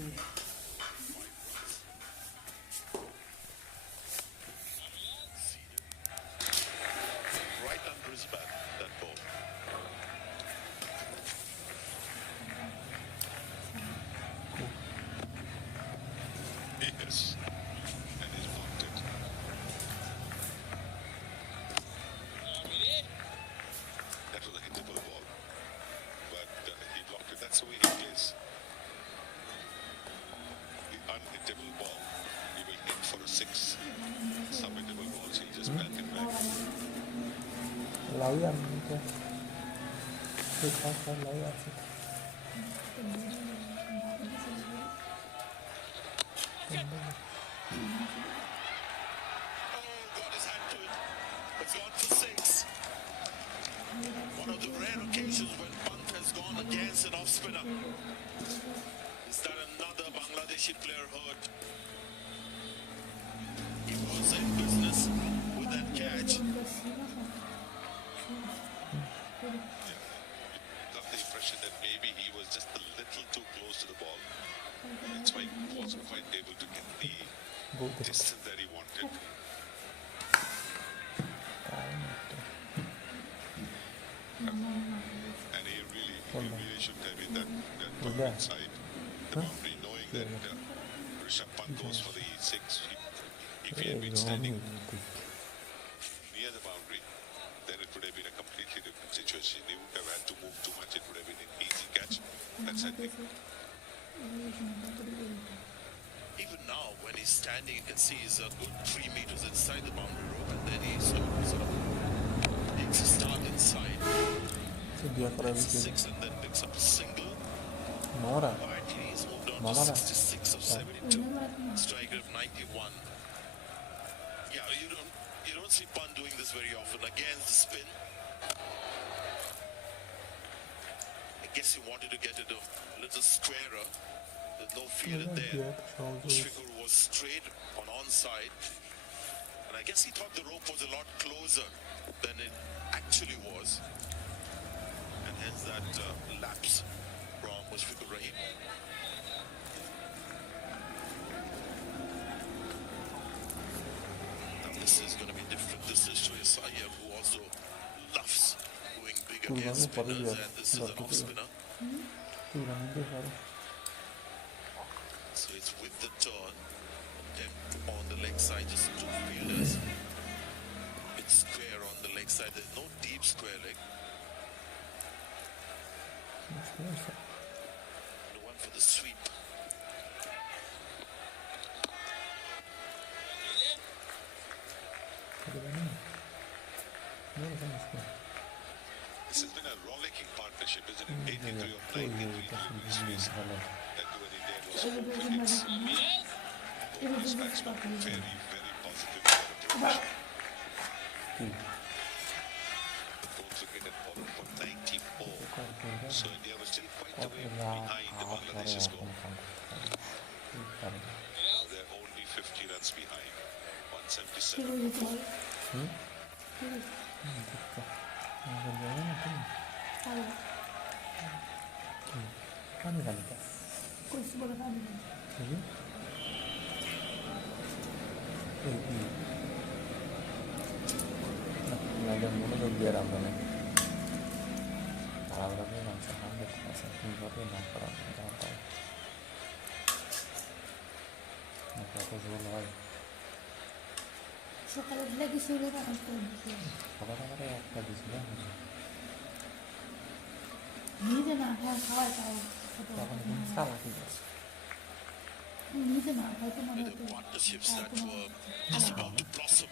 Right under his bat, that ball. Yes, and he's blocked it. That was a hittable ball, but he blocked it. That's the way he plays. The unhittable ball, he will hit for a six. Some hittable balls, he just belt it back. lấy anh chứ cứ có lấy anh chứ Got his hand to it. It's gone for six. One of the rare occasions when punt has gone against an off spinner. Is that another Bangladeshi player hurt? He was in business with that catch. Got the impression that maybe he was just a little too close to the ball. That's why he wasn't quite able to get the distance that he wanted. And he really shouldn't have been that far inside the boundary, knowing that Rishabh Pant goes for the 6. If he had been standing near the boundary, then it would have been a completely different situation. He wouldn't have had to move too much. It would have been an easy catch. That's I think. Even now, when he's standing, you can see he's a good 3 meters inside the boundary rope, and then he sort of takes a start inside. It's a 6 and then picks up a single. Quietly, he's moved on to 66 of 72. Strike rate of 91. Yeah, you don't see Pant doing this very often. Against the spin. I guess he wanted to get it a little squarer. There's no fear in there. Mushfiqur was straight on onside. And I guess he thought the rope was a lot closer than it actually was. And hence that lapse from Mushfiqur Rahim. Now this is going to be different. This is Shoaib Sayyaf, who also loves going big against spinners, and this is an off spinner. So it's with the turn. Attempt on the leg side, just two fielders. It's square on the leg side. There's no deep square leg. The one for the sweep. This has been a rollicking partnership, isn't it? 83 of 93 that when India was 4 wickets. Both batsmen very, very positive approach. Both wicket had fallen for 94. So India was still quite a way behind the Bangladeshi score. Now they're only 50 runs behind. 177. Sakalat lagi sulit ang Hindi na With the partnerships that were just about to blossom.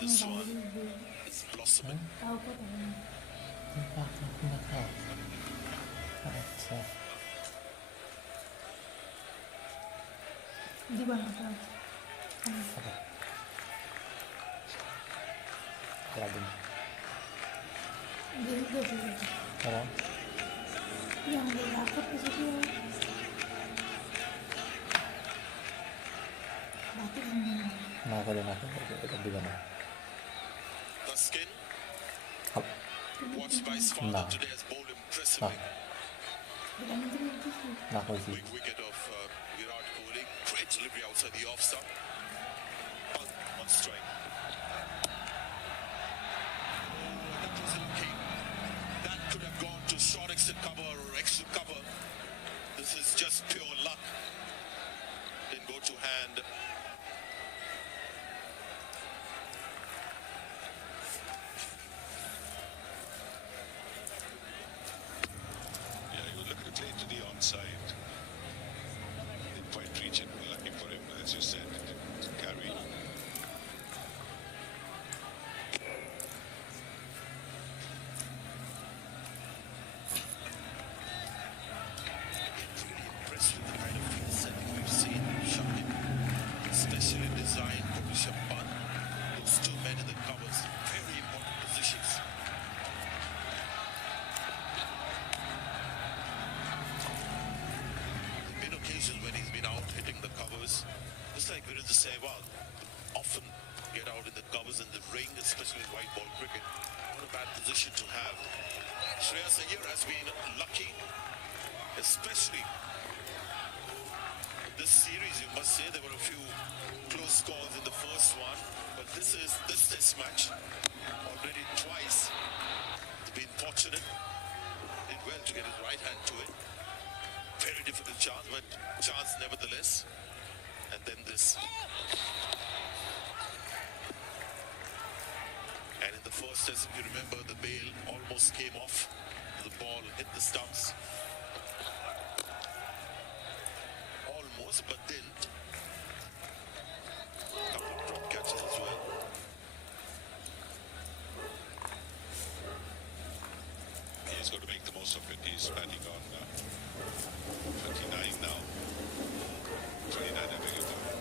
This one is blossoming. Di ba nga yang dilakot di situ The skin. Watched by his father today has bowled impressively. Veramente niente sì. Da così. Big wicket of Virat Kohli. Great delivery outside the off stump. On strike. That was lucky. That could have gone to short exit cover or extra cover. This is just pure luck. Didn't go to hand. Yeah, he was looking to play to the onside. Didn't quite reach it. Lucky for him, as you said, it didn't carry. Really impressed with the kind of field setting we've seen Shakib, especially designed for Rishabh Pant. Those two men in the covers, very important positions. There have been occasions when he's been out hitting the covers, just like Virendra Sehwag often get out in the covers in the ring, especially in white ball cricket. Not a bad position to have. Shreyas Iyer has been lucky, especially this series. You must say there were a few close calls in the first one, but this test match already twice. He's been fortunate, did well to get his right hand to it. Very difficult chance, but chance nevertheless. And then this. And in the first test, if you remember, the bail almost came off. The ball hit the stumps. Almost, but didn't. Couple of drop catches as well. He's got to make the most of it. He's batting on 29 now. 29, I beg your pardon.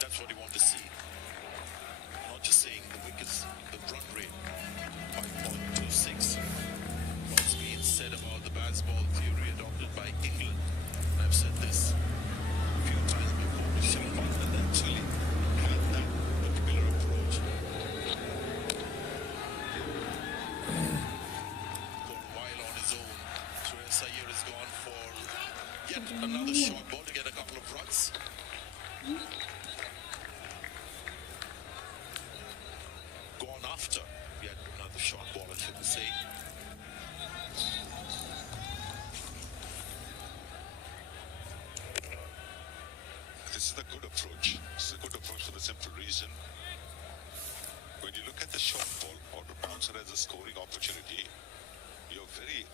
That's what you want to see. Not just saying the wickets, the run rate, 5.26. What's being said about the baseball theory adopted by England. And I've said this a few times before. Rishabh Pant and actually had that particular approach. For a while on his own, Shreyas Iyer has gone for yet another short ball to get a couple of runs. Gone after yet another short ball, I should say. This is the good approach. This is a good approach for the simple reason. When you look at the short ball or the bouncer as a scoring opportunity, you're very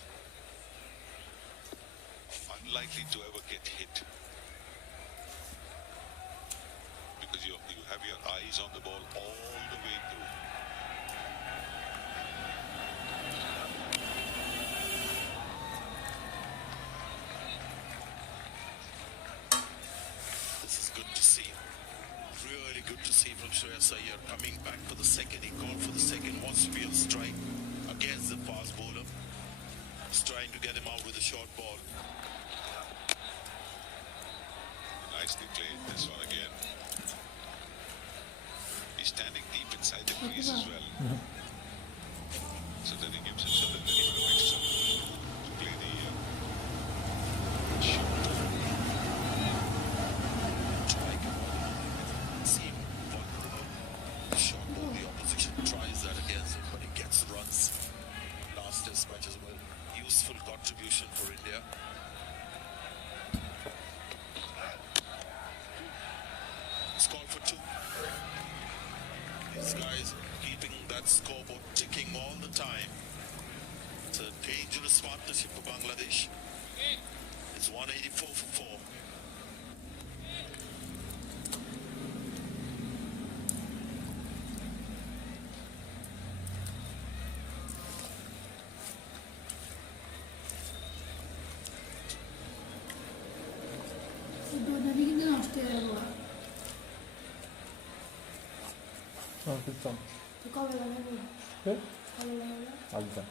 unlikely to ever get hit. Because you have your eyes on the ball all the way through. This is good to see. Really good to see from Shreyas Iyer coming back for the second. He called for the second, wants to be on strike against the fast bowler. He's trying to get him out with a short ball. Nicely played this one again. He's standing deep inside the crease as well. So that he gives himself a little bit of extra to play the shot. Strike. Seem vulnerable. Short ball, the opposition tries that against him, but he gets runs. Last test match as well. Useful contribution for India. It's called for two. These guys keeping that scoreboard ticking all the time. It's a dangerous partnership for Bangladesh. It's 184 for 4. Donne che non stai allora. 그쵸. Tu come la lavora? 네? Come la lavora? 알죠.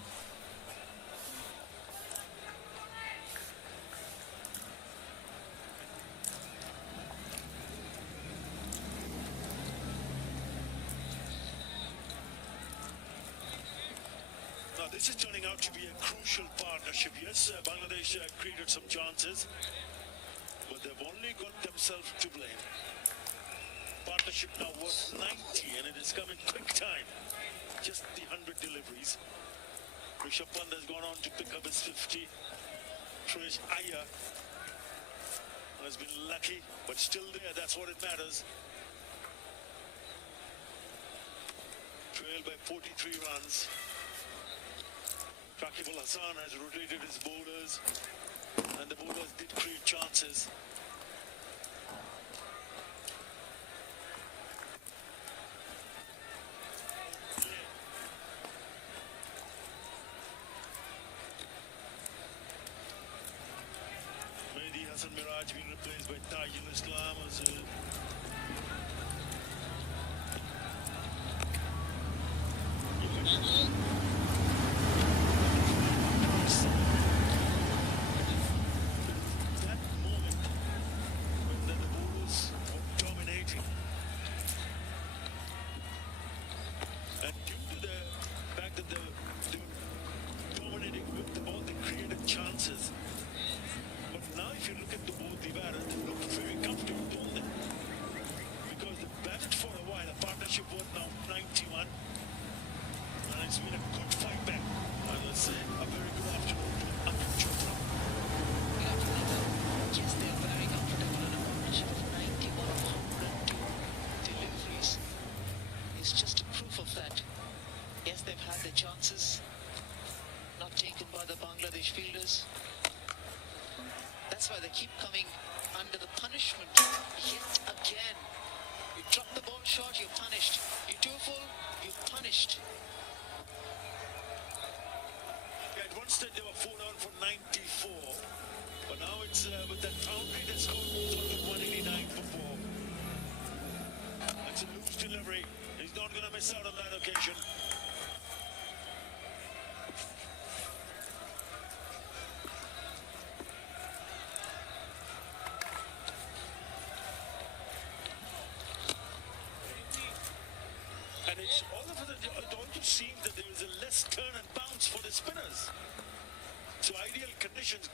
This is turning out to be a crucial partnership. Yes, Bangladesh created some chances, but they've only got themselves to blame. Partnership now worth 90, and it is coming quick time. Just the 100 deliveries. Rishabh Pant has gone on to pick up his 50. Trish Iyer has been lucky, but still there. That's what it matters. Trailed by 43 runs. Rakib Al Hassan has rotated his bowlers, and the bowlers did create chances. Mehdi Hassan Miraj being replaced by Tajul Islam as that moment when the bowlers were dominating, and due to the fact that they were dominating with the ball, they created chances. But now if you look at the ball they batted, they look very comfortable, don't they? Because they batted for a while. A partnership worth now 91. And it's been a good fight back. I will say a very good afternoon to Ankit Chopra. Yes, they're very comfortable in a partnership of 91 of 102 deliveries. It's just a proof of that. Yes, they've had their chances, not taken by the Bangladesh fielders. That's why they keep coming under the punishment yet again. You drop the ball short, you're punished. You do full, you're punished. At one stage they were 4 down for 94. But now it's with that boundary that score moves on to 189 for 4. That's a loose delivery. He's not going to miss out on that occasion. And it's all of it, it also seems that there is a less turn and bounce for the spinners. So ideal conditions,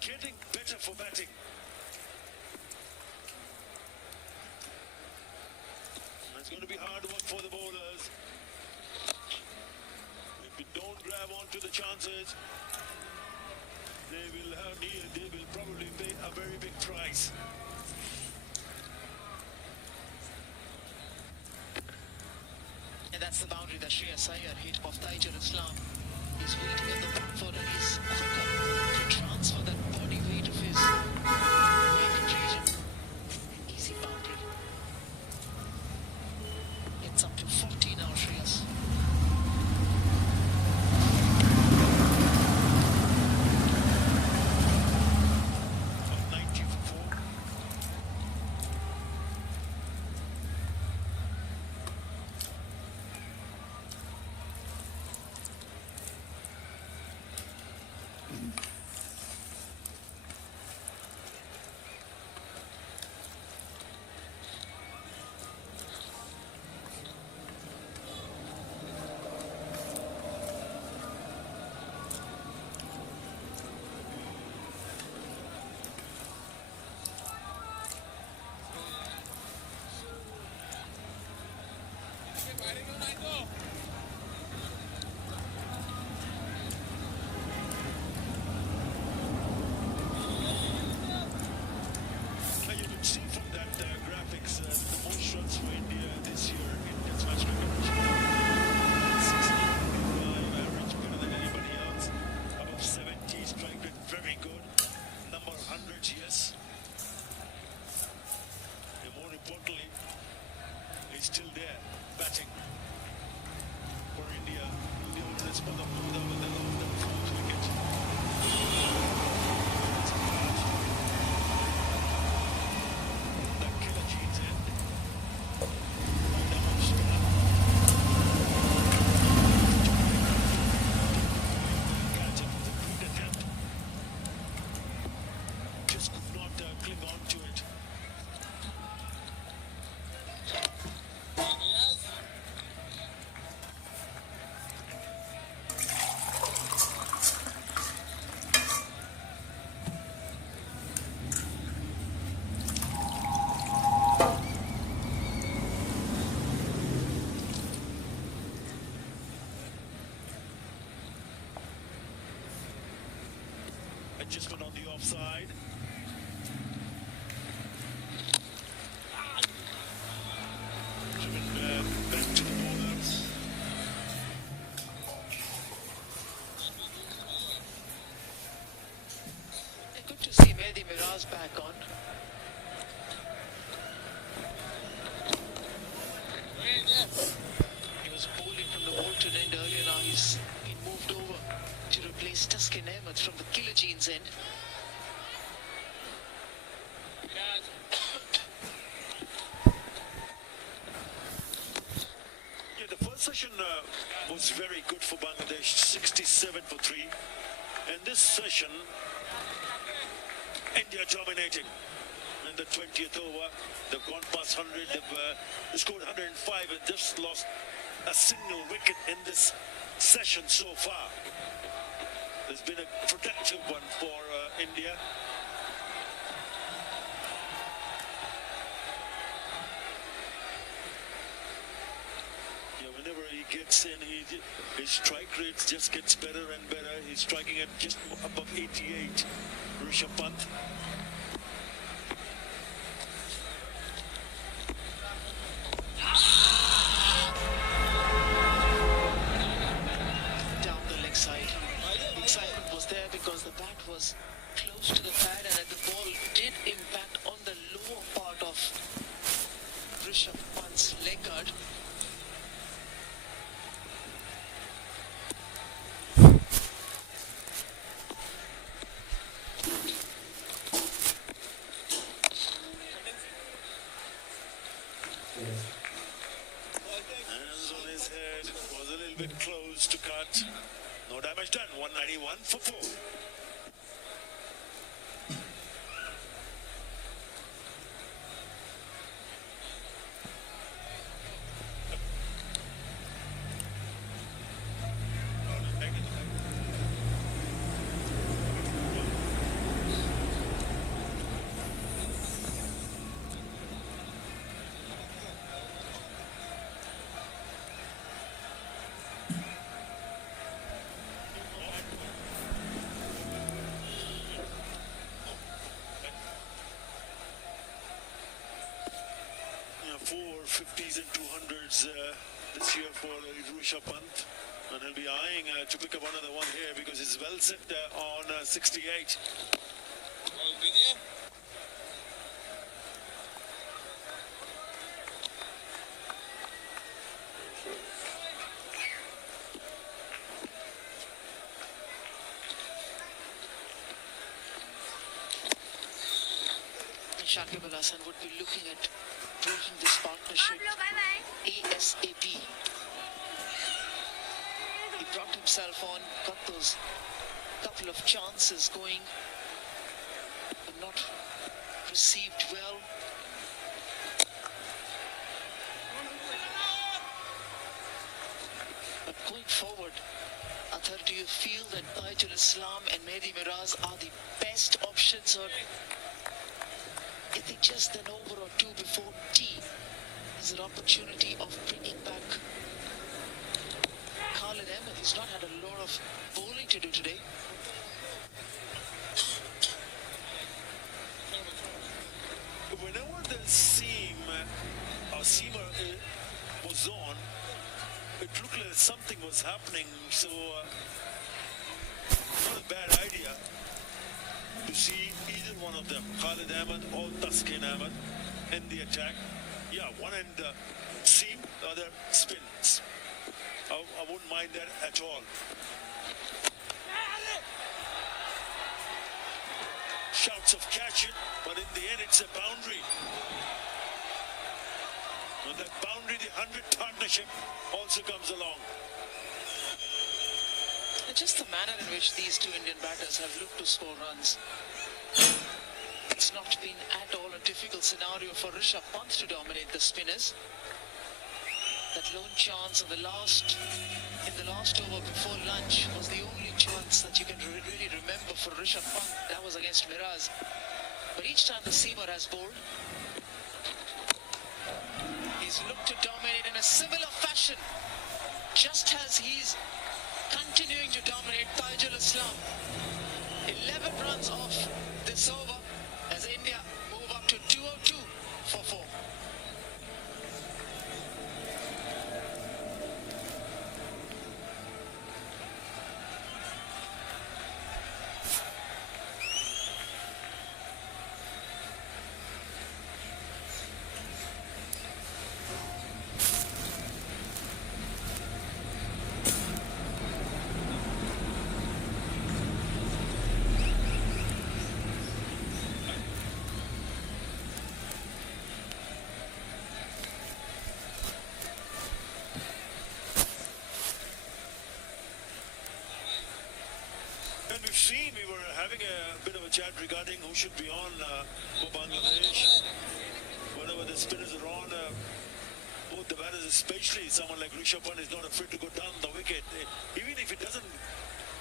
getting better for batting. It's going to be hard work for the bowlers. If you don't grab onto the chances, they will probably pay a very big price. And that's the boundary that Shreyas Iyer hit off Tajul Islam. He's waiting on the back foot and he's quicker to transfer that body weight of his weighted region. Easy boundary. It's up to 40 now, Shreyas. On 90 for 4. Now you can see from that graphics the most runs for India this year in Test match cricket. 695 average, better than anybody else. Above 70, strike rate very good. Number 100, yes. And more importantly, he's still there, batting for India. India will respond up to the fourth wicket. That killer Jean's end. Right down on spinner. Catch it with a good attempt. Just could not cling on to it. side. Driven back to the bowlers. Good to see Mehdi Miraz back on. He was bowling from the Bolton end earlier. Now he's been moved over to replace Tuskin Ahmed from the Killer Jeans end. Yeah, the first session was very good for Bangladesh, 67 for 3. And this session, India dominating. In the 20th over, they've gone past 100, they've scored 105 and just lost a single wicket in this session so far. There's been a productive one for India. Yeah, whenever he gets in, his strike rate just gets better and better. He's striking at just above 88. Rishabh Pant. Down the leg side. The excitement was there because the bat was close to the pad and the ball did impact on the lower part of Rishabh Pant's leg guard. Hands on his head, was a little bit close to cut. No damage done, 191 for 4. Four 50s and 200s this year for Rishabh Pant, and he'll be eyeing to pick up another one here because he's well set on 68. Shakib Al Hasan would be looking at breaking this partnership ASAP. He brought himself on, got those couple of chances going, but not received well. But going forward, Athar, do you feel that Taijul Islam and Mehdi Miraz are the best options, or I think just an over or two before tea is an opportunity of bringing back Khalid Ahmed? He's not had a lot of bowling to do today. Whenever the seamer was on, it looked like something was happening, so not a bad idea to see either one of them, Khalid Ahmed or Tuskin Ahmed, in the attack. Yeah, one end seam, the other spins. I wouldn't mind that at all. Shouts of catch it, but in the end it's a boundary. And that boundary, the 100 partnership also comes along. And just the manner in which these two Indian batters have looked to score runs. It's not been at all a difficult scenario for Rishabh Pant to dominate the spinners. That lone chance in the last over before lunch was the only chance that you can really remember for Rishabh Pant. That was against Miraz. But each time the seamer has bowled, he's looked to dominate in a similar fashion, just as he's continuing to dominate Taijul Islam 11 runs off this over as India move up to 202 for 4. And we've seen, we were having a bit of a chat regarding who should be on for Bangladesh. Whenever the spinners are on, both the batters, especially someone like Rishabh Pant, is not afraid to go down the wicket. Even if it doesn't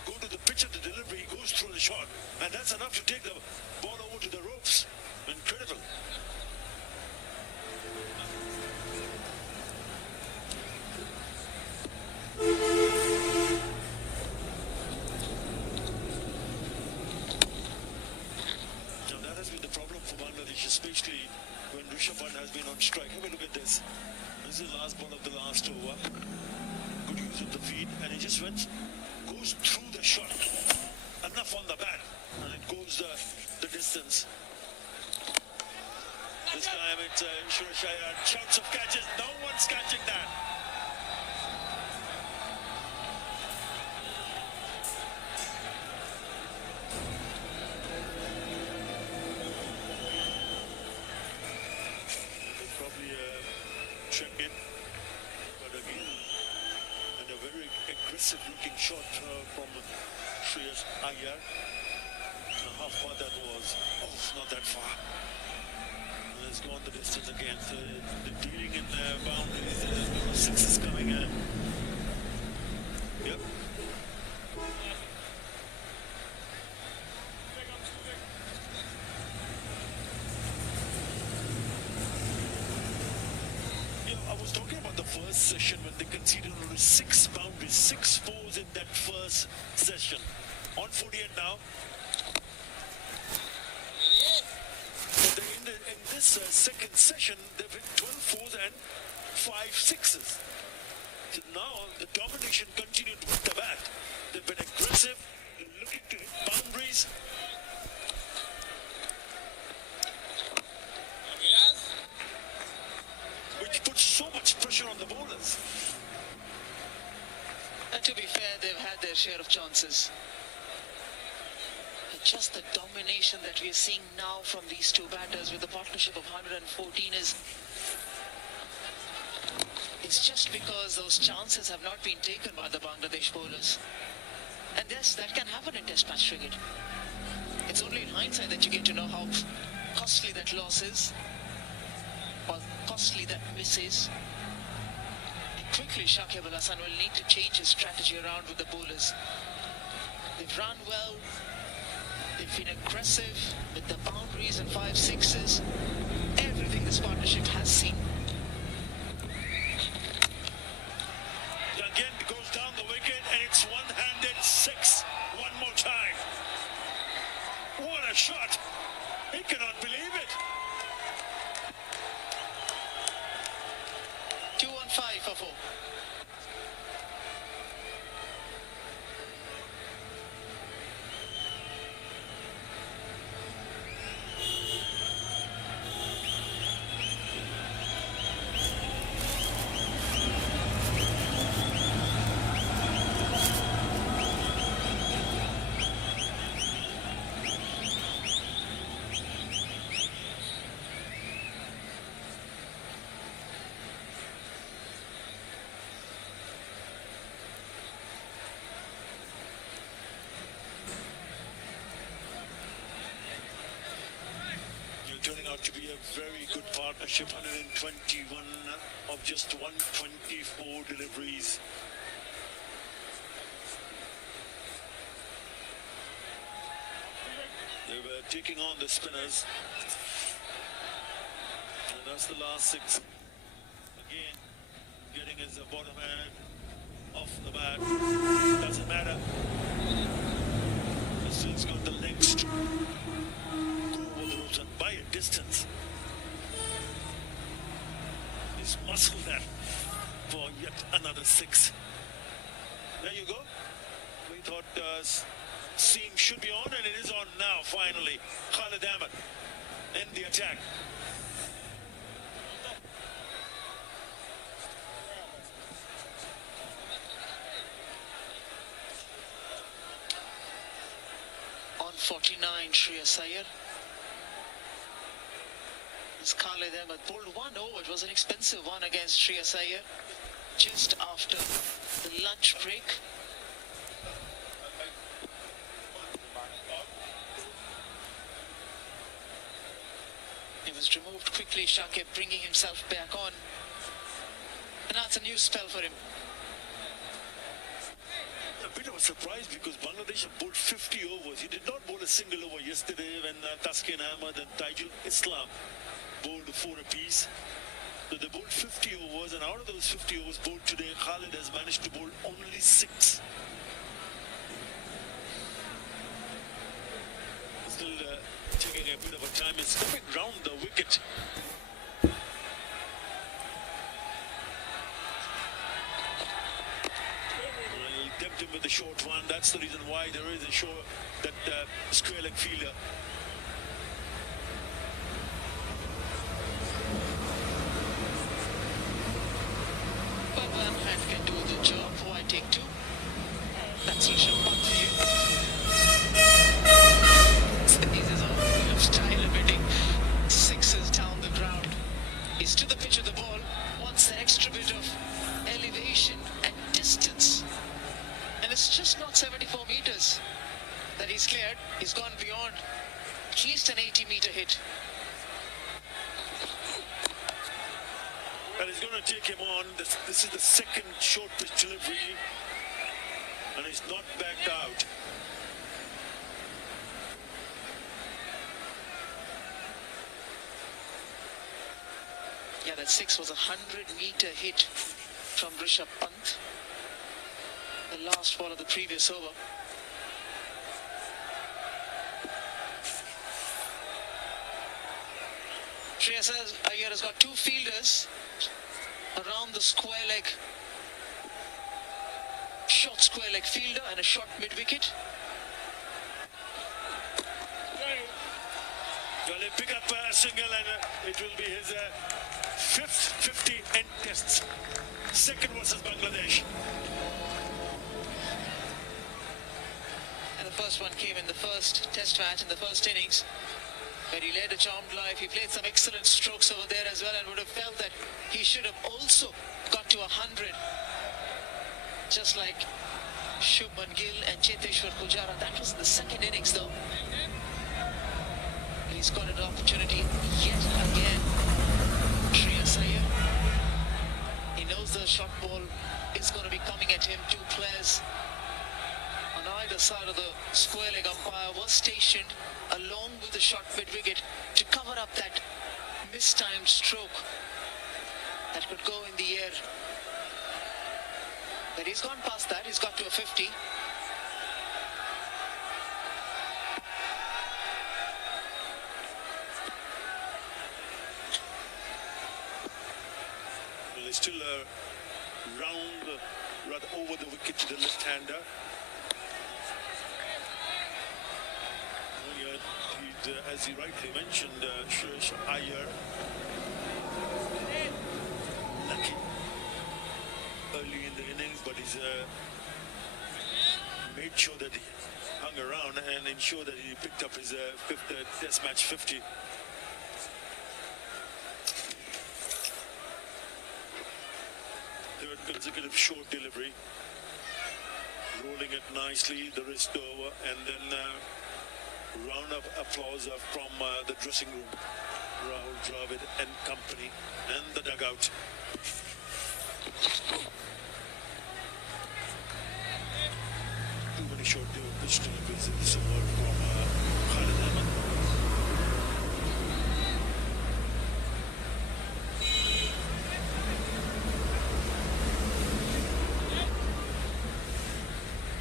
go to the pitch of the delivery, he goes through the shot. And that's enough to take the ball over to the ropes. Incredible. Now that has been the problem for Bangladesh, especially when Rishabh Pant has been on strike. Have a look at this. This is the last ball of the last over. Good use of the feet, and it just goes through the shot. Enough on the bat, and it goes the distance. This time it's Shurashaya. Shouts of catches. No one's catching that. They'll probably check in, but again, and a very aggressive looking shot from Shreyas Iyer. Now how far that was? Oh, it's not that far. Let's go on the distance again. So the dealing in the boundaries, number 6 is coming in. Yep. Yeah, I was talking about the first session when they conceded only 6 boundaries, 6 fours in that first session. On 48 now. In this second session, they've hit 12 fours and 5 sixes. So now the domination continued with the bat. They've been aggressive, looking to hit boundaries. Which puts so much pressure on the bowlers. And to be fair, they've had their share of chances. Just the domination that we are seeing now from these two batters with a partnership of 114 is it's just because those chances have not been taken by the Bangladesh bowlers. And yes, that can happen in Test match cricket. It's only in hindsight that you get to know how costly that loss is, or costly that miss is. And quickly, Shakib Al Hasan will need to change his strategy around with the bowlers. They've run well. They've been aggressive with the boundaries and 5 sixes. Everything this partnership has seen. Again, it goes down the wicket and it's one-handed 6. One more time. What a shot. He cannot believe it. 2 on 5 for 4. Turning out to be a very good partnership, 121 of just 124 deliveries. They were taking on the spinners, and that's the last 6. Again, getting his bottom hand off the bat. Doesn't matter. As Still's got the legs to go over the ropes and by a distance. He's muscled that for yet another 6. There you go. We thought Seam should be on, and it is on now, finally. Khalid Ahmed in the attack. On 49, Shreyas Iyer. As Khalid Ahmed pulled one over. It was an expensive one against Shreyas Iyer just after the lunch break. He was removed quickly, Shakib bringing himself back on. And that's a new spell for him. A bit of a surprise because Bangladesh have bowled 50 overs. He did not bowl a single over yesterday when Taskin Ahmed and Taijul Islam bowled 4 apiece. So they bowled 50 overs, and out of those 50 overs bowled today, Khalid has managed to bowl only 6. Still taking a bit of a time. It's coming round the wicket. He kept him with the short one. That's the reason why there is a short that square leg fielder. But one hand can do the job. Why take 2? That's Rishabh Pant for you. This is a style of hitting 6s down the ground. He's to the pitch of the ball. Wants that extra bit of elevation and distance. And it's just not 74 meters that he's cleared. He's gone beyond at least an 80-meter hit. And he's going to take him on. This is the second short pitch delivery, and he's not backed out. Yeah, that 6 was a 100-meter hit from Rishabh Pant. The last ball of the previous over. Shreyas Iyer has got 2 fielders around the square leg, short square leg fielder and a short mid wicket. Well, he'll pick up a single, and it will be his 5th 50 end tests. Second versus Bangladesh. And the first one came in the first test match in the first innings, where he led a charmed life. He played some excellent strokes over there as well, and would have felt that he should have also got to 100, just like Shubman Gill and Cheteshwar Pujara. That was the second innings though. He's got an opportunity yet again. Shreyas Iyer, he knows the short ball is going to be coming at him. 2 players on either side of the square leg umpire was stationed along with the short mid wicket to cover up that mistimed stroke that could go in the air. But he's gone past that. He's got to a 50. Well, there's still a round rather over the wicket to the left-hander. As he rightly mentioned, Shreyas Iyer lucky early in the innings, but he's made sure that he hung around and ensured that he picked up his 5th test match 50. Third consecutive short delivery, rolling it nicely, the wrist over, and then round of applause from the dressing room, Rahul Dravid and company, and the dugout. Too many short pitch deliveries in this over from Khalid Ahmed.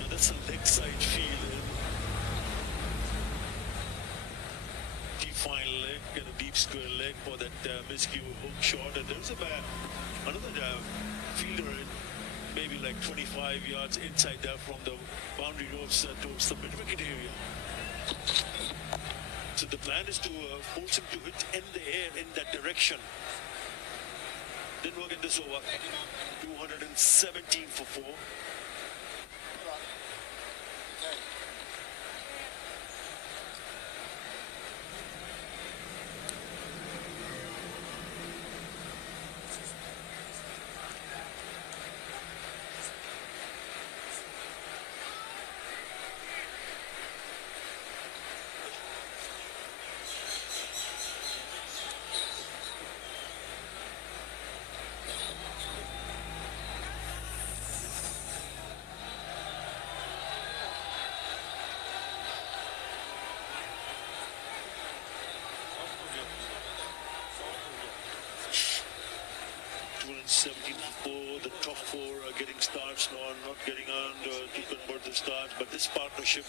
Now that's a leg side field. square leg for that miscue hook shot, and there's another fielder maybe like 25 yards inside there from the boundary ropes towards the mid-wicket area. So the plan is to force him to hit in the air in that direction. Didn't work in this over. 217 for 4. The top four are getting starts now, not getting on to convert the starts, but this partnership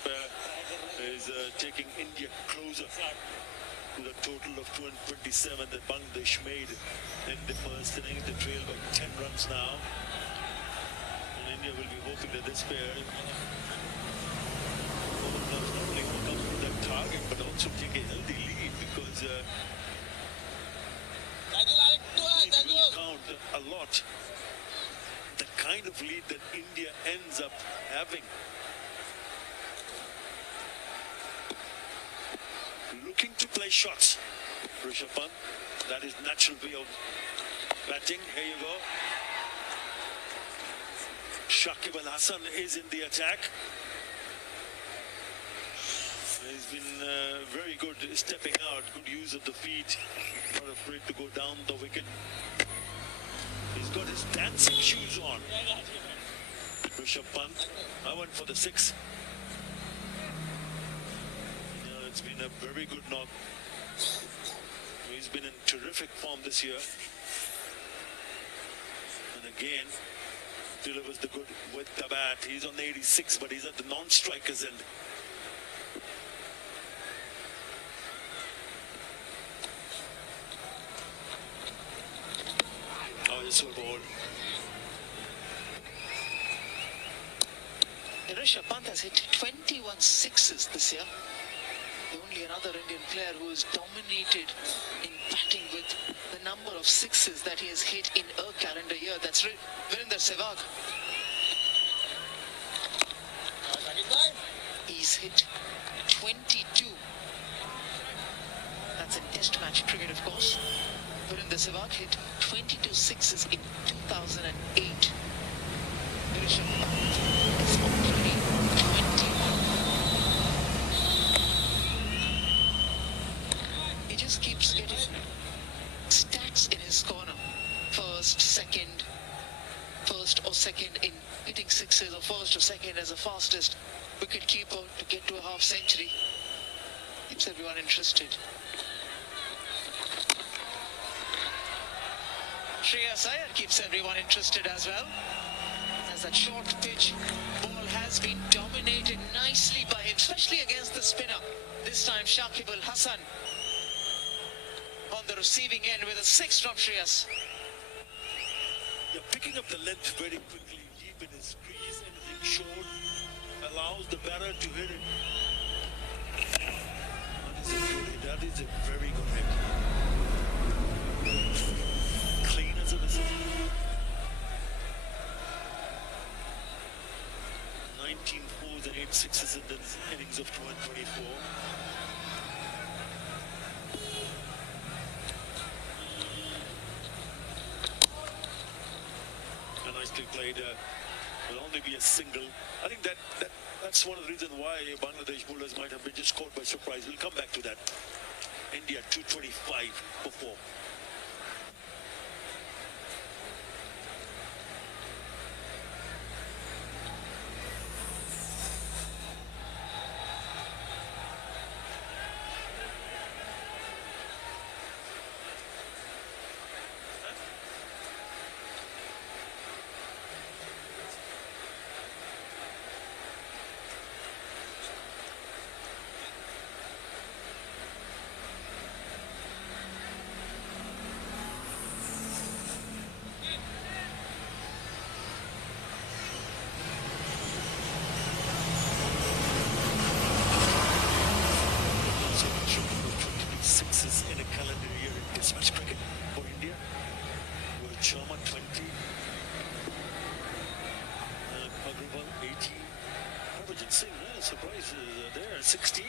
is taking India closer to the total of 227 that Bangladesh made in the first inning. They trail by 10 runs now, and India will be hoping that this pair will not only come to that target but also take a healthy lead, because it will count a lot. The kind of lead that India ends up having. Looking to play shots. Rishabh Pant, that is natural way of batting. Here you go. Shakib Al Hasan is in the attack. He's been very good stepping out, good use of the feet, not afraid to go down the wicket. He's got his dancing shoes on. Rishabh Pant, I went for the 6. It's been a very good knock. He's been in terrific form this year. And again, delivers the good with the bat. He's on the 86, but he's at the non-strikers end. Ball. Rishabh Pant has hit 21 sixes this year. The only another Indian player who has dominated in batting with the number of sixes that he has hit in a calendar year. That's Virender Sehwag. He's hit 22. That's in test match cricket, of course. Virender Sehwag hit 22 sixes in 2008. Rishabh Pant is already 21. He just keeps getting stats in his corner. First or second in hitting sixes, or first or second as the fastest wicket keeper to get to a half century. Keeps everyone interested. Shreyas Iyer keeps everyone interested as well. As that short pitch ball has been dominated nicely by him, especially against the spinner. This time Shakib Al Hasan on the receiving end with a 6 from Shreyas. You're picking up the length very quickly, deep in his crease, anything short allows the batter to hit it. That is a very good hit. Clean as a whistle. 19 fours and 8 sixes in the innings of 2024. Nicely played. Will only be a single. I think that's one of the reasons why Bangladesh bowlers might have been just caught by surprise. We'll come back to that. India 225 for 4. 20. Agrawal, 18. Harbhajan Singh, surprise there, 16.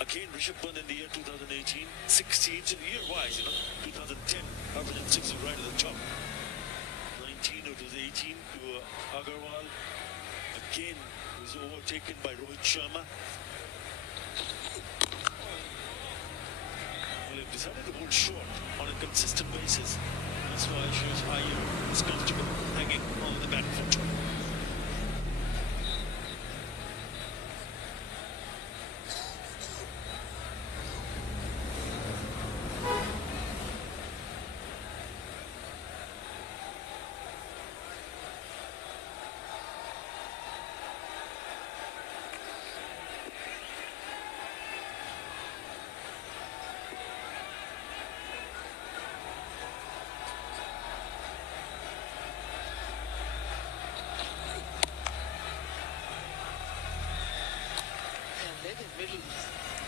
Again, Rishabh Pant in the year 2018, 16. So year-wise, 2010, Harbhajan Singh is right at the top. 19, it was 18 to Agarwal. Again, he was overtaken by Rohit Sharma. Well, they've decided to hold short on a consistent basis. That's why Shreyas Iyer is comfortable hanging on the back foot. Middle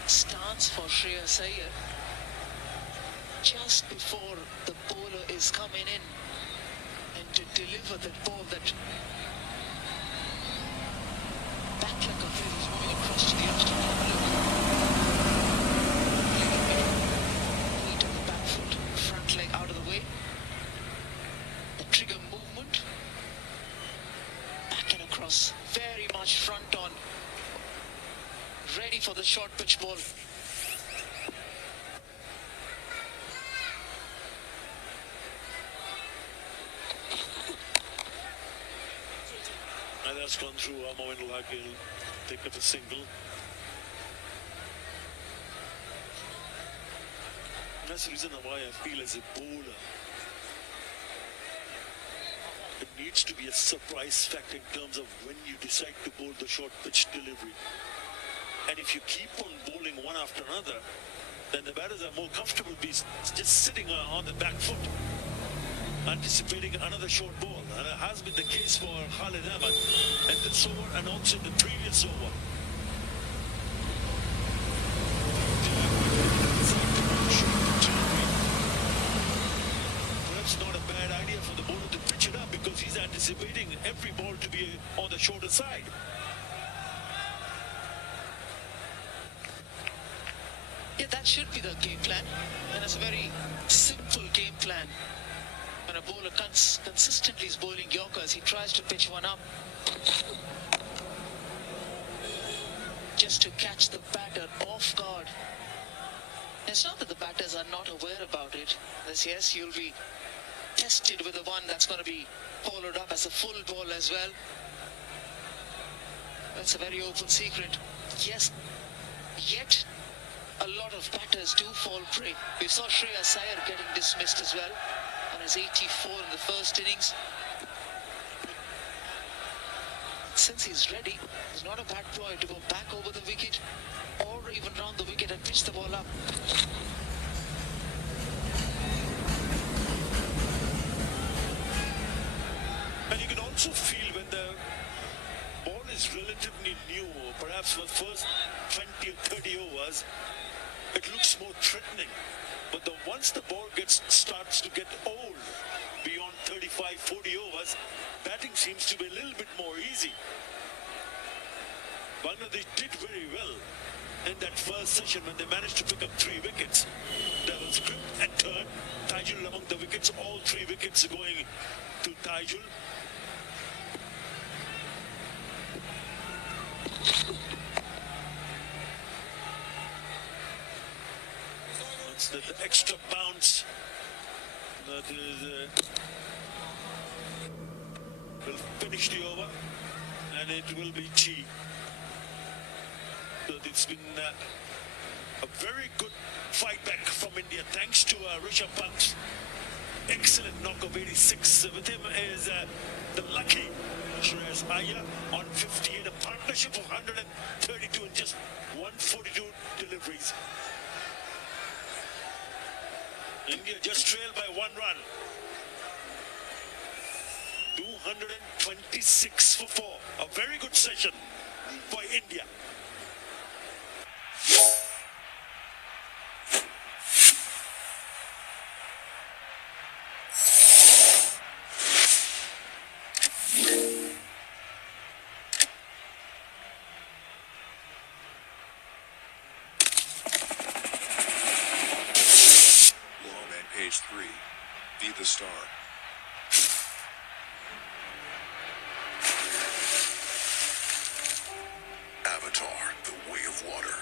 stance for Shreyas Iyer just before the bowler is coming in, and to deliver that ball, that back leg of his is moving across to the extra weight on the back foot, front leg out of the way, the trigger movement, back and across, very much front on, ready for the short pitch ball. And that's gone through Moin Ul Haq. He'll pick up a single. And that's the reason why I feel as a bowler, it needs to be a surprise factor in terms of when you decide to bowl the short pitch delivery. And if you keep on bowling one after another, then the batters are more comfortable just sitting on the back foot, anticipating another short ball. And it has been the case for Khalid Ahmed in this over and also in the previous over. Perhaps not a bad idea for the bowler to pitch it up, because he's anticipating every ball to be on the shorter side. Yeah, that should be the game plan, and it's a very simple game plan. When a bowler consistently is bowling Yorkers, he tries to pitch one up just to catch the batter off guard. It's not that the batters are not aware about it. Yes, you'll be tested with the one that's going to be followed up as a full ball as well. That's a very open secret. Yes, yet a lot of batters do fall prey. We saw Shreyas Iyer getting dismissed as well on his 84 in the first innings. Since he's ready, he's not a bad ploy to go back over the wicket or even round the wicket and pitch the ball up. And you can also feel when the ball is relatively new, perhaps for the first 20 or 30 overs, it looks more threatening. But once the ball starts to get old, beyond 35, 40 overs, batting seems to be a little bit more easy. Bangladesh did very well in that first session when they managed to pick up 3 wickets. There was grip and turn. Taijul among the wickets, all 3 wickets going to Taijul. The extra bounce that is will finish the over, and it will be Chi. So it's been a very good fight back from India thanks to Rishabh Pant. Excellent knock of 86. With him is the lucky Shreyas Iyer on 58, a partnership of 132 and just 142 deliveries. India just trailed by 1 run. 226 for 4. A very good session for India. be the star. Avatar, the way of water.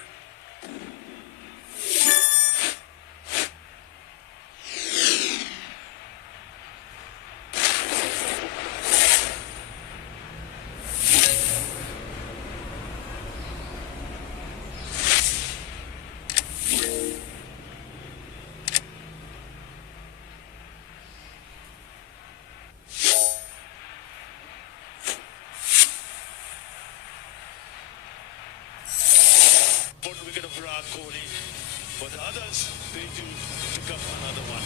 One wicket of Virat Kohli. For the others, they do pick up another one.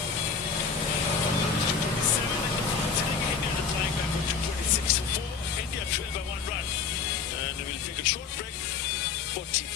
227 in the fourth inning. India are flying back for 226 for 4. India trail by 1 run. And we'll take a short break for tea.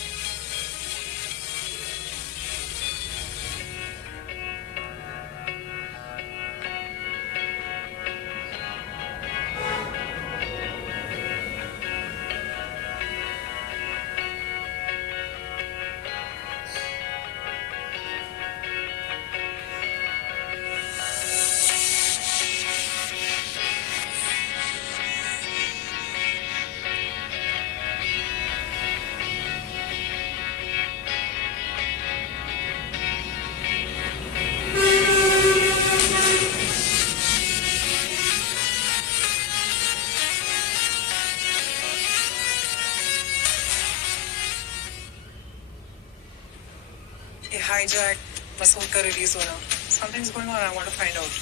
ये hijack Masood का release होना something's going on I want to find out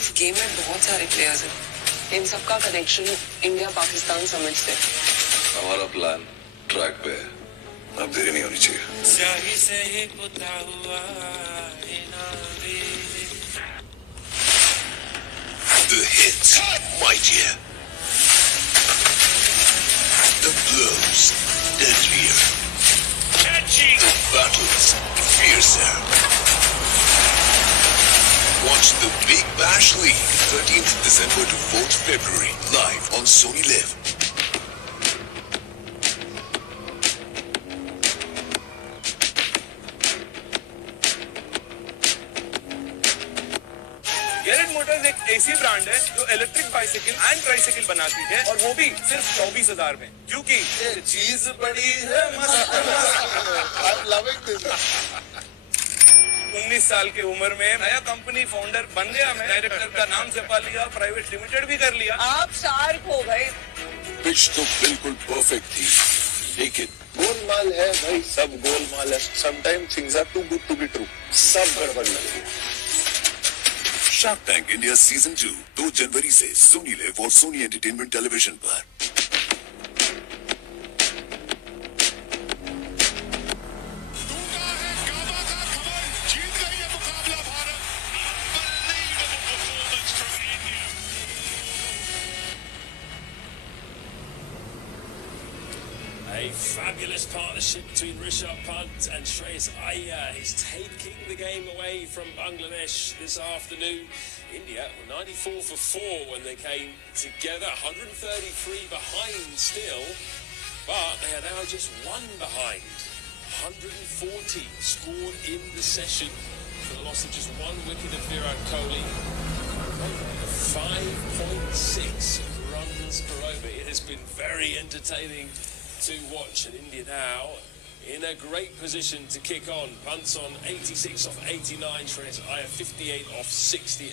इस game में बहुत सारे players हैं इन सबका connection India Pakistan summit से हमारा प्लान ट्रैक पे है अब देरी नहीं होनी चाहिए स्याही से ही पुता हुआ The hits mightier, the blows deadlier, the battles fiercer. Watch the Big Bash League 13th December to 4th February live on Sony Live. Garrett Motors एक ऐसी ब्रांड है जो इलेक्ट्रिक बाइसाइकिल एंड ट्राइसाइकिल बनाती है और वो भी सिर्फ 24,000 में क्योंकि ये चीज बड़ी है मस्त 19 साल की उम्र में नया कंपनी फाउंडर बन गया मैं डायरेक्टर का नाम जपा लिया प्राइवेट लिमिटेड भी कर लिया आप शार्प हो गए पिच तो बिल्कुल परफेक्ट थी लेकिन गोलमाल है भाई सब गोलमाल है sometime things are too good to be true सब गड़बड़ लगे शार्क टैंक इंडिया सीजन 2 2 जनवरी से सोनी लिव और सोनी एंटरटेनमेंट टेलीविजन पर A fabulous partnership between Rishabh Pant and Shreyas Iyer is taking the game away from Bangladesh this afternoon. India were 94 for 4 when they came together, 133 behind still, but they are now just 1 behind. 140 scored in the session for the loss of just 1 wicket of Virat Kohli. 5.6 runs per over. It has been very entertaining to watch, and India now in a great position to kick on. Punts on 86 off 89, Shreyas Iyer 58 off 68.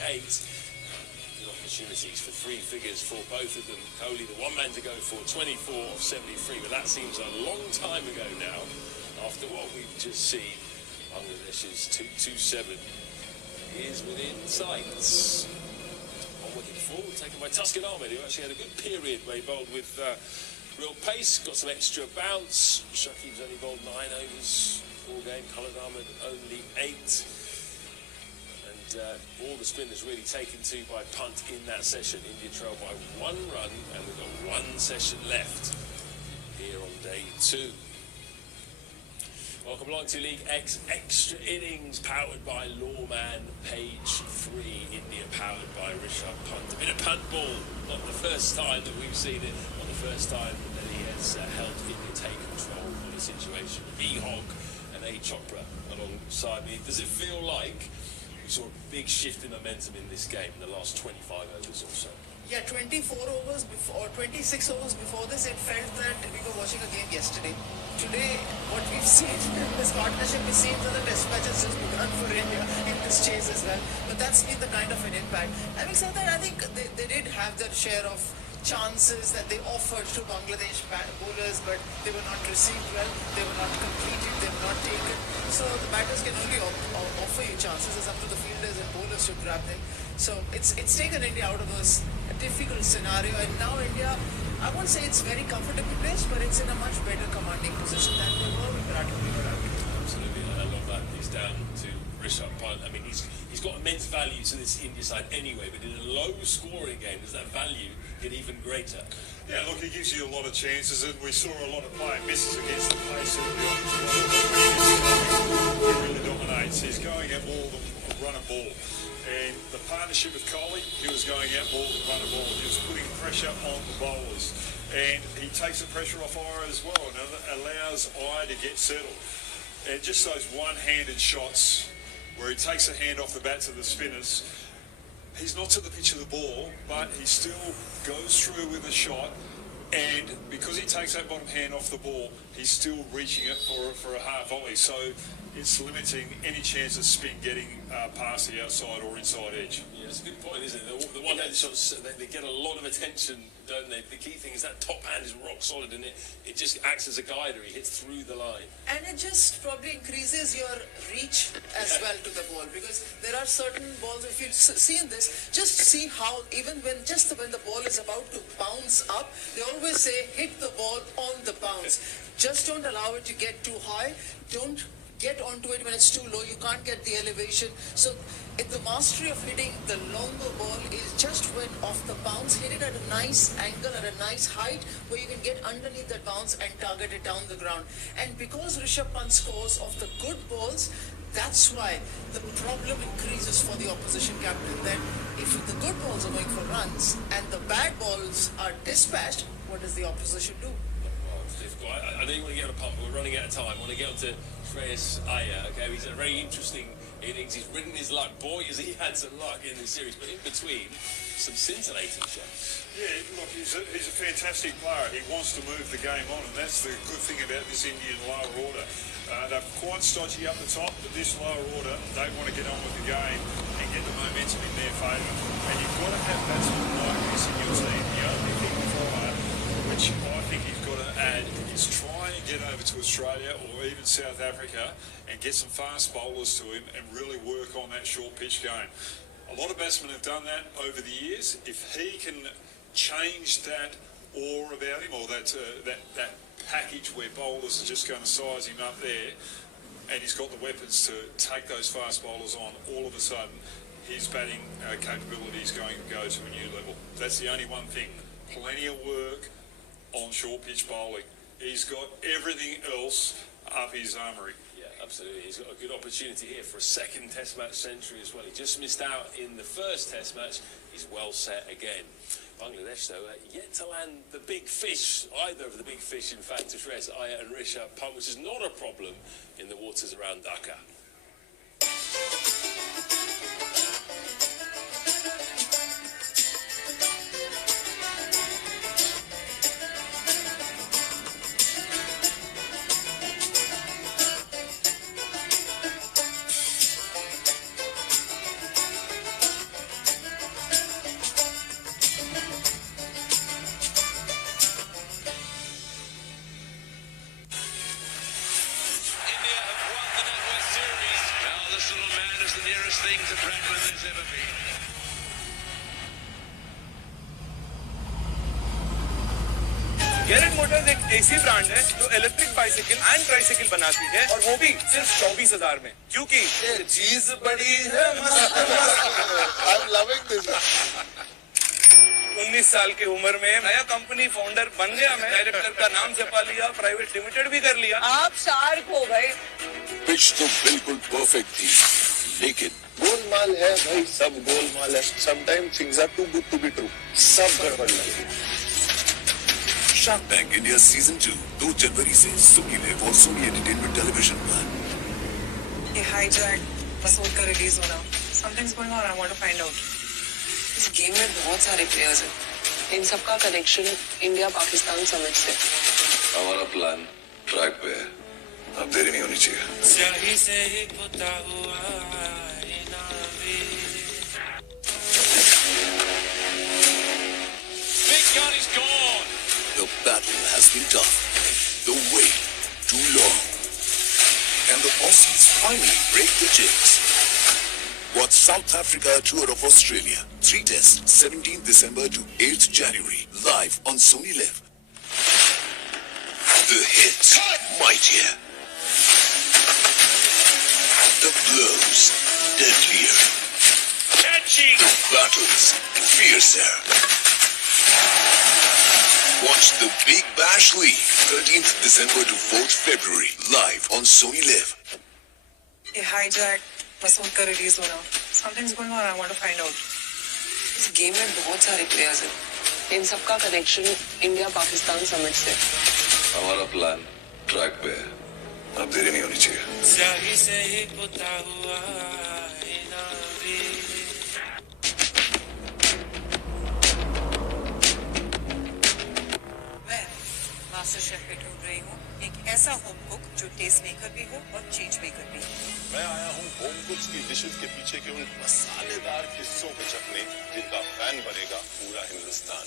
Good opportunities for 3 figures for both of them. Kohli, the one man to go for 24 off 73, but that seems a long time ago now after what we've just seen. Bangladesh's 227 is within sight. On wicket 4, taken by Tuscan Ahmed, who actually had a good period where he bowled with real pace, got some extra bounce. Shakib's only bowled 9 overs, 4 game. Khalid Ahmed only 8. And all the spin is really taken to by Punt in that session. India trail by 1 run, and we've got 1 session left here on day 2. Welcome along to League X Extra Innings, powered by Lawman Page 3. India powered by Rishabh Pant. A bit of punt ball, not the first time that we've seen it, not the first time that he has helped India take control of the situation. B-Hog and A. Chopra alongside me. Does it feel like we saw a big shift in momentum in this game in the last 25 overs or so. Yeah, 24 overs before, or 26 overs before this, it felt that we were watching a game yesterday. Today, what we've seen, this partnership, we've seen that the test match has just begun for India in this chase as well. But that's been the kind of an impact. Having said that, I think they did have their share of chances that they offered to Bangladesh bowlers, but they were not received well, they were not completed, they were not taken. So the batters can only offer you chances. It's up to the fielders and bowlers to grab them. So it's taken India out of this difficult scenario, and now India, I won't say it's very comfortably placed, but it's in a much better commanding position than they were with Virat Kohli. Absolutely, a lot of that is down to Rishabh Pant. I mean, he's got immense value to this India side anyway, but in a low-scoring game, does that value get even greater? Yeah, look, he gives you a lot of chances, and we saw a lot of play misses against the pace of the opposition. He really dominates. He's going at more than run a ball. And the partnership with Kohli, he was going out more than run a ball. He was putting pressure on the bowlers. And he takes the pressure off Ira as well, and allows Ira to get settled. And just those one-handed shots where he takes a hand off the bat to the spinners, he's not to the pitch of the ball, but he still goes through with a shot, and because he takes that bottom hand off the ball, he's still reaching it for a half volley. So it's limiting any chance of spin getting past the outside or inside edge. Yeah, that's a good point, isn't it? The one-handed shots, they get a lot of attention, don't they? The key thing is that top hand is rock solid, and it just acts as a guider. He hits through the line. And it just probably increases your reach as well to the ball, because there are certain balls, if you've seen this, just see how even when the ball is about to bounce up, they always say hit the ball on the bounce. Just don't allow it to get too high. Don't get onto it when it's too low. You can't get the elevation. So the mastery of hitting the longer ball is just when off the bounce, hit it at a nice angle, at a nice height, where you can get underneath that bounce and target it down the ground. And because Rishabh Pant scores off the good balls, that's why the problem increases for the opposition captain. That if the good balls are going for runs and the bad balls are dispatched, what does the opposition do? I know you want to get on a pump, but we're running out of time. I want to get on to Shreyas Iyer. Okay, he's a very interesting innings. He's ridden his luck. Boy, has he had some luck in this series. But in between, some scintillating shots. Yeah, look, he's a fantastic player. He wants to move the game on, and that's the good thing about this Indian lower order. They're quite stodgy up the top, but this lower order, they want to get on with the game and get the momentum in their favour. And you've got to have batsmen like this in your team. The only thing prior, which I think he's got to add, is try and get over to Australia or even South Africa and get some fast bowlers to him and really work on that short pitch game. A lot of batsmen have done that over the years. If he can change that aura about him, or that package where bowlers are just going to size him up there, and he's got the weapons to take those fast bowlers on, all of a sudden his batting capability is going to go to a new level. That's the only one thing. Plenty of work on short pitch bowling. He's got everything else up his armoury. Yeah, absolutely. He's got a good opportunity here for a second Test match century as well. He just missed out in the first Test match. He's well set again. Bangladesh, though, yet to land the big fish, either of the big fish, in fact, to Shreyas Iyer and Rishabh Pant, which is not a problem in the waters around Dhaka. Garrett Motors एक ऐसी brand है जो electric bicycle and tricycle बनाती है, और वो भी सिर्फ 24,000 में, क्योंकि ये चीज बड़ी है मस्त। I am loving this. 19 साल की उम्र में नया कंपनी फाउंडर बन गया मैं, डायरेक्टर का नाम छपा लिया, प्राइवेट लिमिटेड भी कर लिया। आप शार्क हो गए। पिच तो बिल्कुल परफेक्ट थी, लेकिन गोलमाल है भाई, सब गोलमाल है। Sometime things are too good to be true. सब गड़बड़ लगे। शार्क टैंक इंडिया सीजन 2 2 जनवरी से सोनी लिव और सोनी एंटरटेनमेंट टेलीविजन पर। ये हाईजैक बस होकर रिलीज होना Something's going on. I want to find out. इस गेम में बहुत सारे प्लेयर्स हैं. इन सबका कनेक्शन इंडिया पाकिस्तान समिट से. हमारा प्लान ट्रैक पे है. अब देरी नहीं होनी चाहिए. स्याही से ही पुता हुआ Big gun is gone. The battle has been tough. The wait too long. And the Aussies finally break the jinx. Watch South Africa tour of Australia. 3 tests, 17th December to 8th January. Live on Sony Live. The hits, mightier. The blows, deadlier. catching. The battles, fiercer. Watch the Big Bash League, 13th December to 4th February. Live on Sony Live. ये hijack Masood का release होना. Something's going on. I want to find out. इस game में बहुत सारे players हैं. इन सबका connection India Pakistan summit से. हमारा प्लान ट्रैक पे है. अब देरी नहीं होनी चाहिए. स्याही से ही पुता हुआ मास्टर शेफ पे ढूंढ रही हूँ एक ऐसा होम कुक जो टेस्ट मेकर भी हो और चेंज मेकर भी. मैं आया हूँ होम कुक्स की डिशेस के पीछे के उन मसालेदार किस्सों को चखने जिनका फैन बनेगा पूरा हिंदुस्तान.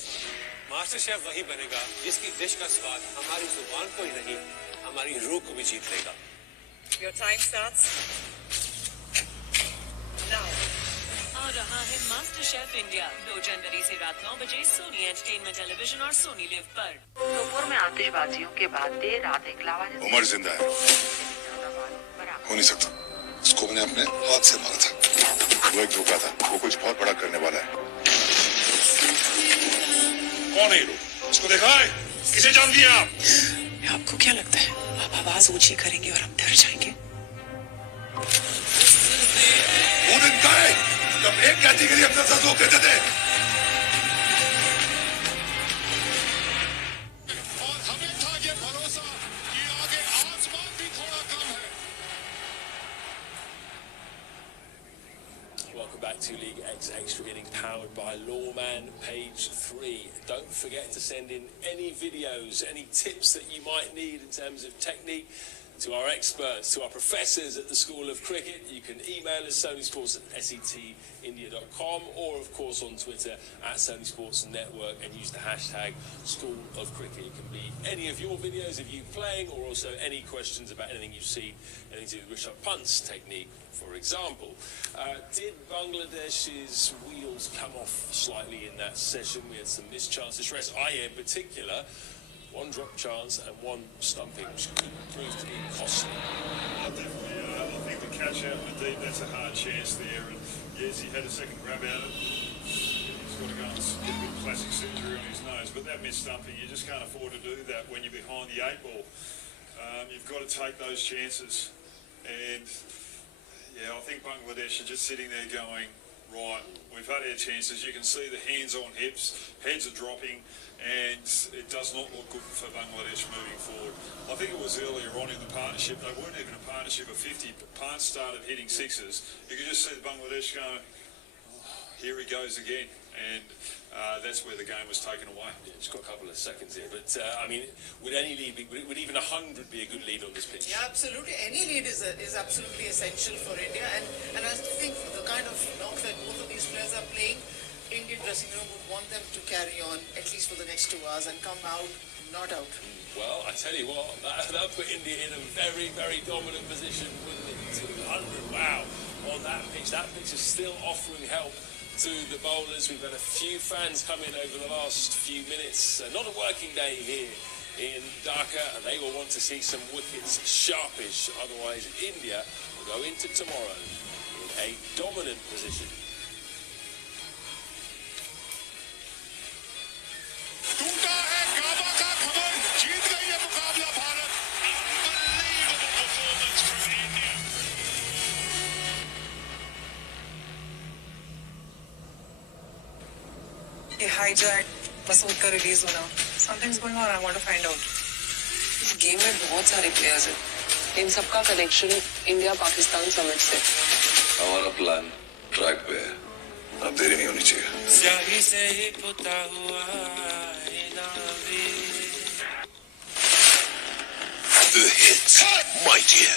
मास्टर शेफ वही बनेगा जिसकी डिश का स्वाद हमारी जुबान को ही नहीं हमारी रूह को भी जीत लेगा. Your time starts now. आ रहा है मास्टर शेफ इंडिया 2 जनवरी से रात 9 बजे सोनी एंटरटेनमेंट टेलीविजन और सोनी लिव पर. दोपहर में आतिशबाजियों के बाद देर रात एक लावारिस उमर जिंदा है. हो नहीं सकता. उसको मैंने अपने हाथ से मारा था. वो एक धोखा था. वो कुछ बहुत बड़ा करने वाला है. कौन है ये लोग? इसको देखा है? किसे जान दिया आप? आपको क्या लगता है आप आवाज ऊंची करेंगे और हम डर जाएंगे? वो दिन का है जब एक कैटेगरी अपना सर को कहते थे. और हमें था ये भरोसा कि आगे आसमान भी थोड़ा कम है. Welcome back to League X Extra Inning, powered by Lawman Page 3. Don't forget to send in any videos, any tips that you might need in terms of technique to our experts, to our professors at the School of Cricket. You can email us sonysports@setindia.com or of course on Twitter @sonysportsnetwork and use the hashtag School of Cricket. It can be any of your videos of you playing or also any questions about anything you've seen, anything to do with Rishabh Pant's technique, for example. Did Bangladesh's wheels come off slightly in that session? We had some missed chances. Aya in particular, one drop chance and one stumping, which could prove to be costly. Definitely, I think the catch out in the deep, that's a hard chance there. And yes, he had a second grab at it. He's got to go and get a bit of plastic surgery on his nose. But that missed stumping, you just can't afford to do that when you're behind the 8 ball. You've got to take those chances. And yeah, I think Bangladesh are just sitting there going, right, we've had our chances. You can see the hands on hips, heads are dropping, and it does not look good for Bangladesh moving forward. I think it was earlier on in the partnership, they weren't even a partnership of 50, but Pant started hitting sixes. You could just see the Bangladesh going, oh, here he goes again. And that's where the game was taken away. Yeah, just got a couple of seconds here, but I mean, would any lead be, would even 100 be a good lead on this pitch? Yeah, absolutely. Any lead is absolutely essential for India, and I think the kind of knock that both of these players are playing, Indian dressing room would want them to carry on at least for the next 2 hours and come out not out. Well, I tell you what, that put India in a very, very dominant position, wouldn't it? 200, wow, on that pitch. That pitch is still offering help to the bowlers. We've had a few fans come in over the last few minutes. Not a working day here in Dhaka, and they will want to see some wickets sharpish. Otherwise, India will go into tomorrow in a dominant position. टूटा है गाबा का खबर, जीत गई है मुकाबला Bharat. Unbelievable performance from India. ये hijack Masood का release होना. Something's going on. I want to find out. इस गेम में बहुत सारे प्लेयर्स हैं. इन सबका कनेक्शन इंडिया पाकिस्तान समिट से. हमारा प्लान ट्रैक पे है, अब देरी नहीं होनी चाहिए। स्याही से ही पुता हुआ है नावी। The hits, mightier.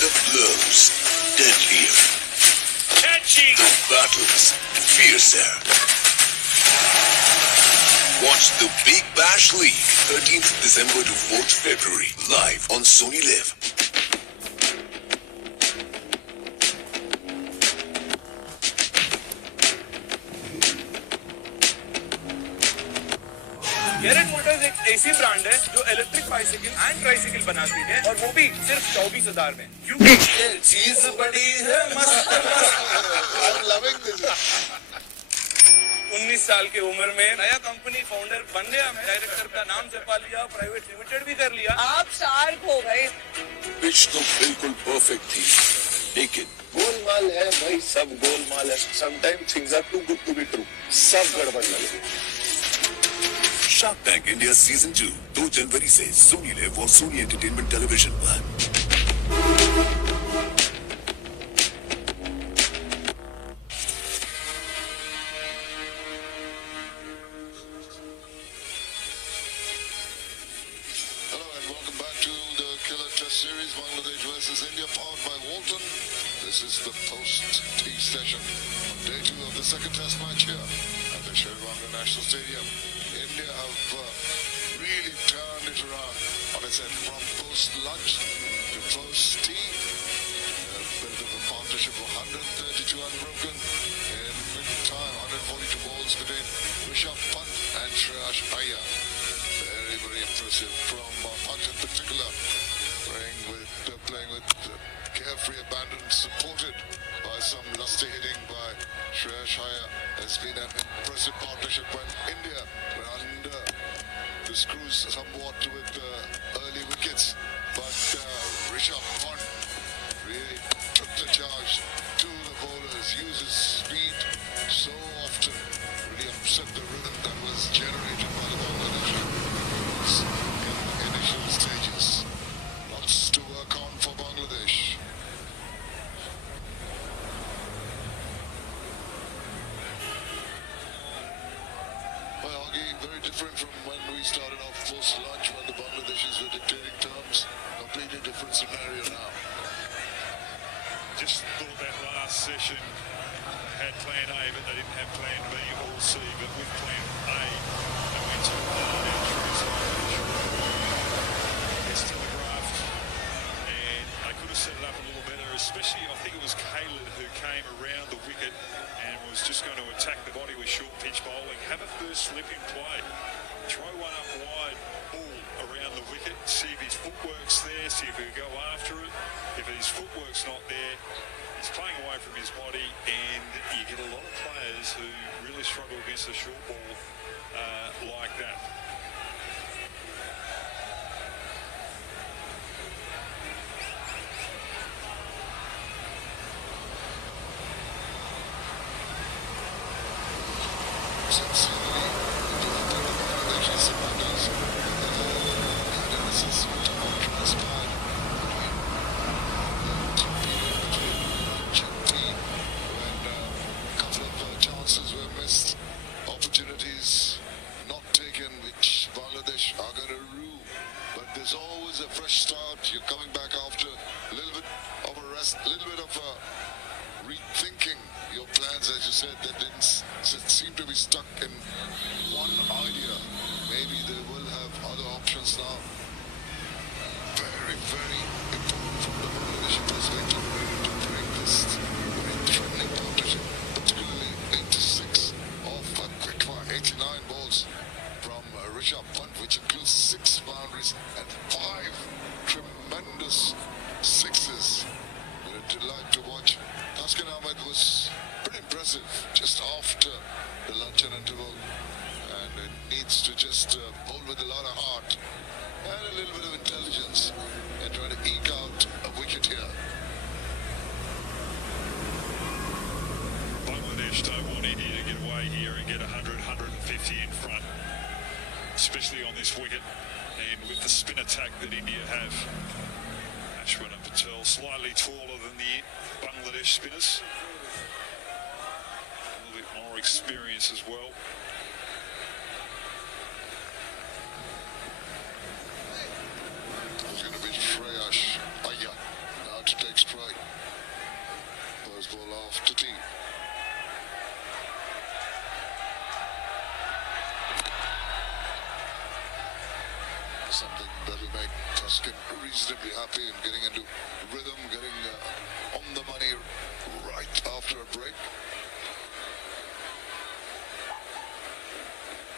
The blows, deadlier. Catching. The battles, fiercer. Watch the Big Bash League, 13th December to 4th February, live on Sony Live. गेरेन मोटर्स एक ऐसी ब्रांड है जो इलेक्ट्रिक बाइसिकल एंड ट्राइसिकल बनाती है और वो भी सिर्फ 24,000 में, क्योंकि ये चीज बड़ी है मस्त। 19 साल की उम्र में नया कंपनी फाउंडर बन गया मैं, डायरेक्टर का नाम जपा लिया, प्राइवेट लिमिटेड भी कर लिया। आप शार्क हो गए। पिच तो बिल्कुल परफेक्ट थी, लेकिन गोलमाल है भाई, सब गोलमाल है। Sometime things are too good to be true, सब गड़बड़ लगे। Shark Tank India Season 2, 2 जनवरी से सोनी लिव और सोनी एंटरटेनमेंट टेलीविजन पर। Hello and welcome back to the Killer Test Series, Bangladesh versus India, powered by Walton. This is the post-tea session on day 2 of the second test match here at the Sherwani National Stadium. India have really turned it around on its head from post-lunch to post-tea. Built up a partnership of 132 unbroken in mid-time, 142 balls between Rishabh Pant and Shreyas Iyer. Very, very impressive from Pant in particular, playing with carefree abandon, supported by some lusty hitting by Shreyas Iyer. Has been an impressive partnership when India were under the screws somewhat with early wickets, but Rishabh Pant really took the charge to the bowlers, used his speed so often, really upset the rhythm that was generated by the Bangladeshis in initial stages. Lots to work on for Bangladesh. Well, Augie, very different from when we started off post-lunch when the Bangladeshis were dictating terms. Completely different scenario now. Just thought that last session had plan A, but they didn't have plan B or C. But with plan A, they went to test in the graft, and they could have set it up a little better, especially I think it was Caleb who came around the wicket and was just going to attack the body with short pitch bowling. Have a first slip in play. Throw one up wide, ball around the wicket, see if his footwork's there, see if he can go after it. If his footwork's not there, he's playing away from his body, and you get a lot of players who really struggle against a short ball like that. Chances were missed, opportunities not taken, which Bangladesh are going to rue. But there's always a fresh start. You're coming back after a little bit of a rest, a little bit of a rethinking your plans, as you said, that didn't seem to be stuck in one idea. Maybe they will have other options now. Very, very important from the Bangladeshi perspective to break this very threatening partnership, particularly 86 off a quick fire, 89 balls from Rishabh Pant, which includes 6 boundaries and 5 tremendous sixes. Been a delight to watch. Taskin Ahmed was pretty impressive just after the luncheon interval, and it needs to just bowl with a lot of heart and a little bit of intelligence and try to eke out a wicket here. Bangladesh don't want India to get away here and get 100, 150 in front, especially on this wicket, and with the spin attack that India have. Ashwin and Patel slightly taller than the Bangladesh spinners. A little bit more experience as well. It's going to be Freyash Aya now to take strike. First ball off to T. Something that will make Tuscan reasonably happy in getting into rhythm, getting on the money right after a break.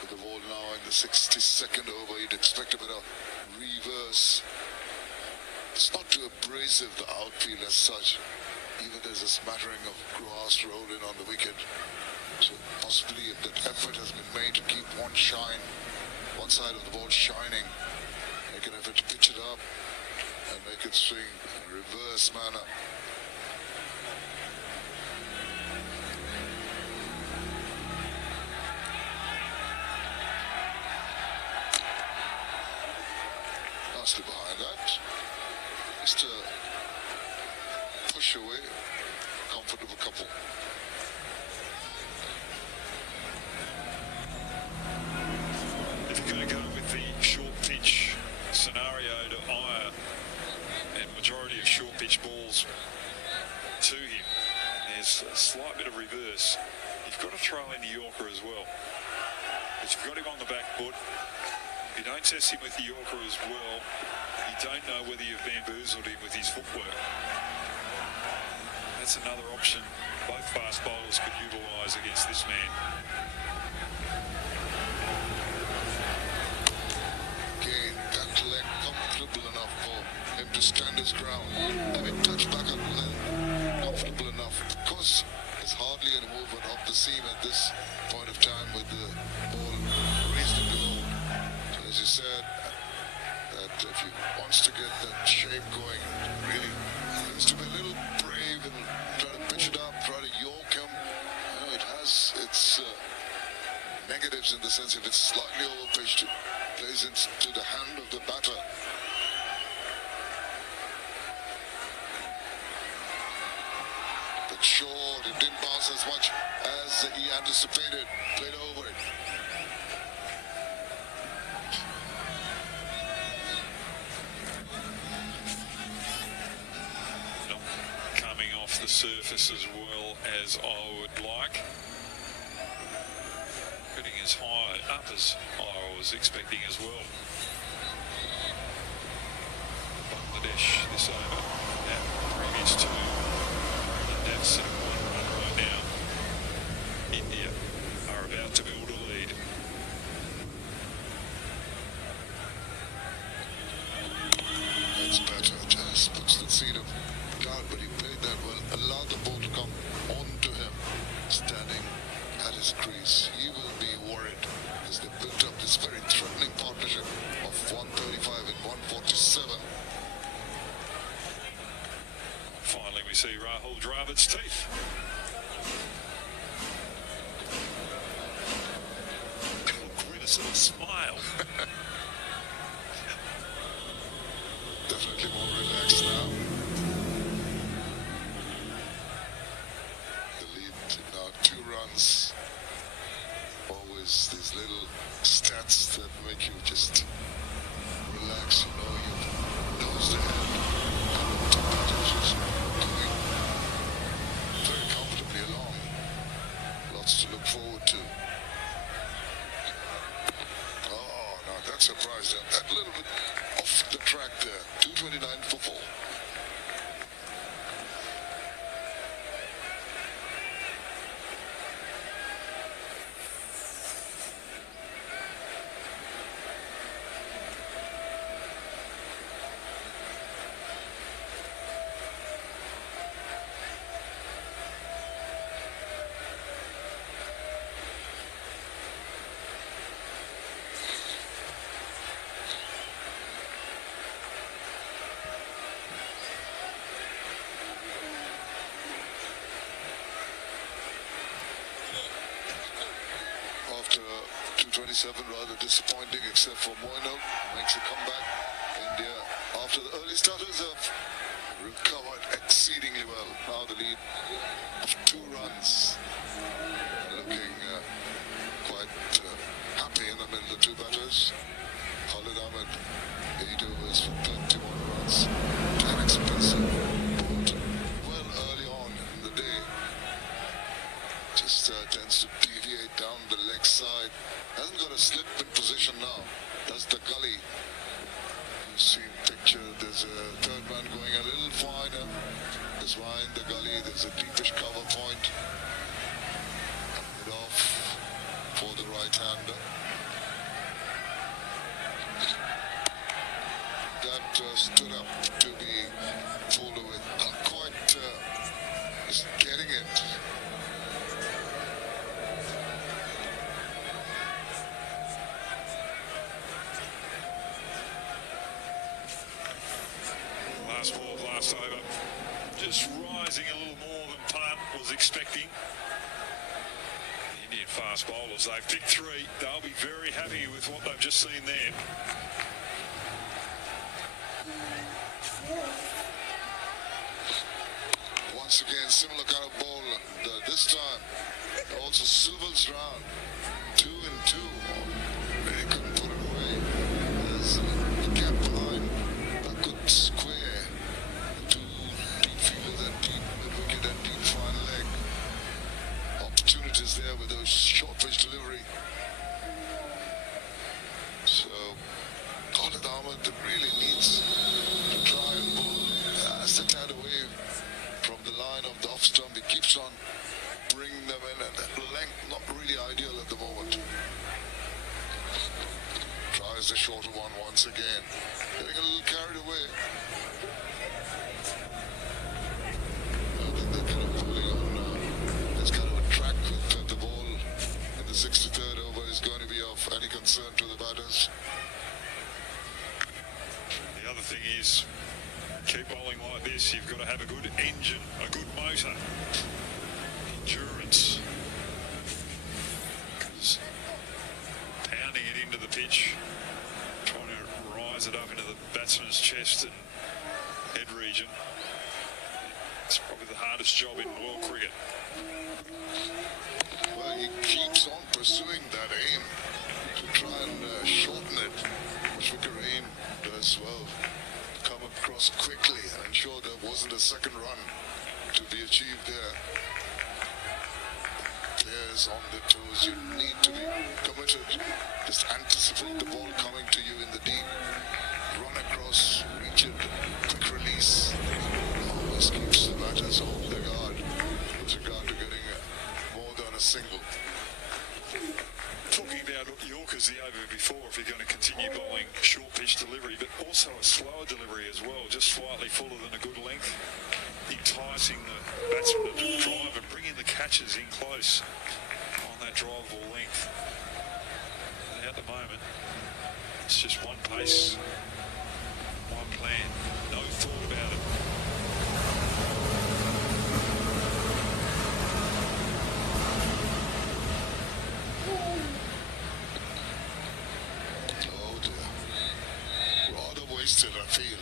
With the ball now in the 62nd over, you'd expect a bit of reverse. It's not too abrasive, the outfield as such. Even there's a smattering of grass rolled in on the wicket. So possibly if that effort has been made to keep one side of the ball shining, make an effort to pitch it up and make it swing in a reverse manner. Nicely behind that. Just a push away, comfortable couple. If you're going to go with the short pitch scenario to Iyer and majority of short pitch balls to him, there's a slight bit of reverse. You've got to throw in the Yorker as well. But you've got him on the back foot. If you don't test him with the Yorker as well, you don't know whether you've bamboozled him with his footwork. That's another option both fast bowlers could utilise against this man. Again, that leg comfortable enough for him to stand his ground. I mean, touch back up leg, comfortable enough because there's hardly any movement off the seam at this point of time with the ball reasonably low. So as you said, that if he wants to get that shape going, really needs to be a little brave and try to pitch it up, try to yoke him. I know it has its negatives in the sense if it's slightly overpitched, it plays into the hand of the batter. But short, it didn't bounce as much as he anticipated, played over it. Not coming off the surface as well as I would like. Getting as high up as I was expecting as well. Bangladesh this over at previous 2. And that's sitting 1 run right now. India are about to build a lead. That's better, just puts the seed of doubt, but he played that well, allowed the ball to come onto him, standing at his crease. He will be worried as they built up this very threatening partnership of 135 and 147. Finally, we see Rahul Dravid's teeth. Grimace smile. Definitely more relaxed now. The lead now 2 runs. Always these little stats that make you just relax. You know, you've nosed ahead. And the batters just going very comfortably along. Lots to look forward to. Oh, no, that surprised him. That little bit off the track there. 229 for 4. After 227, rather disappointing, except for Moino, makes a comeback. India, after the early starters, have recovered exceedingly well. Now the lead of 2 runs. Looking quite happy in the middle, the 2 batters. Khalid Ahmed, 8 overs for 31 runs. 10 expensive. Well early on in the day. Just tends to deviate down the leg side. Hasn't got a slip in position now. That's the gully. You see picture, there's a third man going a little finer. There's behind the gully, there's a deepish cover point. It off for the right-hander. That stood up to be pulled away. Not quite just getting it. Last ball, last over. Just rising a little more than Punt was expecting. The Indian fast bowlers, they've picked 3. They'll be very happy with what they've just seen there. Once again, similar kind of ball. This time, also swivels round. 2 and 2. They couldn't put it away. There's the gap behind. A good square. 2 deep fielders and deep mid-wicket and deep fine leg. Opportunities there with those short pitch delivery. So, Khalid Ahmed really needs to try and bowl just a tad away from the line of the off stump. He keeps on bringing them in, and that length not really ideal at the moment. Tries the shorter one once again. Getting a little carried away. I think they're kind of pulling on. It's kind of a track with the ball in the 63rd over is going to be of any concern to the batters. The other thing is, keep bowling like this, you've got to have a good engine, a good motor, endurance. Because pounding it into the pitch, trying to rise it up into the batsman's chest and head region, it's probably the hardest job in world cricket. Well, he keeps on pursuing that aim to try and shorten it. Trigger aim does well. Come across quickly and ensure there wasn't a second run to be achieved there. Players on their toes, you need to be committed. Just anticipate the ball coming to you in the deep. Run across, reach it, quick release. Always keeps the batters on their guard with regard to getting more than a single. Talking about Yorkers the over before, if you're going to continue bowling short pitch delivery, but also a slower delivery as well, just slightly fuller than a good length, enticing the batsman to drive and bringing the catches in close on that drivable length. And at the moment, it's just one pace, one plan, no thought about it. Wasted, I feel.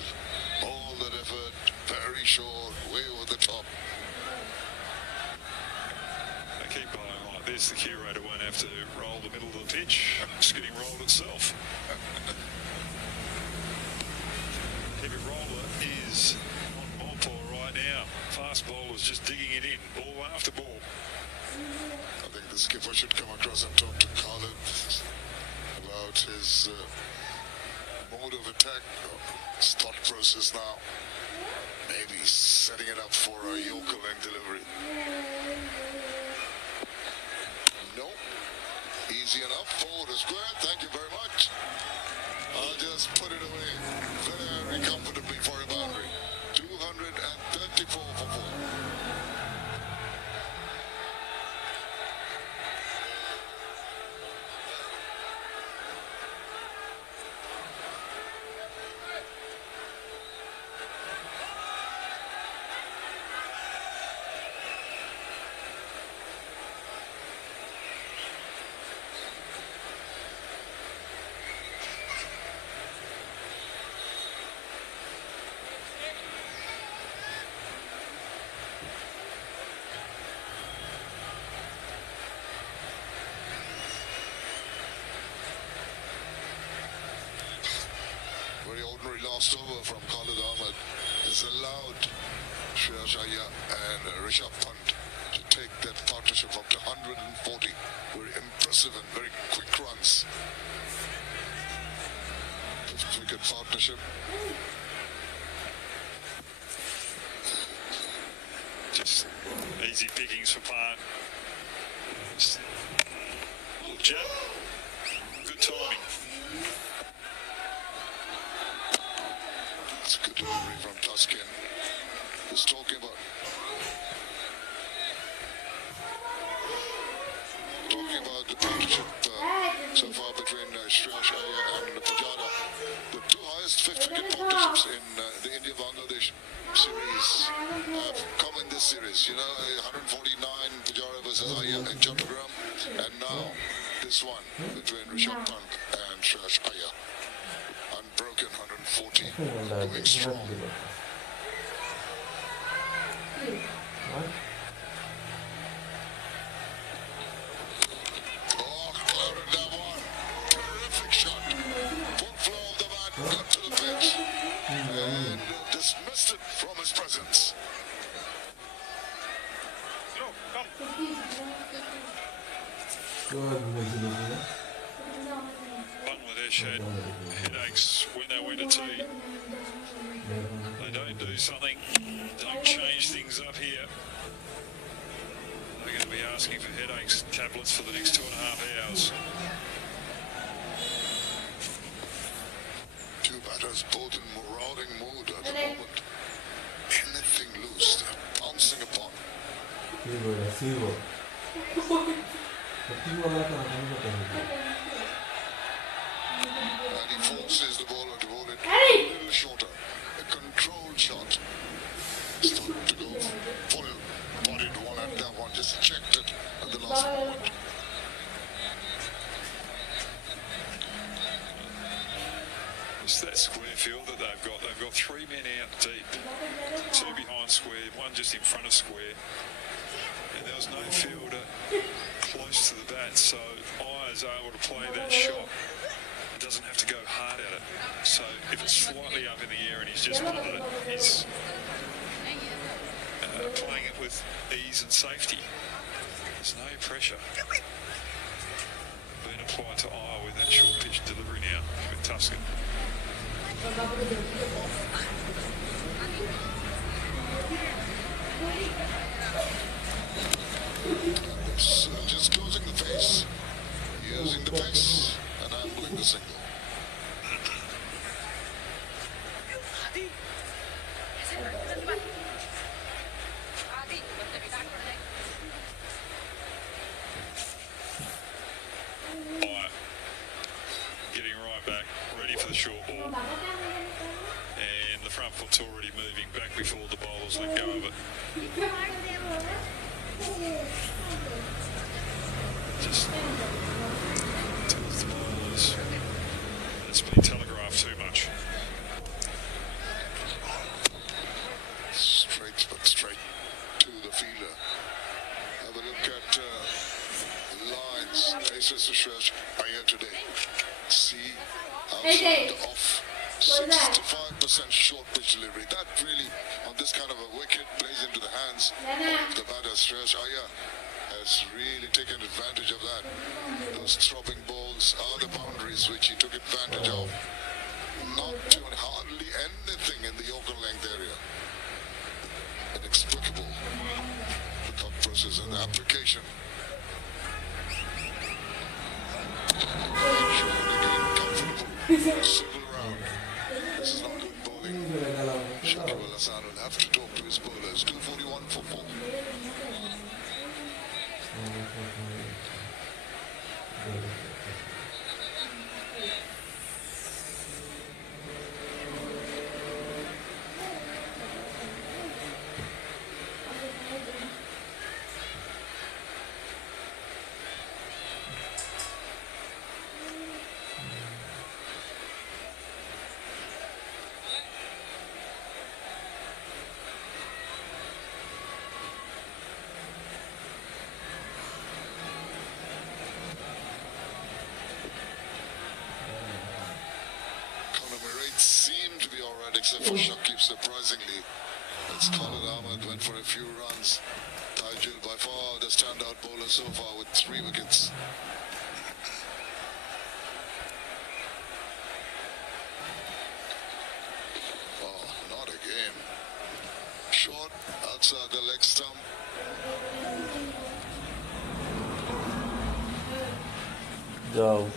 All that effort, very short, way over the top. They keep bowling like this, the curator won't have to roll the middle of the pitch. It's getting rolled itself. Heavy roller is on Montport right now. Fast bowler's just digging it in, ball after ball. I think the skipper should come across and talk to Khalid about his mode of attack, his thought process now. Maybe setting it up for a Yorker length delivery. No. Easy enough. Forward is square. Thank you very much. I'll just put it away very comfortably for a boundary. 234 for 4. extraordinary last over from Khalid Ahmed has allowed Shreyash Iyer and Rishabh Pant to take that partnership up to 140. Very impressive and very quick runs. Fifth wicket partnership. Just easy pickings for Pant. Little jab. Good timing. It's a good delivery from Tuscan. Just talking about the partnership so far between Shreyash Iyer and Pujara. The two highest fifth wicket partnerships in the India-Bangladesh series have come in this series. You know, 149 Pujara versus Iyer in Chattogram, and now this one between Rishabh Pant and Shreyash Iyer. Unbroken 140, going strong. Oh, clouded that one. Terrific shot. Full flow of the bat, cut to the pitch, and dismissed it from his presence. Bangladesh had headaches when they went to tea. They don't do something, don't change things up here. They're going to be asking for headaches tablets for the next 2.5 hours. Two batters both in marauding mood at the moment. Anything loose, they're pouncing upon. And he forces the bowler to bowl it a little shorter. A controlled shot. Started to go full bodied one at that one. Just checked it at the last moment. It's that square field that they've got. They've got 3 men out deep. 2 behind square, 1 just in front of square. And there was no fielder close to the bat, so Iyer's able to play that shot. It doesn't have to go hard at it. So if it's slightly up in the air and he's just punted it, he's playing it with ease and safety. There's no pressure being applied to Iyer with that short pitch delivery now with Tuscan. Just closing the face, using the pace, and angling the single. Iyer getting right back, ready for the short ball. And the front foot's already moving back before the bowlers let go of it. Just tells the bowlers it's been telegraphed too much. Straight but straight to the fielder. Have a look at lines. Aces Shreyash Iyer today. See outside off 65% short pitch delivery. That really, on this kind of a wicket, plays into the hands of the batter. Shreyash Iyer has really taken advantage of that. Those throbbing balls are the boundaries which he took advantage of. Not doing hardly anything in the Yorker length area. Inexplicable. The thought process and the application. Civil round. This is not good bowling. Shakib Al Hasan will have to talk to his bowlers. 241 for 4. seemed to be alright except for Shakib, surprisingly. It's Khalid Ahmed went for a few runs. Tajul by far the standout bowler so far with 3 wickets. Oh, not again. Short outside the leg stump. Go.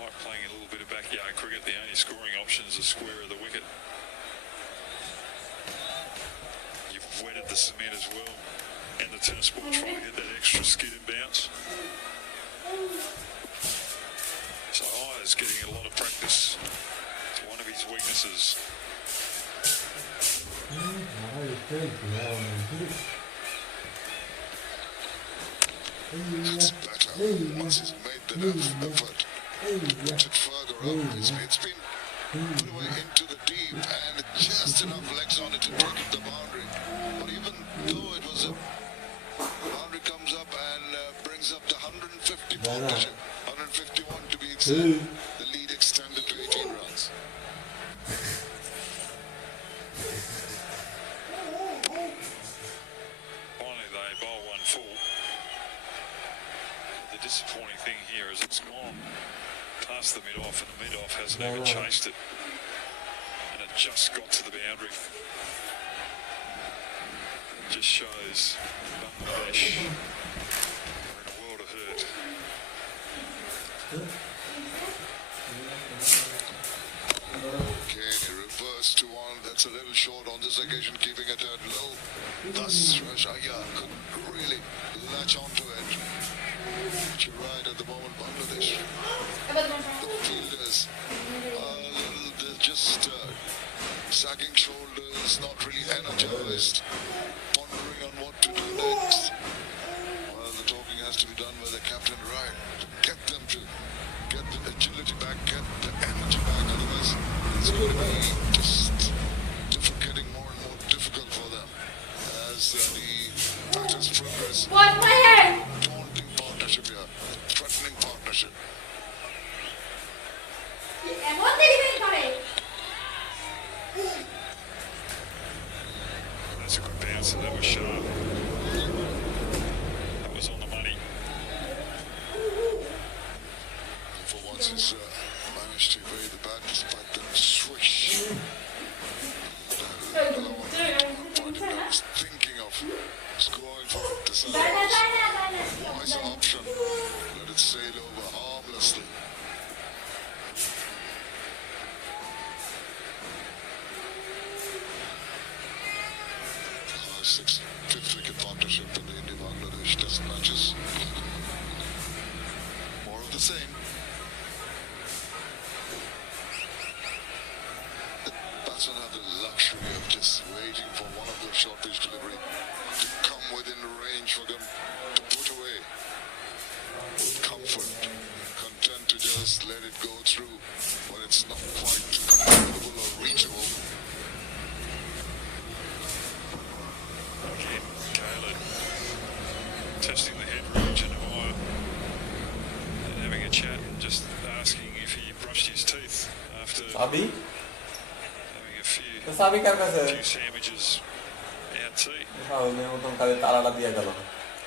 Like playing a little bit of backyard cricket, the only scoring option is a square of the wicket. You've wetted the cement as well, and the tennis ball trying to get that extra skid and bounce. So is getting a lot of practice. It's one of his weaknesses. It's better once he's made the effort. Puts it further up. It's been put away into the deep and just enough legs on it to take the boundary. But even though it was a boundary comes up and brings up the 150 partnership, 151 to be exact, the lead extended to 18 runs. Finally, they bowl one full. The disappointing thing here is it's gone past the mid-off, and the mid-off hasn't even chased it. And it just got to the boundary. It just shows Bangladesh are in a world of hurt. Okay, reverse to one. That's a little short on this occasion, keeping it at low. Thus, Rashaya couldn't really latch onto it. But you're right, at the moment, Bangladesh, the fielders they're just sagging shoulders, not really energized, pondering on what to do next. Well, the talking has to be done by the captain, right? Get them to get the agility back, get the energy back, otherwise it's going to be just getting more and more difficult for them as the batters progress. What's my hair? Daunting partnership here, threatening partnership. এমন দেরি করে That's a good bounce, and that was sharp. That was on the money. And for once he's managed to evade the bat despite the swish. I was thinking of going for it. This is a wise option. Let it sail over harmlessly. 5th wicket partnership in the India-Bangladesh Test matches. More of the same. The batsmen have the luxury of just waiting for one of those short pitch delivery to come within range for them to put away. With comfort, content to just let it go through when it's not quite controllable or reachable. Again, Caleb testing the head range and higher and having a chat and just asking if he brushed his teeth after Sabi? having a few Sabi kar kaise? sandwiches out tea. Sabi ne uton kare tarala diya gelo.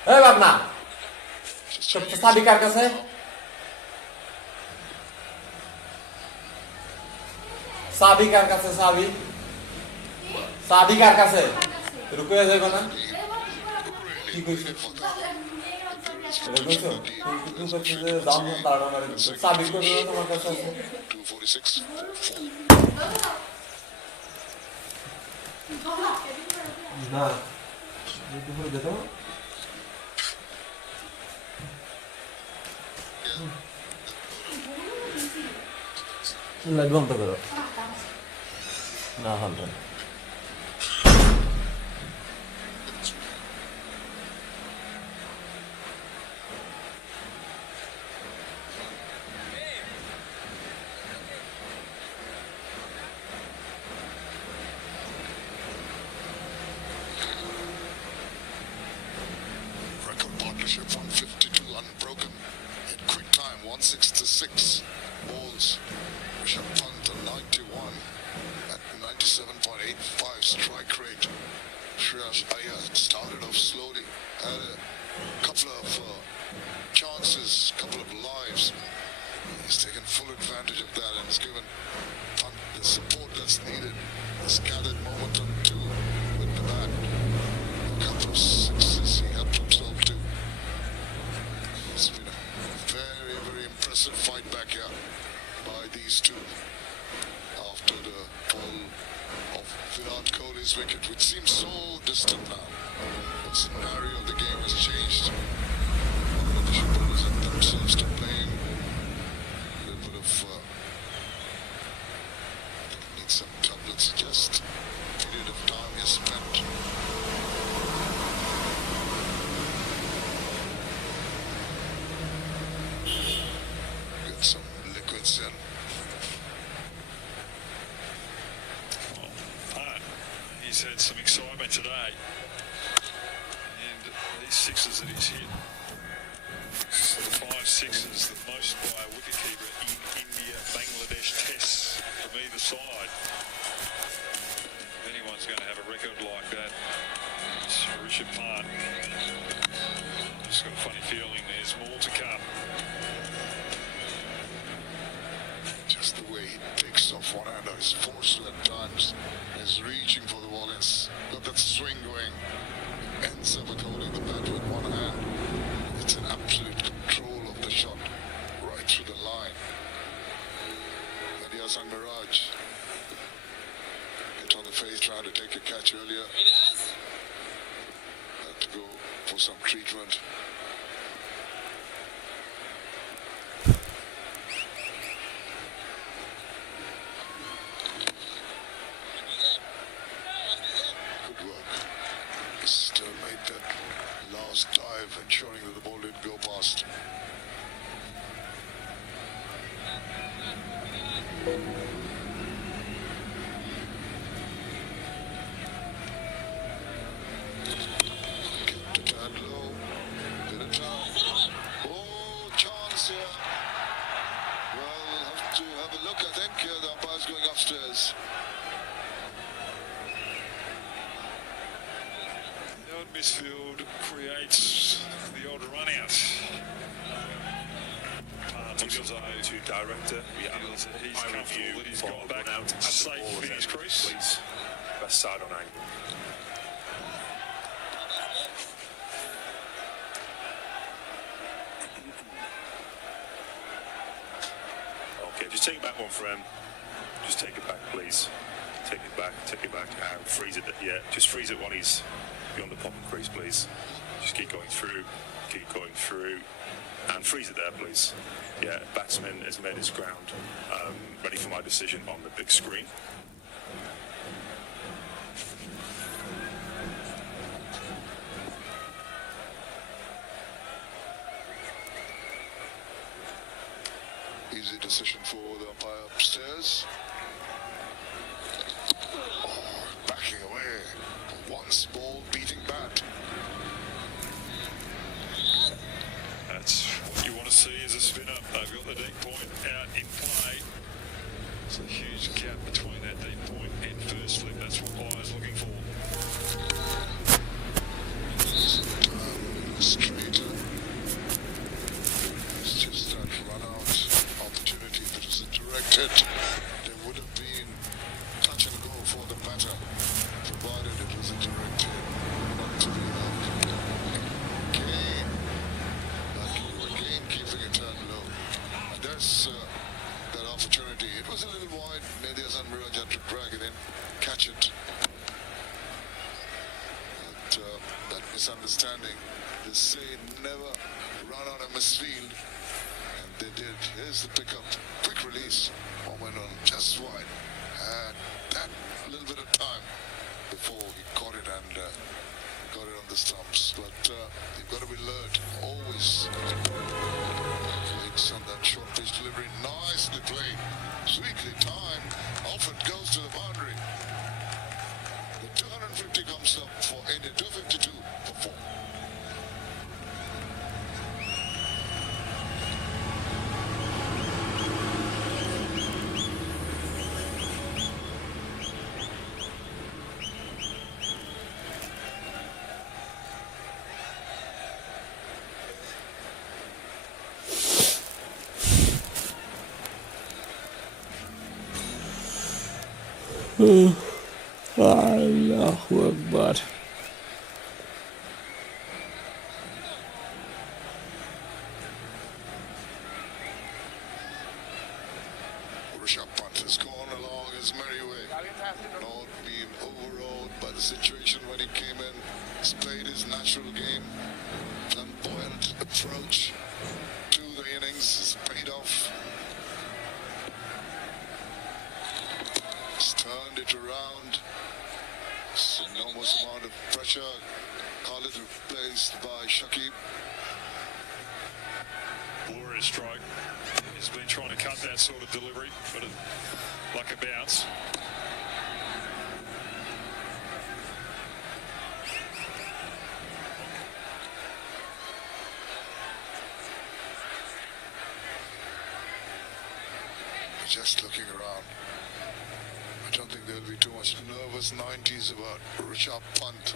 Hey babna. Sabi kar kaise? Sabi kar kaise sabi? Sabi kar kaise? रुको ऐसे बना की कोई रुको तो तू करते हैं दाम में ताड़ा मारे साबित कर दो तुम्हारे पास 246 ना ये तो बोल देता हूँ लाइट बंद करो ना हम Record partnership 152 unbroken in quick time 166. scenario of the game has changed. The shooters have themselves to blame. A little bit of need some tablets. Just a period of time is spent. Get some liquids in. He's had some excitement today, and these sixes that he's hit, so the 5 sixes, the most by a wicketkeeper in India, Bangladesh tests from either side. If anyone's going to have a record like that, it's Rishabh Pant. Just got a funny feeling there's more to come. Just the way he takes off one hand, is forceful at times, is reaching for the ball, has got that swing going, ends up with holding the bat with one hand. It's an absolute control of the shot, right through the line. And here's Miraj. Hit on the face, trying to take a catch earlier. Had to go for some treatment. Still made that last dive, ensuring that the ball didn't go past. Kept it down low, bit of time. Oh, chance here. Well, we'll have to have a look, I think. The umpire's going upstairs. The odd misfield creates the odd run out. To director, he's comfortable that he's got back out safe in his crease. Please. Best side on angle. Okay, just take it back one frame. Just take it back, please. Take it back, and freeze it. Yeah, just freeze it when he's beyond the popping crease, please. Just keep going through, and freeze it there, please. Yeah, batsman has made his ground. Ready for my decision on the big screen. Easy decision for the umpire upstairs. Oh, backing away. Once ball beating bat. That's what you want to see as a spinner. They've got the deep point out in play. There's a huge gap between that deep point and first flip. That's what I was looking for. Straighter. It's just that run out opportunity. If it was a direct hit, there would have been touch and go for the batter, provided it was a direct hit. Not to be allowed. Again, again keeping it turned low. And there's that opportunity. It was a little wide. Maybe as Miraj had to drag it in, catch it. But that misunderstanding. They say never run on a misfield, and they did. Here's the pickup, quick release, one went on just wide, and that little bit of time before he caught it and got it on the stumps. But you've got to be alert, always. Links on that short pitch delivery, nicely played, sweetly timed, off it goes to the boundary. The 250 comes up for India, 252 for 4. Allahu Akbar. Rishabh Pant has gone along his merry way, not being overawed by the situation when he came in. He's played his natural game. Flamboyant approach to the innings has paid off. He's turned it around. It's an enormous amount of pressure. Khalid replaced by Shakib. Glorious strike. He's been trying to cut that sort of delivery, but like a bounce. Just looking around, I don't think there'll be too much nervous 90s about Rishabh Pant.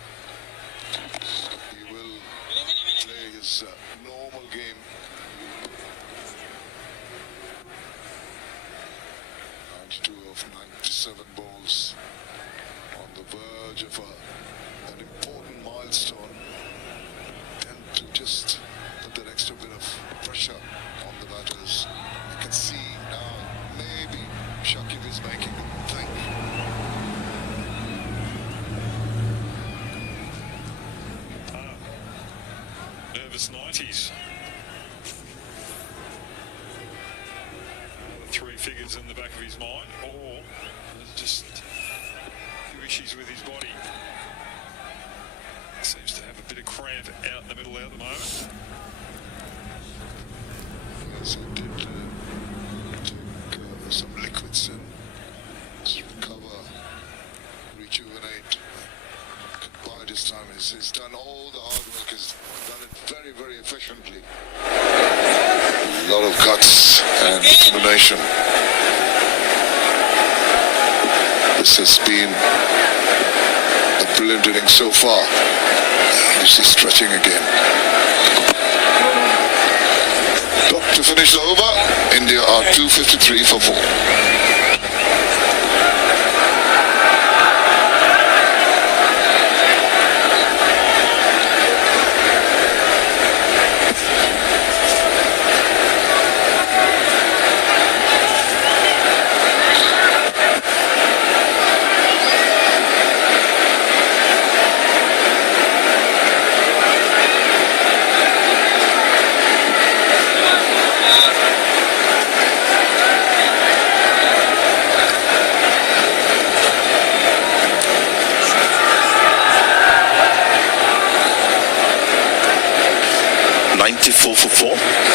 He will play his normal game. 92 of 97 balls, on the verge of an important milestone. Tend to just put that extra bit of pressure on the batters. You can see now maybe Shakib is making them think. Nervous 90s. Three figures in the back of his mind, or there's just a few issues with his body. Seems to have a bit of cramp out in the middle at the moment. Yes, I did take some liquids in, just recover, rejuvenate. By this time, he's done all the hard work, he's done it very, very efficiently. A lot of guts and determination. This has been a brilliant inning so far. You see stretching again. To finish the over, India are 253 for 4.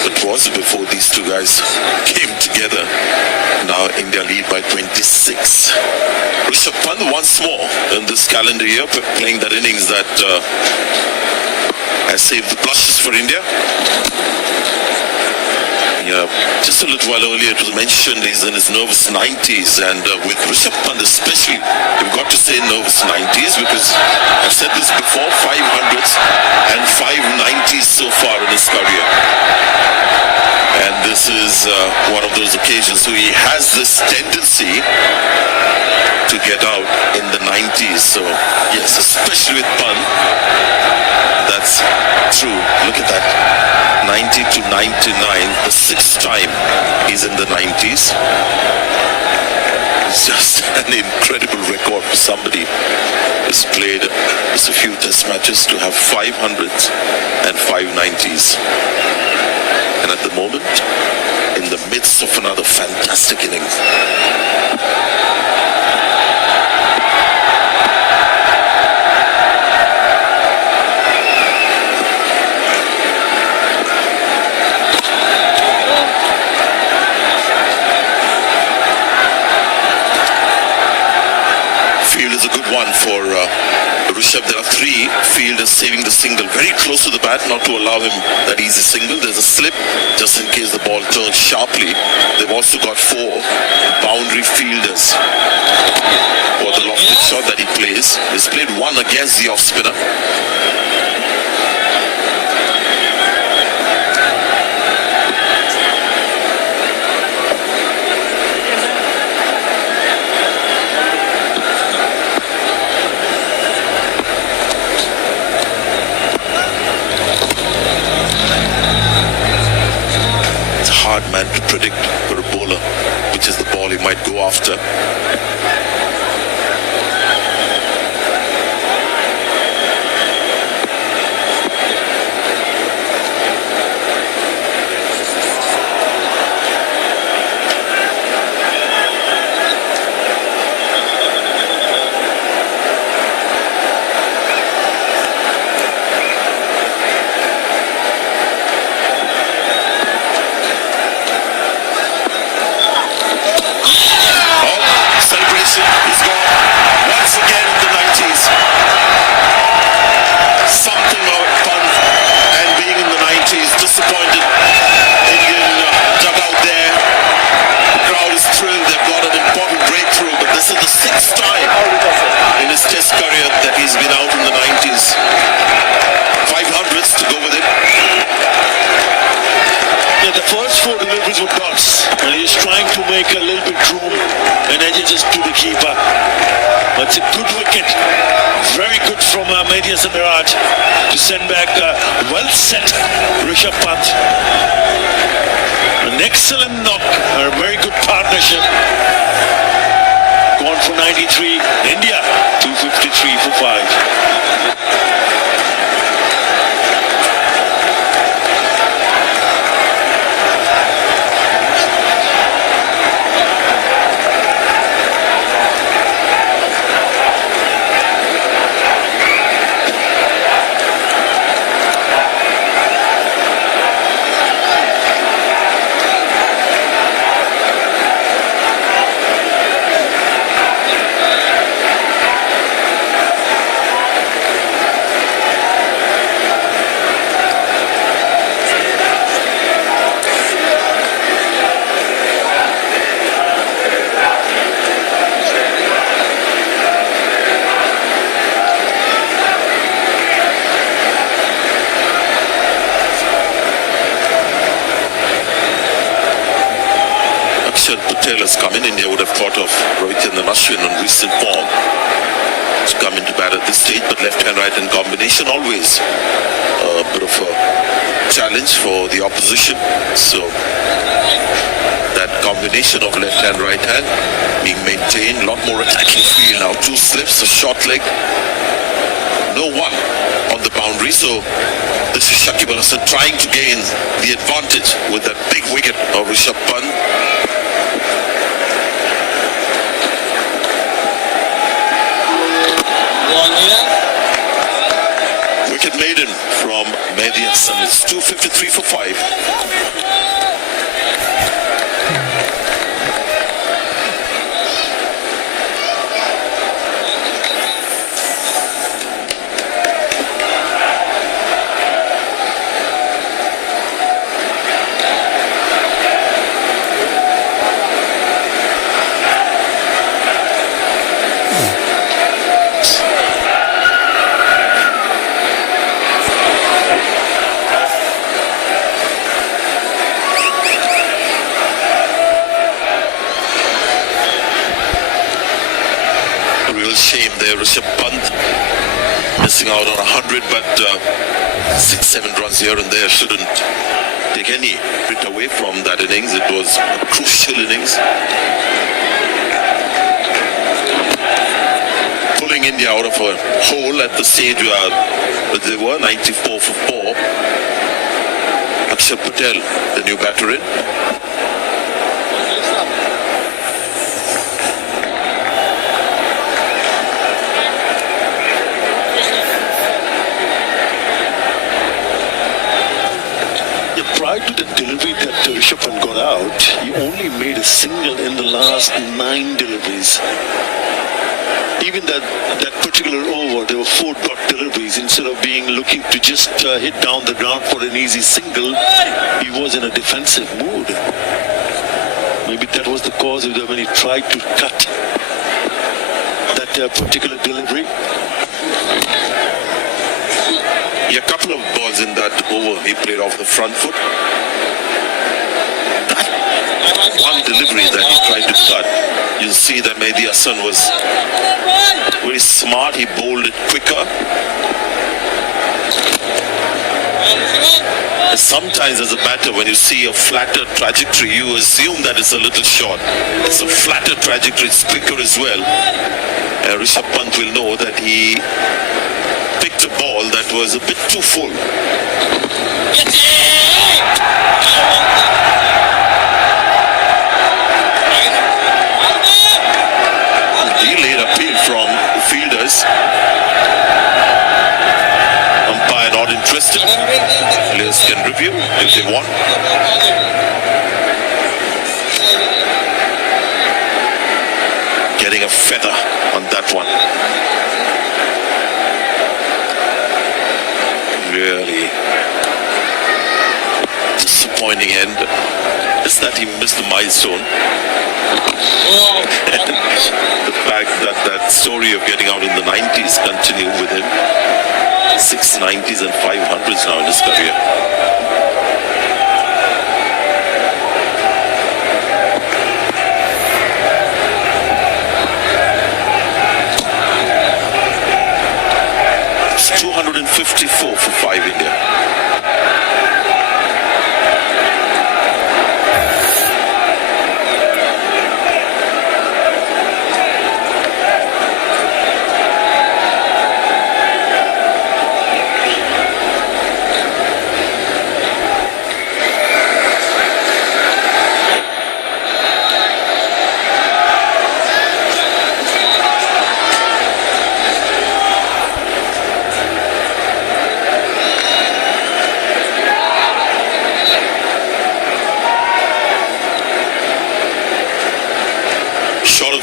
It was before these two guys came together. Now India lead by 26. Rishabh Pant once more in this calendar year playing that innings that has saved the blushes for India. Yeah, just a little while earlier it was mentioned he's in his nervous 90s, and with Rishabh Pant especially, you've got to say nervous 90s because I've said this before, 500s and 590s so far in his career. And this is one of those occasions. So he has this tendency to get out in the 90s. So yes, especially with Pant, that's true. Look at that. 90 to 99, the sixth time he's in the 90s. It's just an incredible record for somebody who's played just a few test matches to have 500s and 590s. And at the moment, in the midst of another fantastic innings. For Rishabh, there are three fielders saving the single very close to the bat, not to allow him that easy single. There's a slip just in case the ball turns sharply. They've also got four boundary fielders for the lofted shot that he plays. He's played one against the off spinner. Man to predict for a bowler which is the ball he might go after. keeper. But it's a good wicket. Very good from Mehdi Hasan Miraj to send back well set Rishabh Pant. An excellent knock, a very good partnership. Gone for 93. India 253 for 5. Patel has come in. India would have thought of Ravichandran Ashwin on recent form to come into bat at this stage, but left-hand, right-hand combination always a bit of a challenge for the opposition. So that combination of left-hand, right-hand being maintained, a lot more attacking field now. 2 slips, a short leg, no one on the boundary. So this is Shakib Al Hasan trying to gain the advantage with that big wicket of Rishabh Pant. Wicket maiden from Mehdi Hasan. It's 253 for 5. Rishabh Pant missing out on 100, but 6-7 runs here and there shouldn't take any bit away from that innings. It was a crucial innings, pulling India out of a hole at the stage where they were 94 for 4. Akshar Patel, the new batter in. Prior to the delivery that Rishabh Pant got out, he only made a single in the last 9 deliveries. Even that particular over, there were 4 dot deliveries. Instead of looking to just hit down the ground for an easy single, he was in a defensive mood. Maybe that was the cause of that when he tried to cut that particular delivery. Yeah, a couple of balls in that over he played off the front foot. That one delivery that he tried to cut, you see that Mehdi Hasan was very smart. He bowled it quicker. And sometimes as a batter, when you see a flatter trajectory, you assume that it's a little short. It's a flatter trajectory, it's quicker as well. And Rishabh Pant will know that he picked a ball that was a bit too full. Delayed appeal from the fielders. Umpire not interested. Players can review if they want. Getting a feather on that one. Really disappointing end is that he missed the milestone. The fact that that story of getting out in the 90s continued with him. 6 90s and 500s now in his career. 54 for 5 India.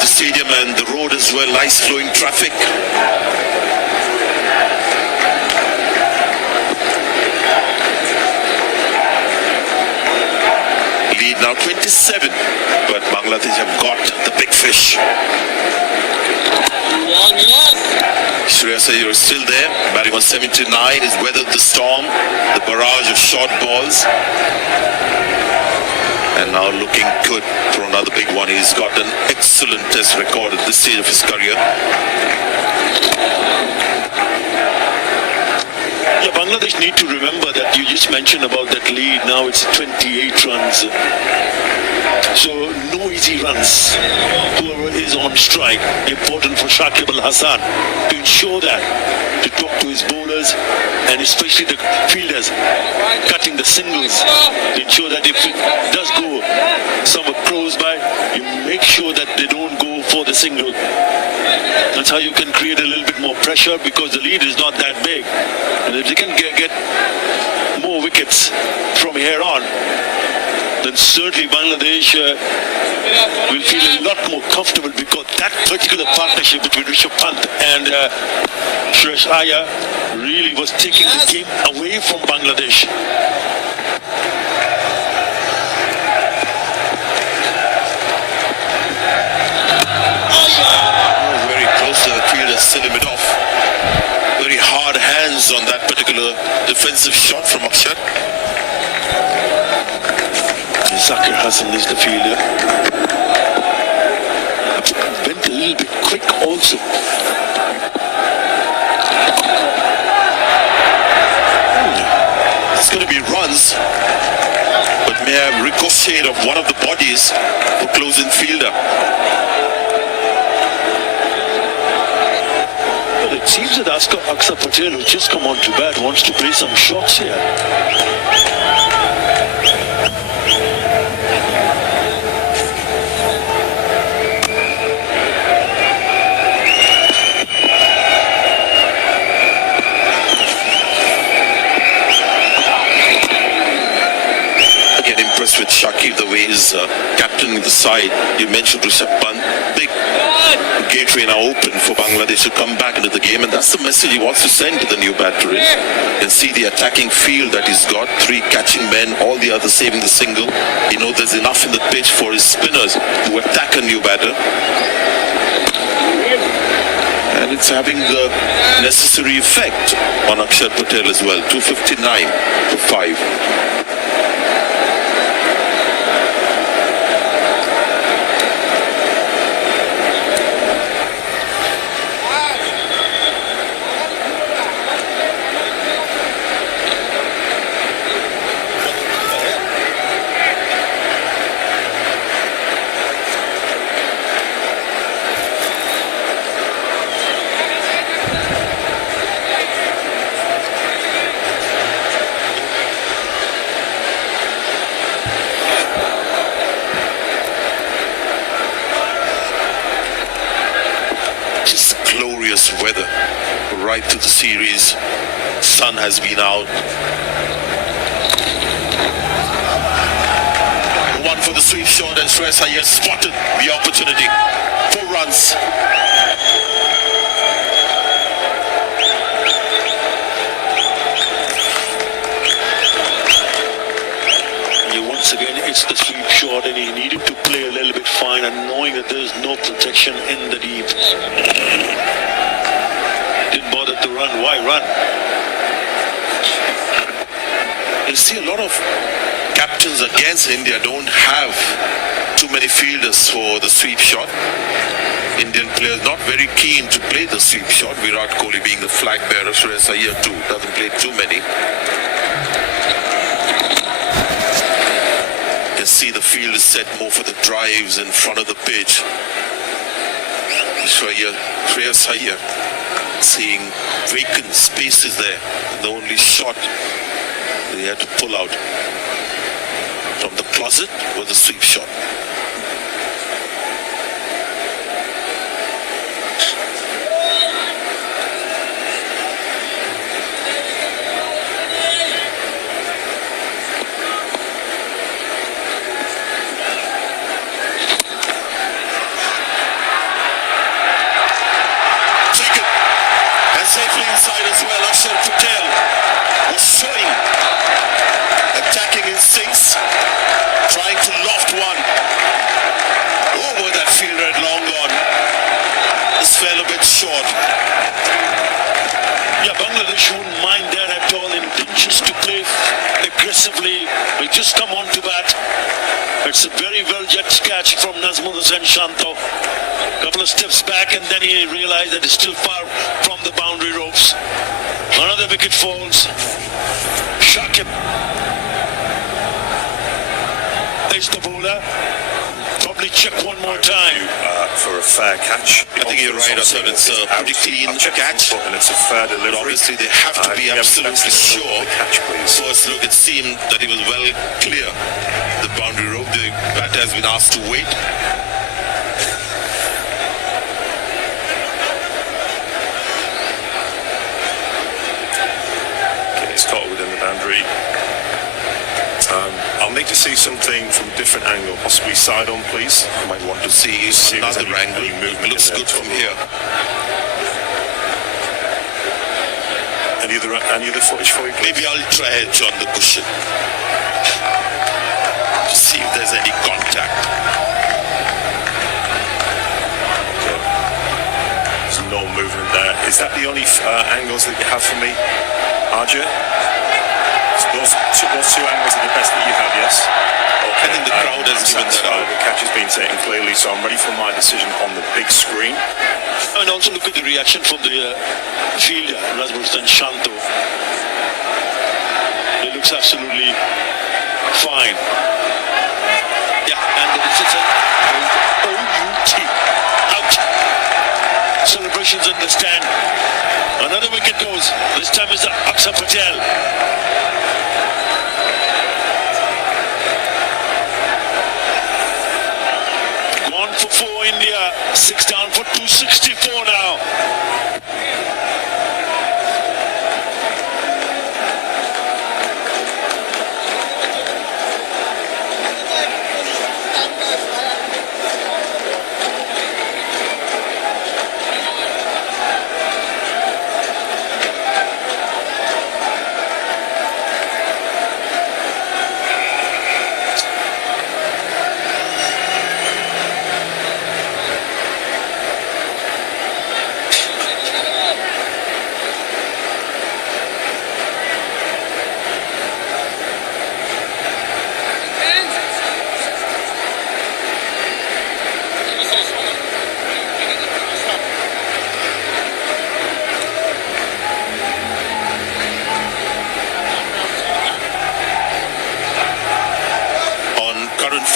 Stadium and the road as well, nice flowing traffic. Lead now 27, but Bangladesh have got the big fish. Shreyas Iyer is still there, batting on 79, has weathered the storm, the barrage of short balls. And now looking good for another big one. He's got an excellent test record at this stage of his career. Yeah, Bangladesh need to remember that you just mentioned about that lead. Now it's 28 runs. So no easy runs. Whoever is on strike, important for Shakib Al Hassan to ensure that, to talk to his bowlers and especially the fielders, cutting the singles to ensure that if it does go somewhat close by, you make sure that they don't go for the single. That's how you can create a little bit more pressure, because the lead is not that big. And if they can get more wickets from here on, then certainly Bangladesh will feel a lot more comfortable, because that particular partnership between Rishabh Pant and Shreyas Iyer really was taking the game away from Bangladesh. Very close to the fielder, sending it off. Very hard hands on that particular defensive shot from Akshat. Zakir Hassan is the fielder. Went a little bit quick also. It's going to be runs, but may have ricocheted of one of the bodies for close-in fielder. Well, it seems that Aksa Patel, who just come on to bat, wants to play some shots here. With Shakib, the way he's captaining the side. You mentioned Rishabh Pant, big gateway now open for Bangladesh to come back into the game, and that's the message he wants to send to the new batter. And see the attacking field that he's got, 3 catching men, all the others saving the single. He knows there's enough in the pitch for his spinners to attack a new batter. And it's having the necessary effect on Akshat Patel as well. 259 for 5. Weather right through the series. Sun has been out. One for the sweep shot, and Shreyas Iyer spotted the opportunity. 4 runs. Once again, it's the sweep shot, and he needed to play a little bit fine, and knowing that there's no protection in the deep. Didn't bother to run. Why run? You see a lot of captains against India don't have too many fielders for the sweep shot. Indian players not very keen to play the sweep shot. Virat Kohli being the flag bearer, Shreyas Iyer too doesn't play too many. You can see the field is set more for the drives in front of the pitch. Shreyas Iyer seeing vacant spaces there. The only shot they had to pull out from the closet was a sweep shot. Safely inside as well. Akshar Patel was showing attacking instincts, trying to loft one over that fielder at long gone. This fell a bit short. Yeah, Bangladesh wouldn't mind that at all. Intentions to play aggressively. We just come on to bat. It's a very well judged catch from Nazmul Hussain Shanto. Couple of steps back and then he realized that it's still far from the boundary ropes. Another wicket falls. Shakib is the bowler. Probably check one more time. For a fair catch. I think you're right. I thought it's a pretty clean catch. And it's a fair delivery. But obviously they have to be absolutely sure. First look, it seemed that he was well clear the boundary rope. The batter has been asked to wait. It's caught within the boundary. I'll need to see something from a different angle, possibly side on, please. I might want to see another angle. It looks good from here. Any other footage for you, please? Maybe I'll try edge on the cushion to see if there's any contact. There's no movement there. Is that the only angles that you have for me, Arjun? Those two angles are the best that you have, yes? Okay. I think the crowd has given that out. The catch has been taken clearly, so I'm ready for my decision on the big screen. And also look at the reaction from the fielder, Nazmul Hussain Shanto. He looks absolutely fine. Yeah, and it's an OUT. Out. Celebrations in the stand. Another wicket goes. This time it's Akshar Patel. For 4 India, 6 down for 264 now.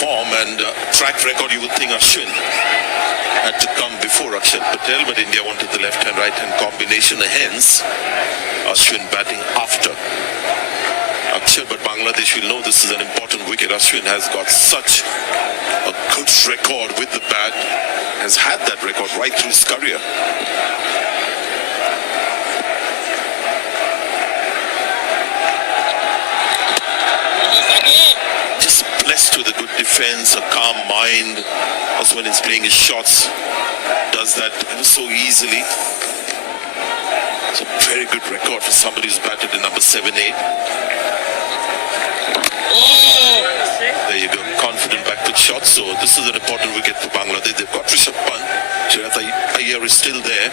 Form and track record, you would think Ashwin had to come before Akshar Patel, but India wanted the left-hand, right-hand combination, hence Ashwin batting after Akshar. But Bangladesh will know this is an important wicket. Ashwin has got such a good record with the bat, has had that record right through his career. Blessed with a good defense, a calm mind. Also when he's playing his shots, does that ever so easily. It's a very good record for somebody who's batted in number 7-8. There you go, confident backward shot. So this is an important wicket for Bangladesh. They've got Rishabh Pant. Shreyas Iyer is still there.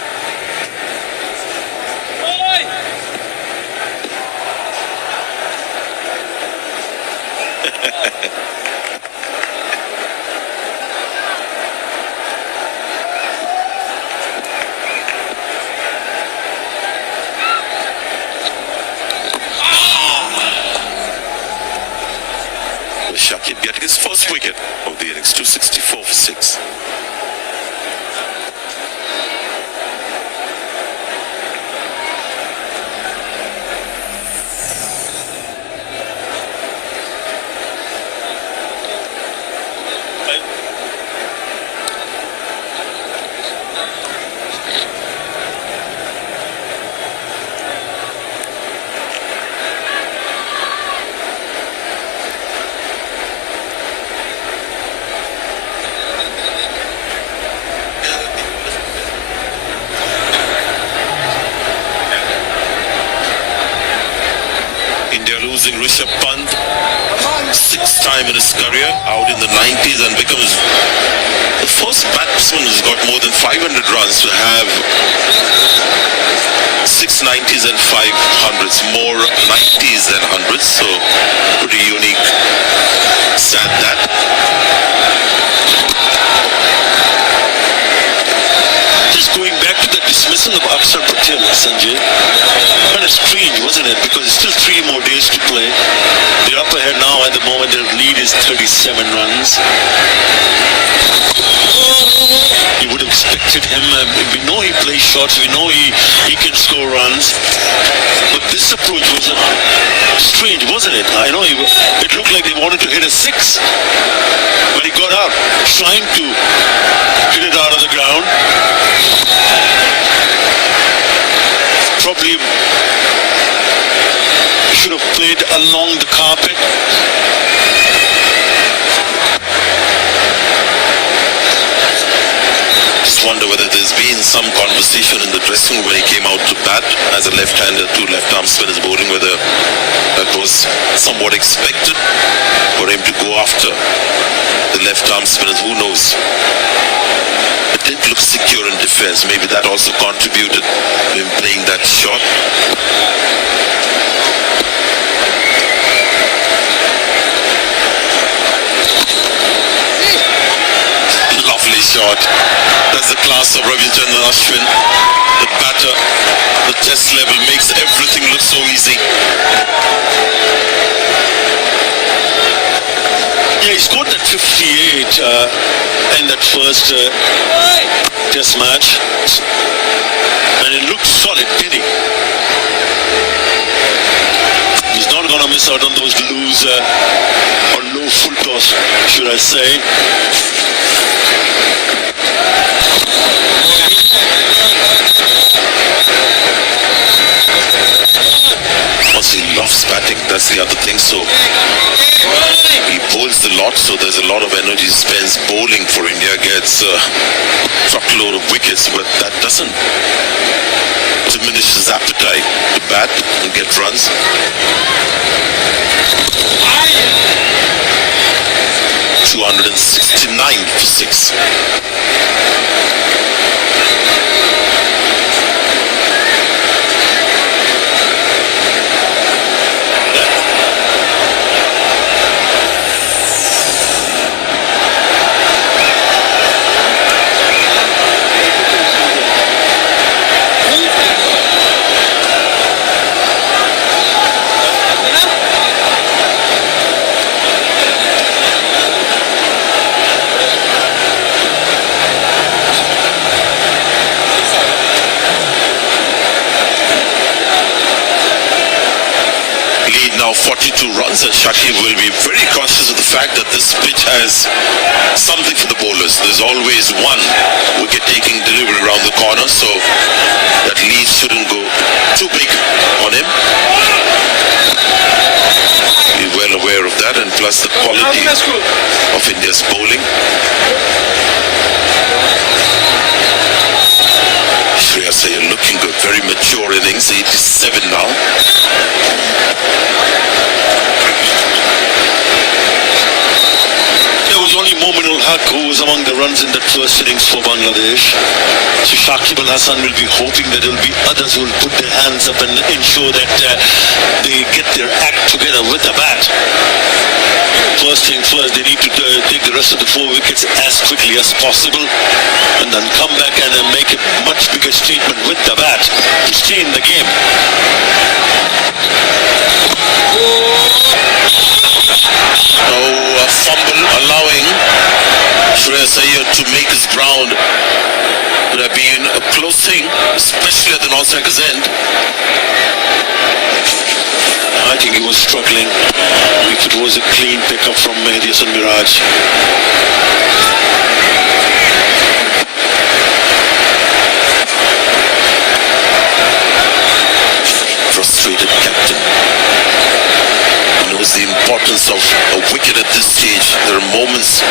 Shakib getting his first wicket of the innings, 264 for 6. Losing Rishabh Pant, 6th time in his career, out in the 90s, and becomes the first batsman who's got more than 500 runs to have 6 90s and 5 hundreds, more 90s than 100s, so pretty unique. Sad that. Just going back to the dismissal of Akshar Patel, Sanjay, kind of strange, wasn't it? Because it's still 3 more days to play. They're up ahead now. At the moment, their lead is 37 runs. You would have expected him. We know he plays shots. We know he can score runs. But this approach was strange, wasn't it? I know it looked like they wanted to hit a 6. But he got out, trying to hit it out of the ground. Probably should have played along the carpet. Just wonder whether there's been some conversation in the dressing room when he came out to bat as a left-hander, 2 left-arm spinners bowling, whether that was somewhat expected for him to go after the left-arm spinners. Who knows? It didn't look secure in defense. Maybe that also contributed to him playing that shot. Lovely shot. That's the class of Ravichandran Ashwin. The batter, the test level makes everything look so easy. Yeah, he scored that 58 in that first test match. And it looked solid, didn't he? He's not going to miss out on those loose or low full toss, should I say. He loves batting, that's the other thing. So he bowls a lot, so there's a lot of energy spends bowling for India, gets a truckload of wickets, but that doesn't diminish his appetite to bat and get runs. 269 for 6. Now 42 runs, and Shakib will be very conscious of the fact that this pitch has something for the bowlers. There's always one wicket-taking delivery around the corner, so that lead shouldn't go too big on him. He's well aware of that, and plus the quality of India's bowling. Shreyas Iyer looking good, very mature innings, 87 now. Only Mominul Haq who was among the runs in that first innings for Bangladesh. So Shakib Al Hasan will be hoping that there will be others who will put their hands up and ensure that they get their act together with the bat. First thing first, they need to take the rest of the 4 wickets as quickly as possible and then come back and make a much bigger statement with the bat to stay in the game. Now a fumble allowing Shreyas Iyer to make his ground. Would have been a close thing, especially at the non-striker's end. I think he was struggling if it was a clean pickup from Mehdi Hasan Miraj. Frustrated captain. He knows the importance of a wicket at this stage. There are moments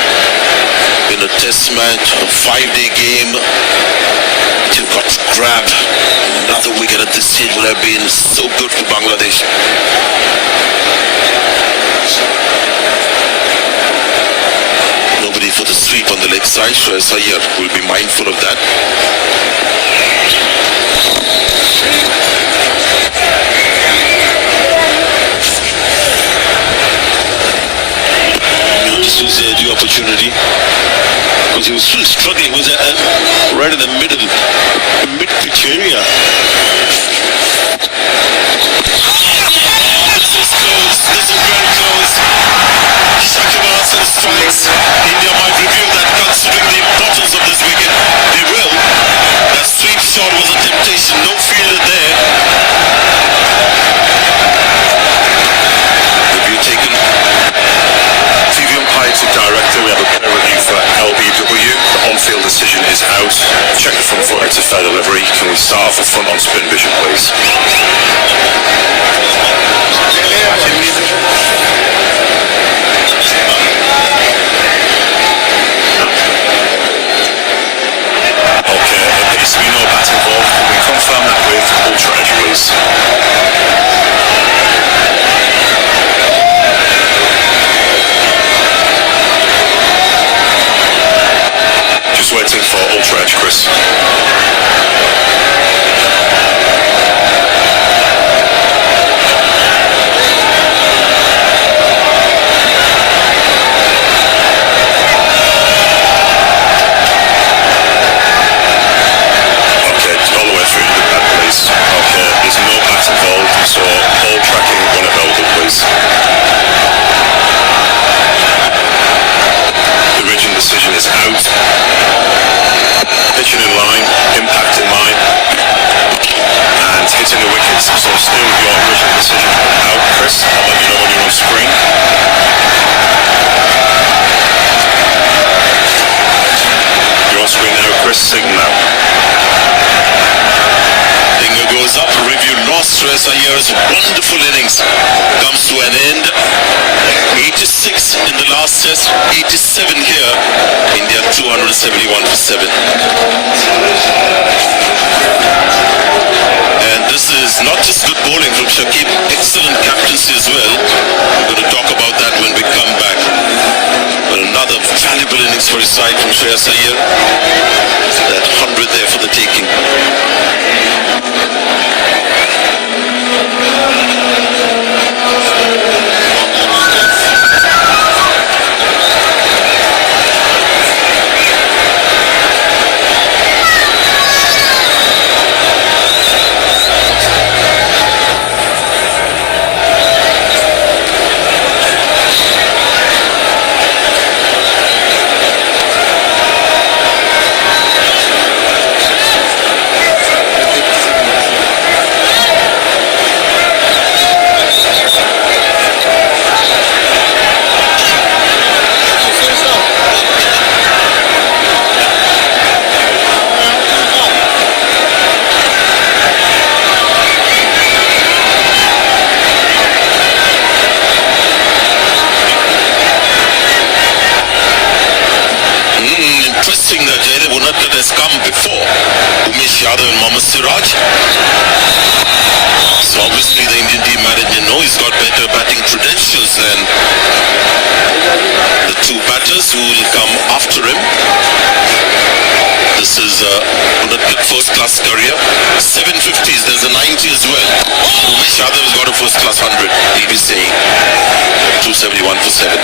in a test match, a 5-day game, you've got to grab another wicket at this stage would have been so good for Bangladesh. Nobody for the sweep on the leg side. Shreyas Iyer will be mindful of that. This was the opportunity because he was still struggling. He was right in the mid-pitch area. This is close. This is very close. Shakib Al Hasan strikes. India might review that considering the importance of this wicket. They will. That sweep shot was a temptation. No fielder there. Review taken. Director, we have a player review for LBW. The on-field decision is out. Check the front foot, it's a fair delivery. Can we start off the front on spin vision, please? Okay, there appears to be no bat involved. Can we confirm that with Ultra Edge, please? Just waiting for Ultra Edge, Chris. Okay, all the way through to the bat, please. Okay, there's no bat involved, so all tracking when available, please. The Origin decision is out. Pitching in line, impact in line, and hitting the wickets. So still with your original decision out, Chris. I'll let you know when you're on screen. You're on screen now, Chris. Signal now. Finger goes up, review lost. Shreyas Iyer's wonderful innings comes to an end. 86 in the last test, 87 here. India 271 for 7. And this is not just good bowling from Shakib, excellent captaincy as well. We're going to talk about that when we come back. But another valuable innings for his side from Shreyas Iyer. That 100 there for the taking. So obviously the Indian team manager knows he's got better batting credentials than the two batters who will come after him. This is Unadkat first-class career. 750s, there's a 90 as well. Umesh Yadav has got a first-class 100, he'll be saying. 2 171 for 7.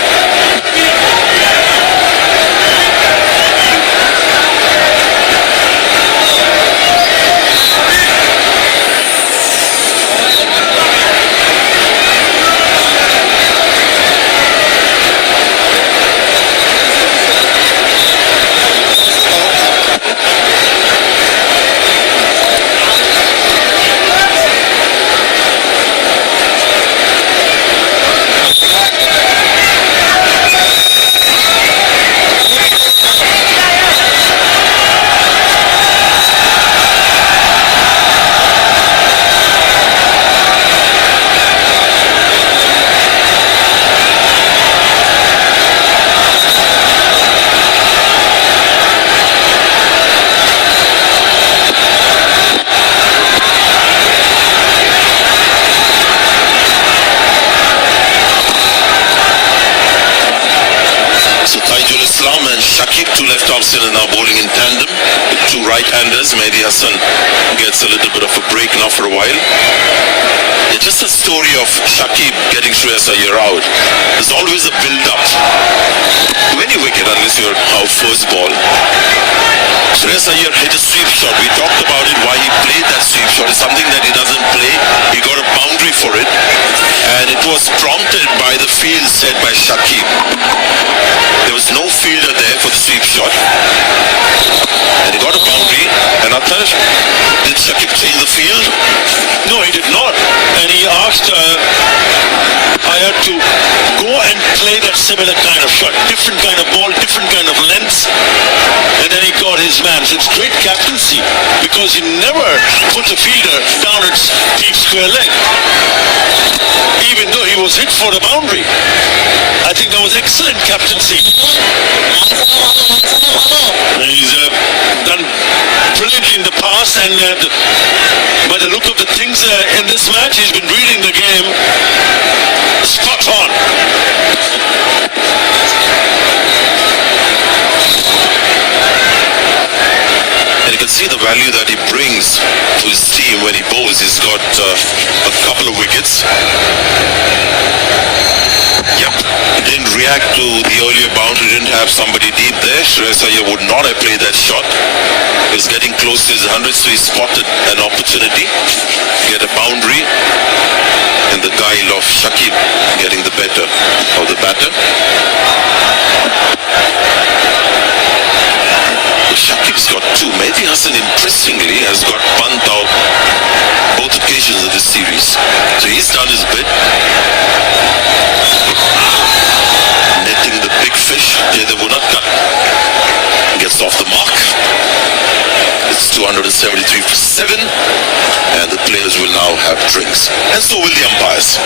Are now bowling in tandem with two right-handers. Mehdi Hassan gets a little bit of a break now for a while. It's just a story of Shakib getting Shreyas Iyer out. There's always a build-up to any wicket unless you're out first ball. Shreyas Iyer hit a sweep shot. We talked about it, why he played that sweep shot. It's something that he doesn't play. He got a boundary for it. And it was prompted by the field set by Shakib. There was no fielder there for the sweep shot. And he got a boundary. And Atash, did Shakib change the field? No, he did not. And he asked Iyer to go and play that similar kind of shot. Different kind of ball, different kind of lengths. And then he got his man. So it's great captaincy because he never puts a fielder down its deep square leg. Even though he was hit for the boundary. I think that was excellent captaincy. He's done brilliantly in the past, and by the look of the things in this match, he's been reading the game spot on. And you can see the value that he brings to his team when he bowls. He's got a couple of wickets. Yep, he didn't react to the earlier boundary, didn't have somebody deep there. Shreyas Iyer would not have played that shot. He was getting close to his 100, so he spotted an opportunity to get a boundary in the guile of Shakib getting the better of the batter. Shakib's got two. Mehdi Hassan, interestingly, has got punt out both occasions of this series. So he's done his bit. Netting the big fish. Jaydev gets off the mark. It's 273 for 7. And the players will now have drinks. And so will the umpires.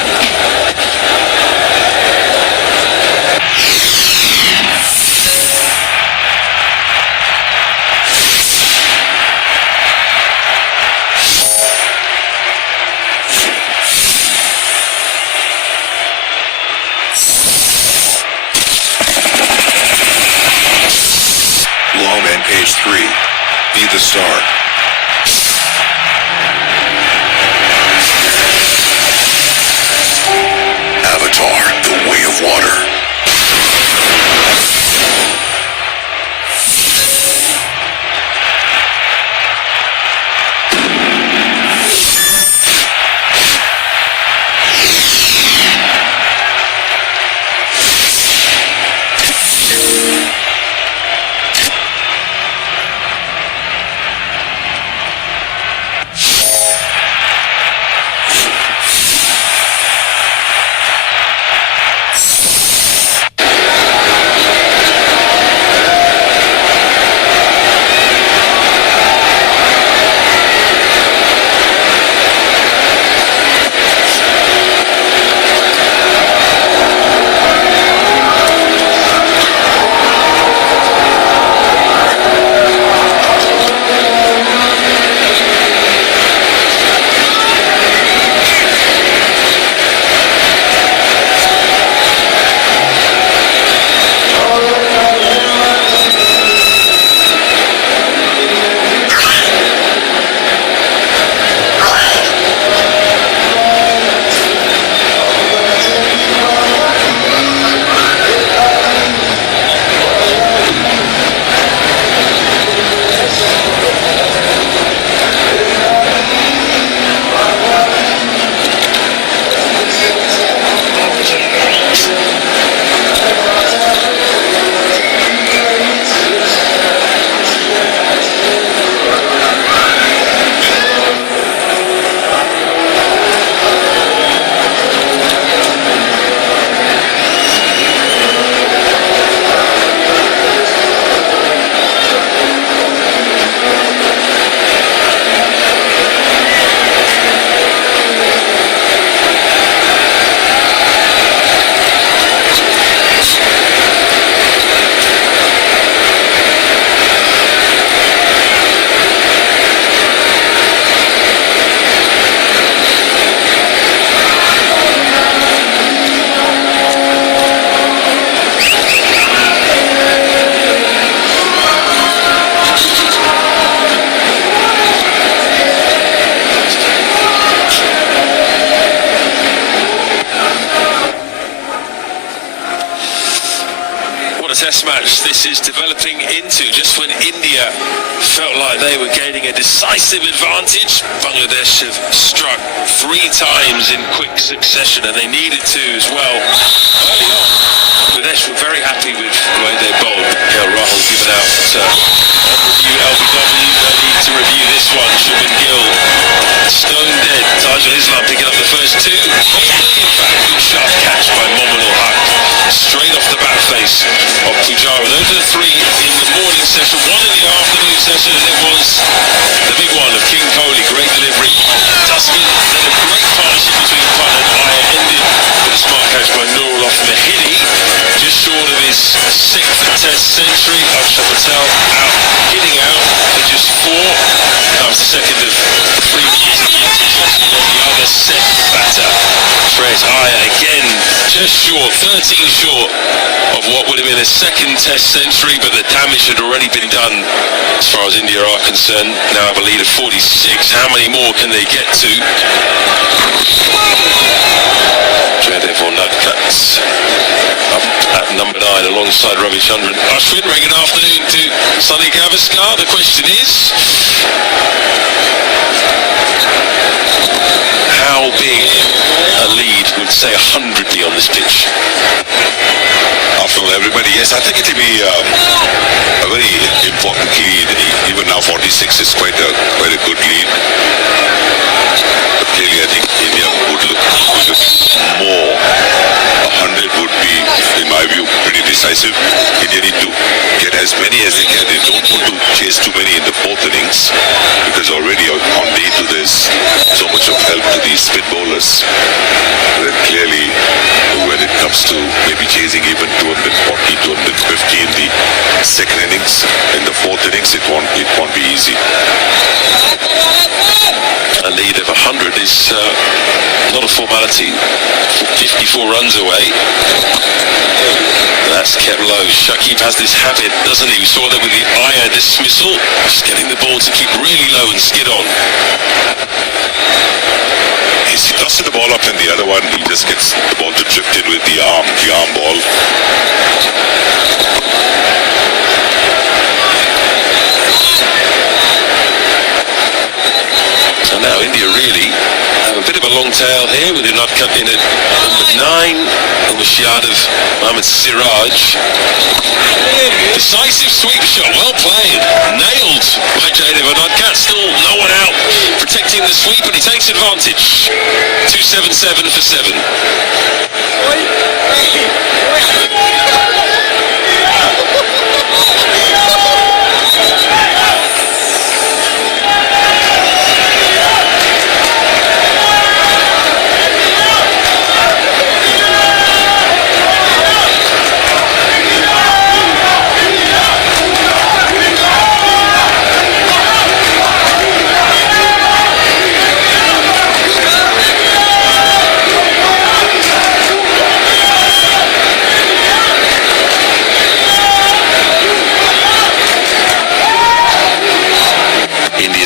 Page 3. Be the star. Avatar, the way of water. a test match this is developing into. Just when India felt like they were gaining a decisive advantage, Bangladesh have struck 3 times in quick succession, and they needed to as well. Early on, Bangladesh were very happy with the way they bowled. Rahul given out on review. LBW, no need to review this one. Shubman Gill, stone dead. Tajul Islam picking up the first 2. In fact, good sharp catch by Mominul Haq. Straight off the bat face of Pujara. Those are the 3 in the morning session. 1 in the afternoon session, and it was the big one of King Kohli. Great delivery. Tuscan, then a great partnership between Pant and Iyer ended with a smart catch by Nurullah Mahidi. Just short of his 6th test century. Akshar Patel out, hitting out for just 4. That was the second of 3 minutes of successful on the other set batter. Fred Iyer again just short, 13 short of what would have been a 2nd test century, but the damage had already been done as far as India are concerned. Now have a lead of 46. How many more can they get to? Jaydev or Nutcuts up at number 9 alongside Ravichandran Ashwin. Very good afternoon to Sunny Gavaskar. The question is, how big a lead would say 100 be on this pitch? After all, everybody, yes, I think it will be a very important lead. Even now 46 is quite a good lead. But clearly I think India would look more. 100 would be, in my view, pretty decisive. India need to get as many as they can. They don't want to chase too many in the 4th innings, because already on day 2 there's so much of help to these spin bowlers. Then clearly, when it comes to maybe chasing even 240, 250 in the 2nd innings, in the 4th innings, it won't be easy. A lead of 100 is not a formality. 54 runs away. That's kept low. Shakib has this habit, doesn't he? We saw that with the Iyer dismissal. Just getting the ball to keep really low and skid on. He tosses the ball up, and the other one, he just gets the ball to drift in with the arm ball. So now India really have a bit of a long tail here, with a not cut in at number 9, Yadav, Mohammad Siraj. Decisive sweep shot, well played, nailed by Jaydev Unadkat. Still no one out protecting the sweep, but he takes advantage. 277 for 7.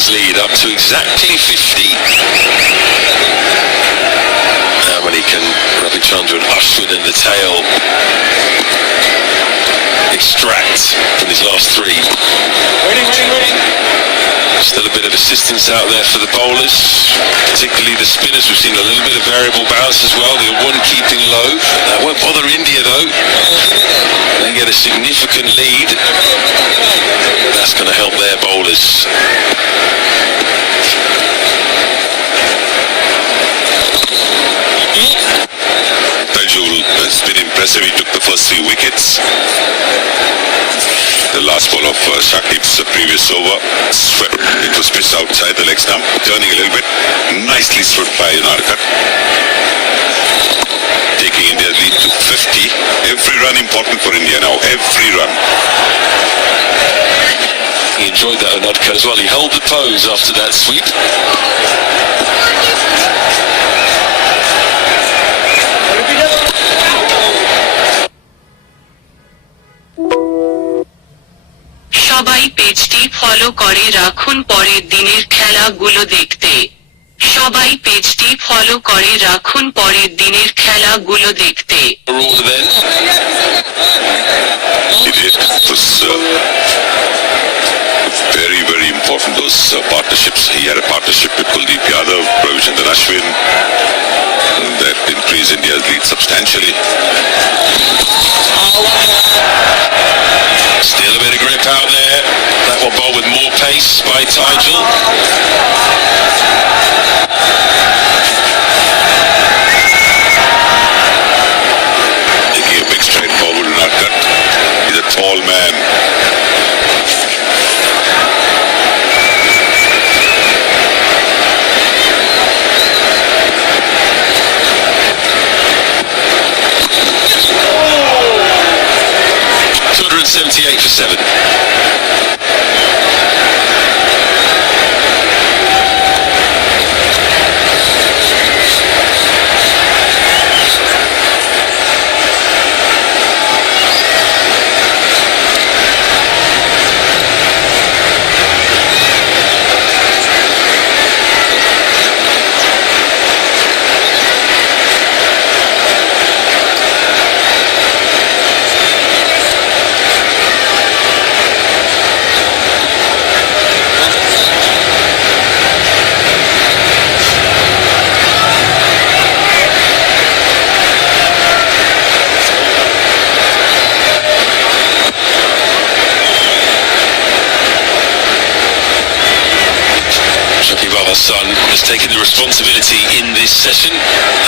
Lead up to exactly 50. How many can Ravichandran Ashwin in the tail extract from his last 3? Waiting. Still a bit of assistance out there for the bowlers, particularly the spinners. We've seen a little bit of variable bounce as well. The one keeping low. That won't bother India though. They get a significant lead. That's going to help their bowlers. Tajul has been impressive. He took the first 3 wickets. The last ball of Shakib's previous over, it was pitched outside the leg stump, turning a little bit. Nicely swept by Unadkat. Taking India's lead to 50. Every run important for India now. Every run. He enjoyed that Unadkat as well. He held the pose after that sweep. সবাই পেজটি follow করে রাখুন পরের দিনের খেলাগুলো দেখতে। সবাই পেজটি ফলো করে রাখুন পরের দিনের খেলাগুলো দেখতে। Ashwin. That increased India's lead substantially. Still a bit of grip out there. That one bowled with more pace by Tigel. Taking a big straight forward and not cut. He's a tall man. $278 for 7. Son has taken the responsibility in this session.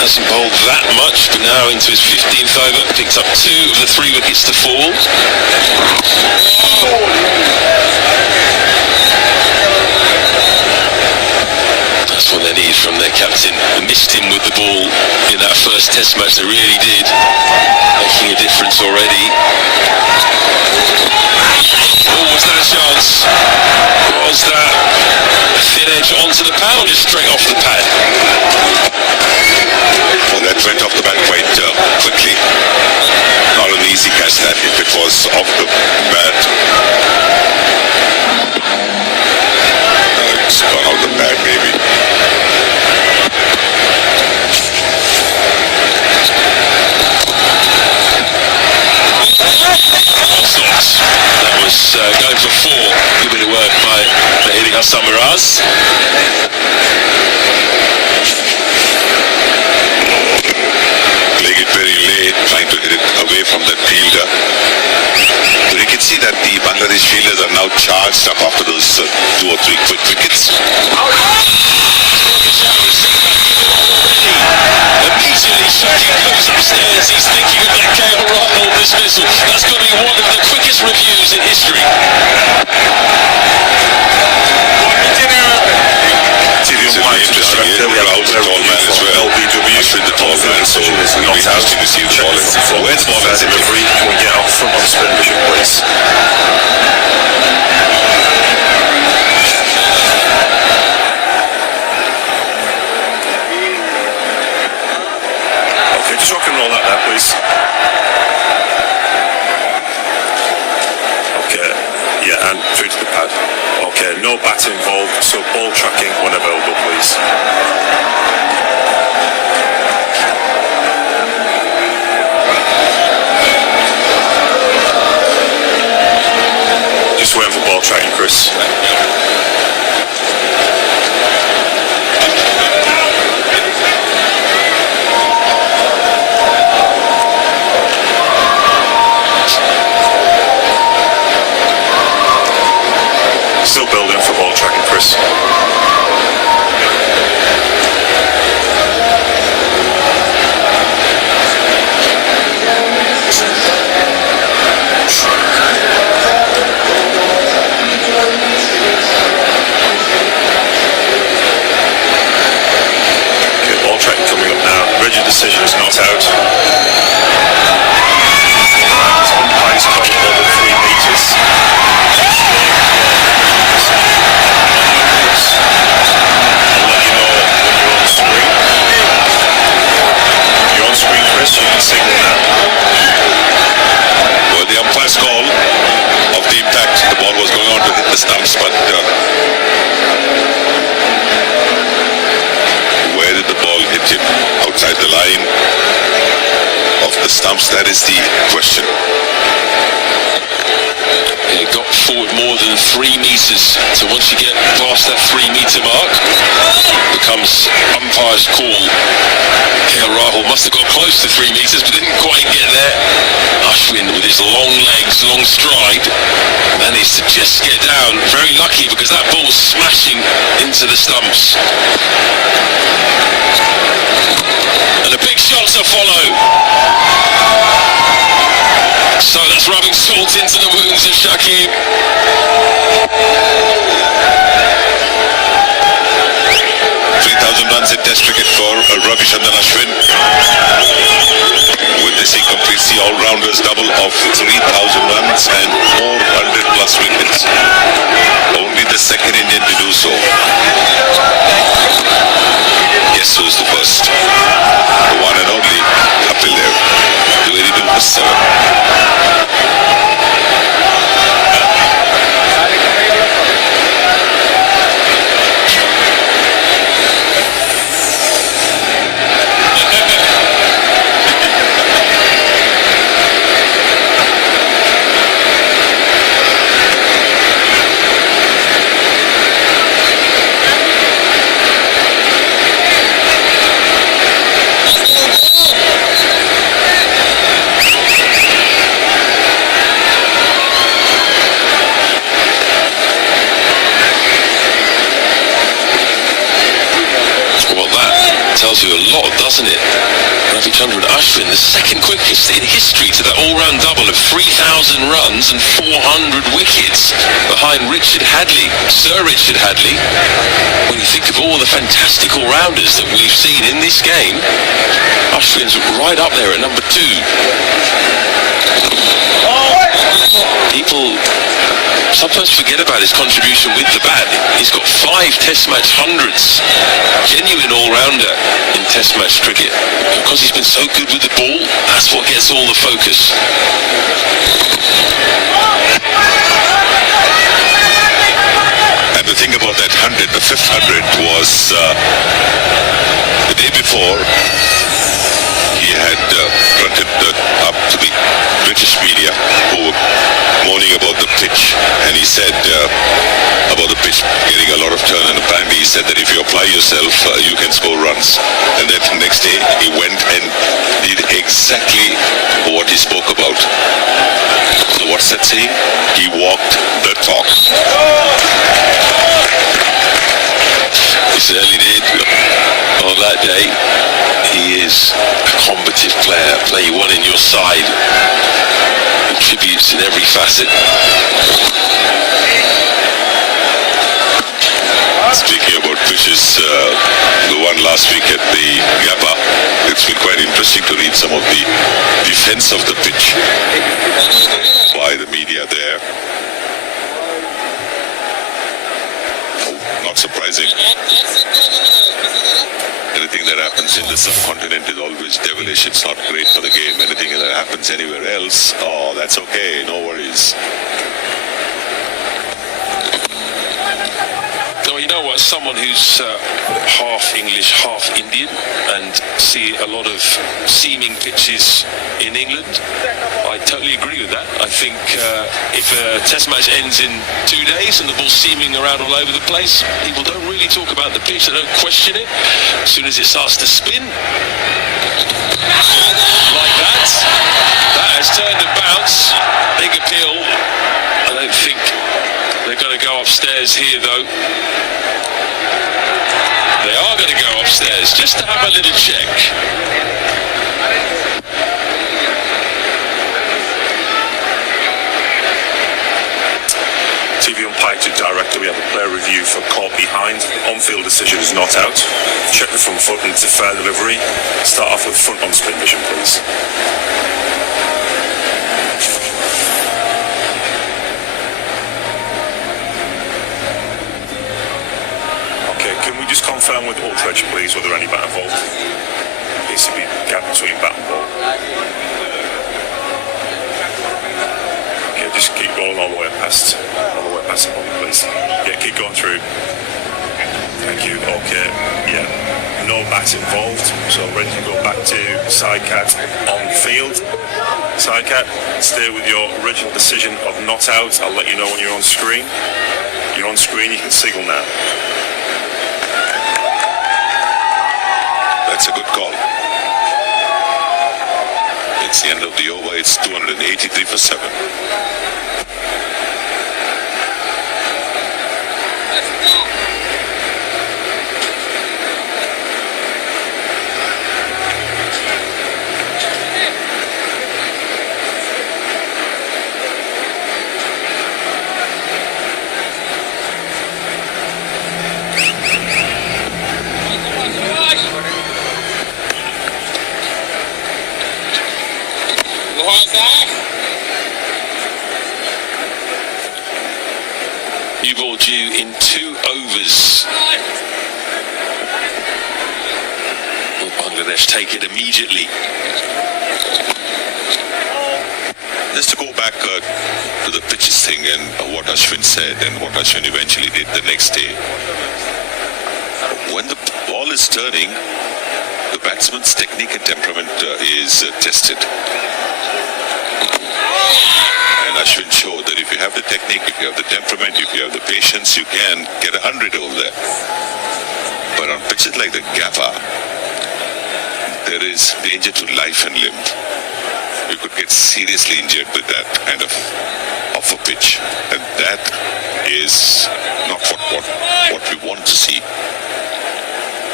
Hasn't bowled that much, but now into his 15th over, picked up 2 of the 3 wickets to fall. That's what they need from their captain. They missed him with the ball in that first test match, they really did. Making a difference already. Oh, was that a chance? Was that a thin edge onto the pad or just straight off the pad? Well, that went off the pad quite quickly. Not an easy catch that if it was off the pad. It's gone off the pad maybe. That was going for 4. Good bit of work by hitting Hassan Miraz. Playing it very late, trying to hit it away from the fielder. But you can see that the Bangladesh fielders are now charged up after those 2 or 3 quick wickets. Immediately Shaki goes upstairs, he's thinking of that KL Rahul dismissal. That's going to be one of the quickest reviews in history. Interesting, tall man as well. Ashwin the tall man, so it'll be interesting to see the ball. Where's the ball as delivery? Can we get out front on spin vision, please? Just rock and roll that there, please. Okay, yeah, and through to the pad. Okay, no bat involved, so ball tracking when available, please. Just waiting for ball tracking, Chris. Still building for ball tracking, Chris. Okay, ball tracking coming up now. Rigid decision is not out. Ice covered over 3 meters. You can signal now. Well, the umpire's call of the impact, the ball was going on to hit the stumps, but where did the ball hit him? Outside the line of the stumps, that is the question. It got forward more than 3 meters. So once you get past that 3-meter mark, it becomes umpire's call. Rahul must have got close to 3 meters, but didn't quite get there. Ashwin with his long legs, long stride, managed to just get down. Very lucky because that ball was smashing into the stumps. And a big shot to follow. So that's rubbing salt into the wounds of Shakib. 3,000 runs in Test cricket for Ravi Chandran Ashwin. With this, he completes the all-rounders double of 3,000 runs and 400+ wickets. Only the second Indian to do so. Guess who's the first? The one and only Kapil Dev. 22 for 7. Tells you a lot, doesn't it? Ravi Chandran Ashwin, the second quickest in history to that all-round double of 3,000 runs and 400 wickets, behind Richard Hadley, Sir Richard Hadley. When you think of all the fantastic all-rounders that we've seen in this game, Ashwin's right up there at number 2. People sometimes forget about his contribution with the bat. He's got 5 Test match hundreds. Genuine all-rounder in Test match cricket. Because he's been so good with the ball, that's what gets all the focus. And the thing about that 100, the 5th 100 was the day before he had fronted up to the British media who were moaning about the pitch, and he said about the pitch getting a lot of turn, and apparently he said that if you apply yourself you can score runs. And then the next day he went and did exactly what he spoke about. So what's that saying? He walked the talk. He certainly did. On that day, he is a combative player. Play one in your side. Contributes in every facet. Speaking about pitches, the one last week at the Gappa, it's been quite interesting to read some of the defense of the pitch by the media there. Not surprising. Anything that happens in the subcontinent is always devilish. It's not great for the game. Anything that happens anywhere else, oh, that's okay, no worries. No, you know what, as someone who's half English, half Indian, and see a lot of seaming pitches in England, I totally agree with that. I think if a test match ends in 2 days and the ball's seaming around all over the place, people don't really talk about the pitch, they don't question it. As soon as it starts to spin, like that has turned and bounce. Big appeal. I don't think they're going to go upstairs here, though. They are going to go upstairs just to have a little check. TV umpire to director, we have a player review for caught behind. On-field decision is not out. Check the front foot and it's a fair delivery. Start off with front on spin vision, please. Can we just confirm with Ultrecht, please, were there any bat involved? Needs to be gap between bat and ball. Okay, just keep rolling all the way past the ball, please. Yeah, keep going through. Thank you. Okay, yeah. No bat involved, so ready to go back to side cat on field. Sidecat, stay with your original decision of not out. I'll let you know when you're on screen. You're on screen, you can signal now. That's a good call. It's the end of the over. It's 283 for 7. New ball due in 2 overs. Will Bangladesh take it immediately? Just to go back to the pitches thing and what Ashwin said and what Ashwin eventually did the next day. When the ball is turning, the batsman's technique and temperament is tested. And Ashwin showed that if you have the technique, if you have the temperament, if you have the patience, you can get 100 over there. But on pitches like the Gaffa, there is danger to life and limb. You could get seriously injured with that kind of off a pitch. And that is not what we want to see.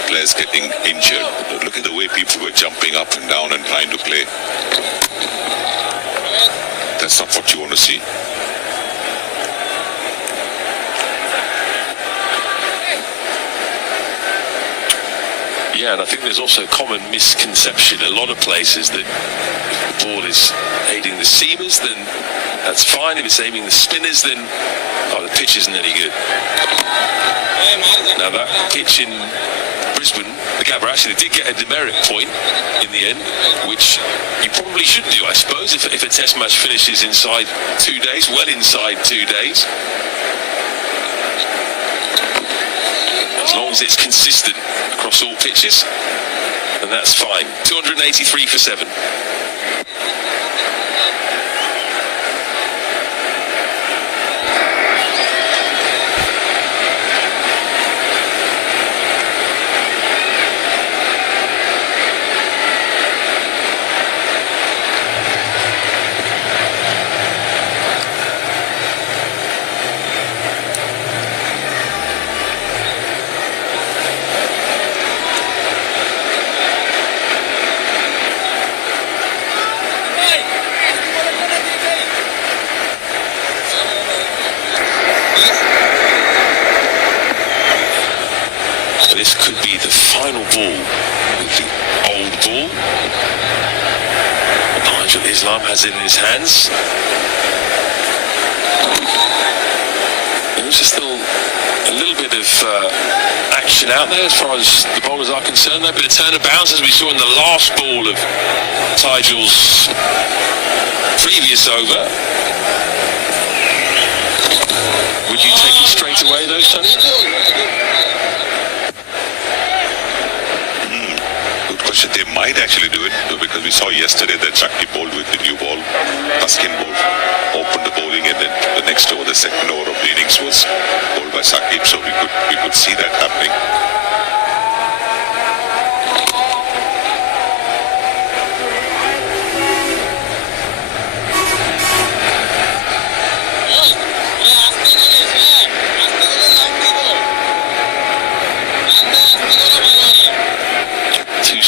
Players getting injured. Look at the way people were jumping up and down and trying to play. That's not what you want to see. Yeah, and I think there's also a common misconception in a lot of places that if the ball is aiding the seamers, then that's fine. If it's aiming the spinners, then the pitch isn't any good. Now that pitch in Brisbane, the Gabba actually did get a demerit point in the end, which you probably should do, I suppose, if a test match finishes inside 2 days, well inside 2 days. As long as it's consistent across all pitches, and that's fine. 283 for 7. This could be the final ball with the old ball. Nigel Islam has it in his hands. There's still a little bit of action out there as far as the bowlers are concerned. A bit of turn and bounce as we saw in the last ball of Tigel's previous over. Would you take it straight away though, Sonny? They might actually do it because we saw yesterday that Shakti bowled with the new ball. Tuskin bowled, opened the bowling, and then the next over, the second over of the innings was bowled by Sakib. So we could see that happening.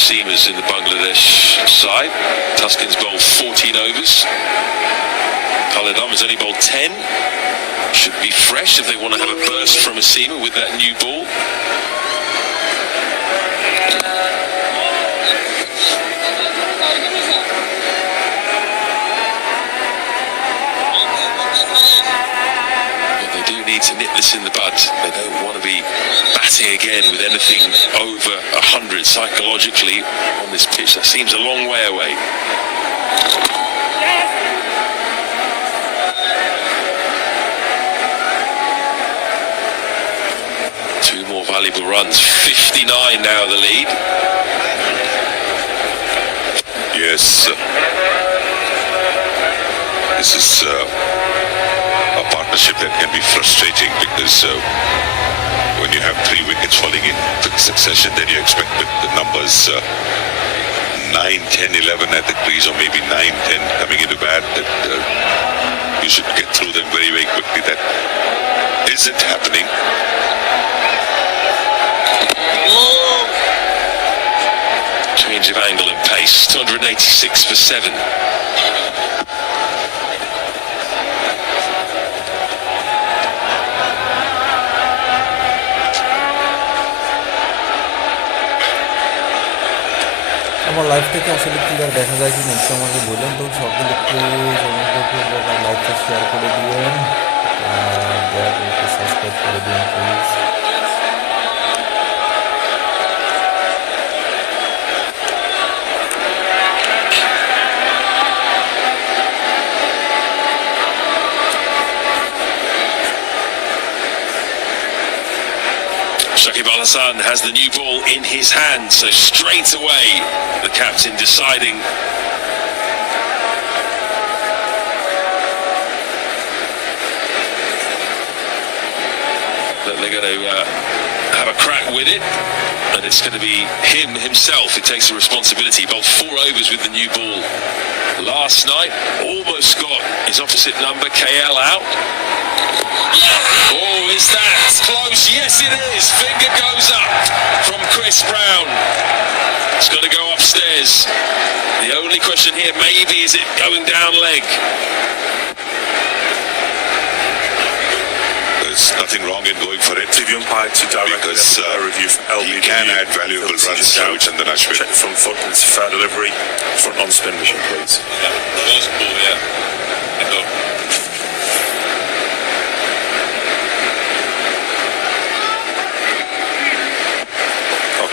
Seamers in the Bangladesh side. Tuskin's bowled 14 overs. Khalidam has only bowled 10. Should be fresh if they want to have a burst from a seamer with that new ball. But they do need to nip this in the bud. They don't want to be batting again with anything over 100 psychologically on this pitch. That seems a long way away. Two more valuable runs. 59 now the lead. Yes. This is a partnership that can be frustrating because when you have 3 wickets falling in quick succession, then you expect with the numbers 9, 10, 11 at the crease, or maybe 9, 10 coming into bat, that you should get through them very, very quickly. That isn't happening. Change of angle and pace, 286 for 7. আমার live থেকে আসলে clear দেখা যায় কি না একটু আমাকে বললেন তো, সকলে প্লিজ অনুগ্রহপূর্বক লাইভটা শেয়ার করে দিবেন, দয়া করে একটু সাবস্ক্রাইব করে দিন please. Shakib Al Hasan has the new ball in his hand, so straight away the captain deciding that they're going to have a crack with it, and it's going to be himself who takes the responsibility. He bowled 4 overs with the new ball last night, almost got his opposite number KL out. Oh, is that close? Yes, it is. Finger goes up from Chris Brown. It's got to go upstairs. The only question here maybe is it going down leg. There's nothing wrong in going for it. TV umpire to direct because a review from LBW. He can add valuable runs out and then Ashwin. Check from foot and it's fair delivery. Front on spin mission, please.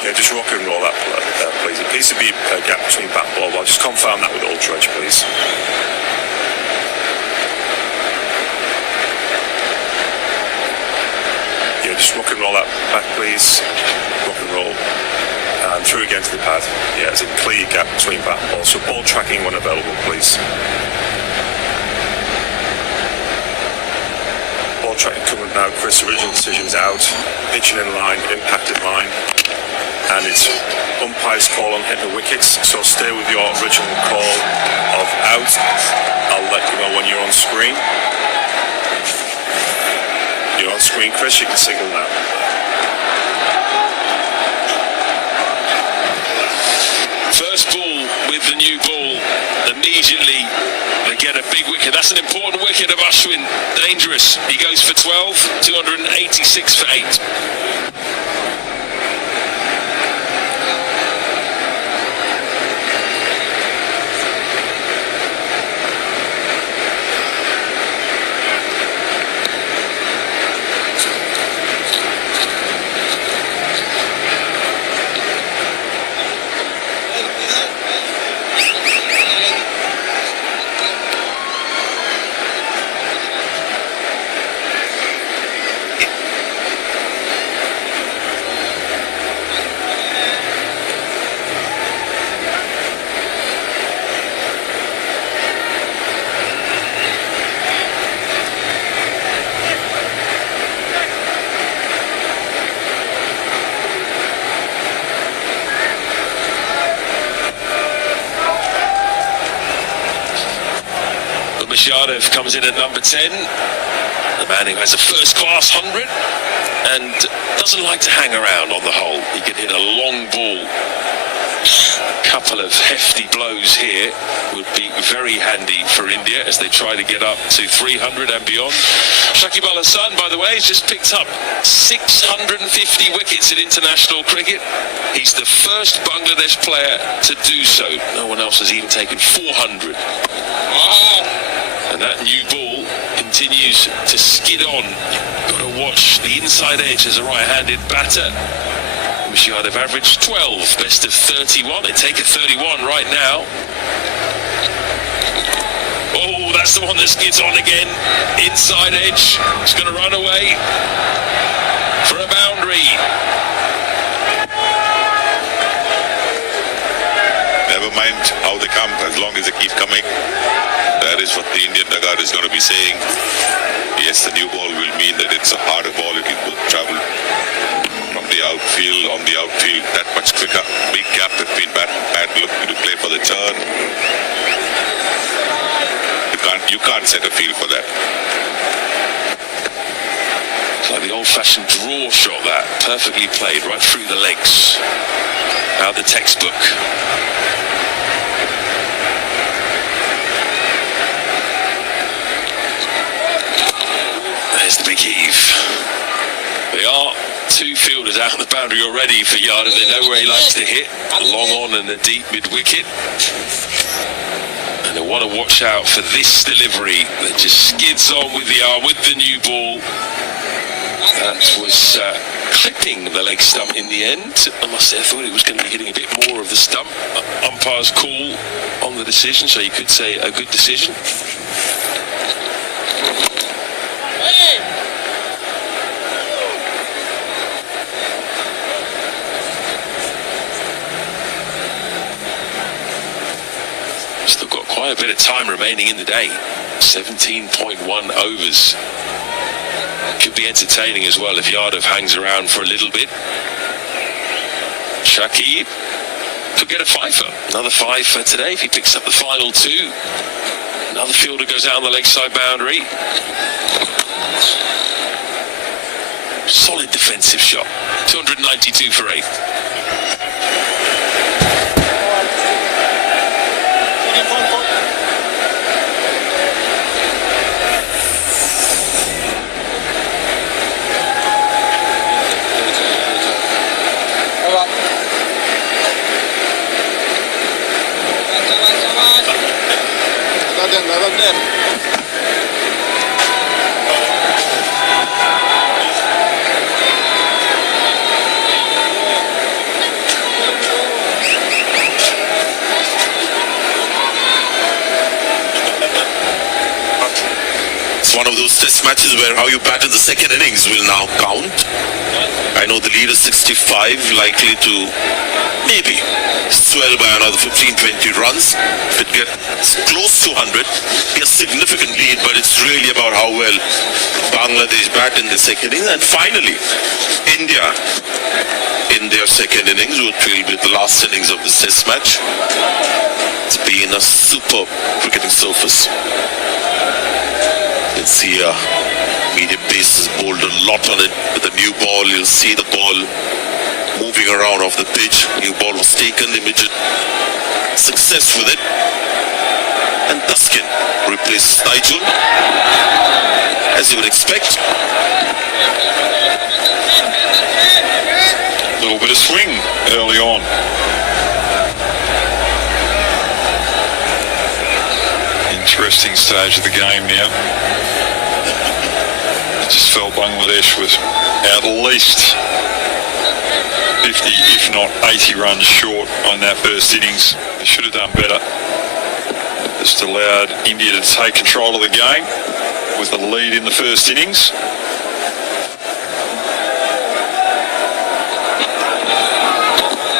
Okay, just rock and roll that, please. It appears to be a gap between bat and ball. I'll just confirm that with Ultra Edge, please. Yeah, just rock and roll that back, please. Rock and roll. And through again to the pad. Yeah, there's a clear gap between bat and ball. So ball tracking when available, please. Ball tracking coming now. Chris' original decision's out. Pitching in line, impact in line. And it's umpire's call on hitting the wickets, so stay with your original call of out. I'll let you know when you're on screen. You're on screen, Chris, you can signal now. First ball with the new ball, immediately they get a big wicket. That's an important wicket of Ashwin, dangerous. He goes for 12, 286 for 8. Yadav comes in at number 10, the man who has a first-class 100 and doesn't like to hang around on the hole. He can hit a long ball. A couple of hefty blows here would be very handy for India as they try to get up to 300 and beyond. Shakib Al Hasan, by the way, has just picked up 650 wickets in international cricket. He's the first Bangladesh player to do so. No one else has even taken 400. And that new ball continues to skid on. You've got to watch the inside edge as a right-handed batter. Yadav averaged 12, best of 31. They take a 31 right now. Oh, that's the one that skids on again. Inside edge. It's going to run away for a boundary. Never mind how they come, as long as they keep coming. That is what the Indian Nagar is going to be saying. Yes, the new ball will mean that it's a harder ball. It will travel from the outfield, on the outfield that much quicker. Big gap between bat and pad, looking to play for the turn. You can't set a field for that. It's like the old-fashioned draw shot, that perfectly played right through the legs. Out the textbook. There's the big heave. They are two fielders out on the boundary already for Yard, and they know where he likes to hit. Long on and the deep mid-wicket. And they want to watch out for this delivery that just skids on with the arm, with the new ball. That was clipping the leg stump in the end. I must say, I thought it was going to be hitting a bit more of the stump. Umpire's call on the decision, so you could say a good decision. Still got quite a bit of time remaining in the day. 17.1 overs. Could be entertaining as well if Yadav hangs around for a little bit. Shakib could get a fifer. Another five for today if he picks up the final two. Another fielder goes out on the leg side boundary. Solid defensive shot. 292 for 8. One of those test matches where how you bat in the second innings will now count. I know the lead is 65, likely to maybe swell by another 15-20 runs. If it gets close to 100, a significant lead, but it's really about how well Bangladesh bat in the second innings. And finally, India in their second innings, which will be the last innings of this test match. It's been a superb cricketing surface. You can see medium pace is bowled a lot on it. With the new ball, you'll see the ball moving around off the pitch. New ball was taken, immediate success with it. And Duskin replaces Nigel, as you would expect. A little bit of swing early on. Interesting stage of the game now. I just felt Bangladesh was at least 50, if not 80 runs short on that first innings. They should have done better. Just allowed India to take control of the game with the lead in the first innings.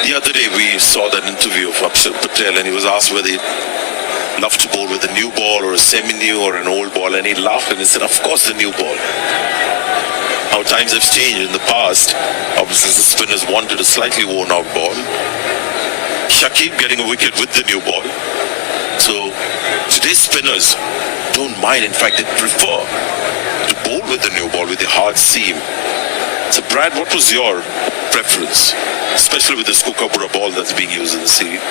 The other day we saw that interview of Akshar Patel, and he was asked whether he'd love to bowl with a new ball or a semi-new or an old ball, and he laughed and he said, of course the new ball. How times have changed in the past. Obviously the spinners wanted a slightly worn out ball. Shakib getting a wicket with the new ball. So today's spinners don't mind, in fact they prefer to bowl with the new ball, with the hard seam. So Brad, what was your preference, especially with this Kookaburra ball that's being used in the series?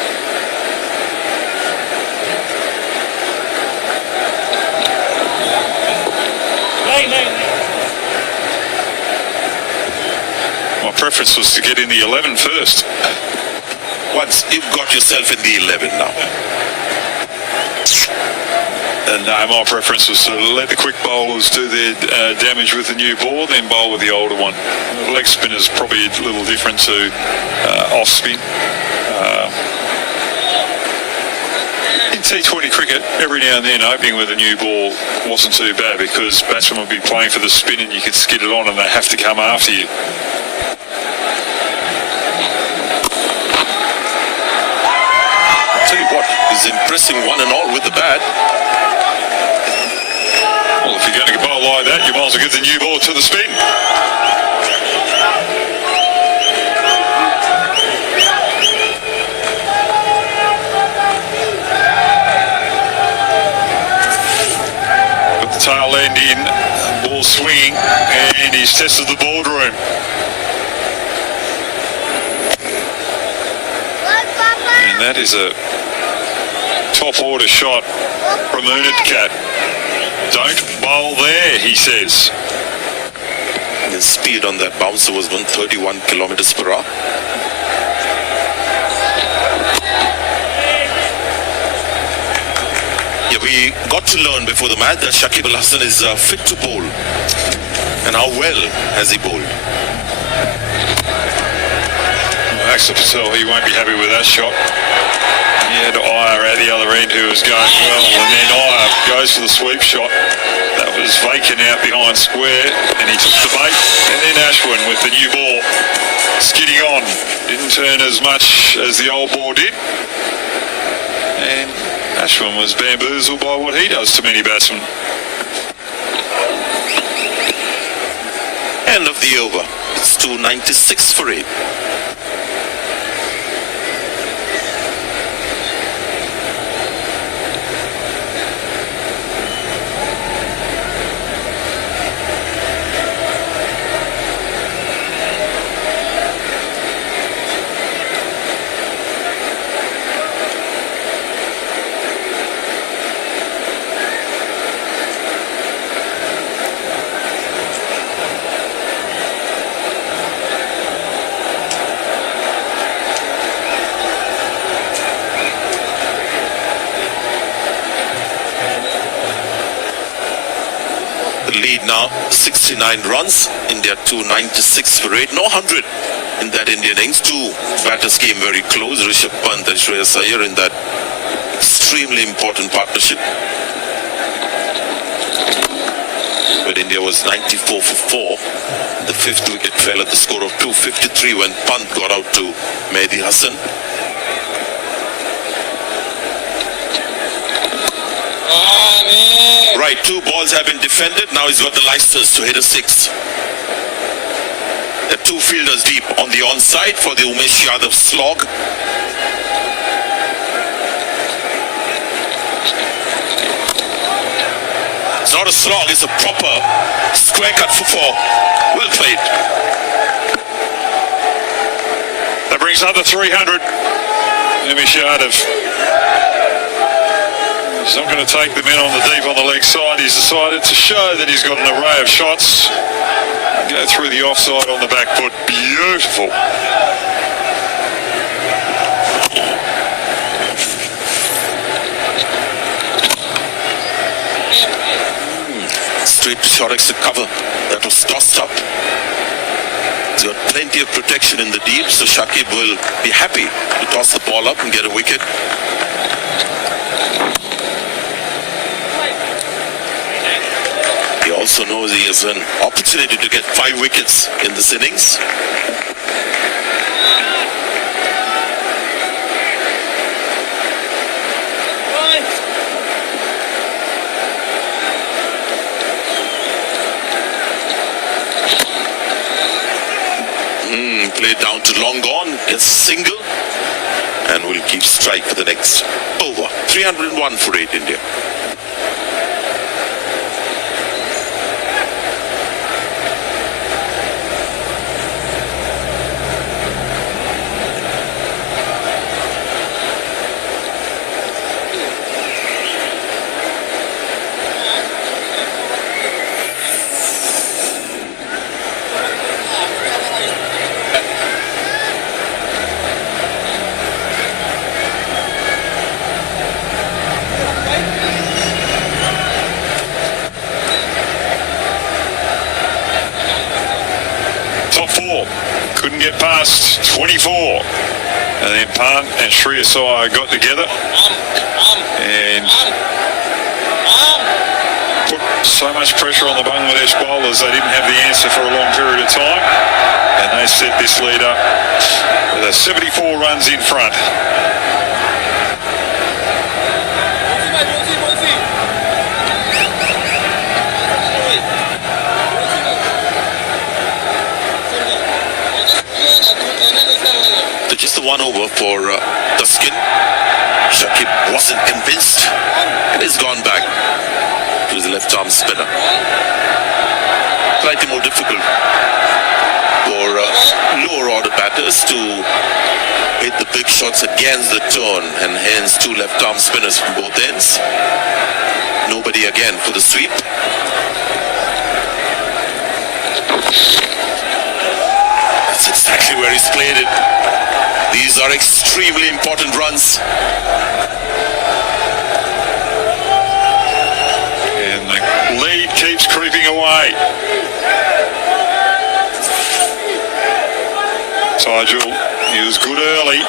My preference was to get in the 11 first. Once you've got yourself in the 11 now. And my preference was to let the quick bowlers do their damage with the new ball, then bowl with the older one. The leg spin is probably a little different to off spin. In T20 cricket, every now and then opening with a new ball wasn't too bad because batsmen would be playing for the spin and you could skid it on and they have to come after you. I'll tell you what, he's impressing one and all with the bat. give the new ball to the spin. Got the tail end in, ball swinging, and he's tested the boardroom. And that is a top order shot from Unit Cat. Don't bowl there, he says. The speed on that bouncer was 131 kilometers per hour. Yeah, we got to learn before the match that Shakib Al Hasan is fit to bowl. And how well has he bowled? Axel Patel, he won't be happy with that shot. He had Iyer at the other end who was going well, and then Iyer goes for the sweep shot. That was vacant out behind square, and he took the bait. And then Ashwin with the new ball, skidding on. Didn't turn as much as the old ball did. And Ashwin was bamboozled by what he does to many batsmen. End of the over. It's 296 for 8. Lead now 69 runs. India 296 for 8. No 100 in that Indian innings. Two batters came very close. Rishabh Pant and Shreyas Iyer in that extremely important partnership. But India was 94 for 4. The fifth wicket fell at the score of 253 when Pant got out to Mehdi Hassan. Right, 2 balls have been defended. Now he's got the license to hit a 6. The 2 fielders deep on the onside for the Umesh Yadav slog. It's not a slog, it's a proper square cut for 4. Well played. That brings under 300. Umesh Yadav. He's not going to take the men on the deep on the leg side. He's decided to show that he's got an array of shots. Go through the offside on the back foot. Beautiful. Straight to short extra cover. That was tossed up. He's got plenty of protection in the deep, so Shakib will be happy to toss the ball up and get a wicket. He also knows he has an opportunity to get 5 wickets in this innings. Played down to long gone, gets a single, and will keep strike for the next over. 301 for 8 India. Couldn't get past 24. And then Pant and Shreyas Iyer got together and put so much pressure on the Bangladesh bowlers they didn't have the answer for a long period of time. And they set this lead up with 74 runs in front. has gone back to his left arm spinner. Slightly more difficult for lower order batters to hit the big shots against the turn, and hence two left arm spinners from both ends. Nobody again for the sweep. That's exactly where he's played it. These are extremely important runs. And the lead keeps creeping away. Tigel, he was good early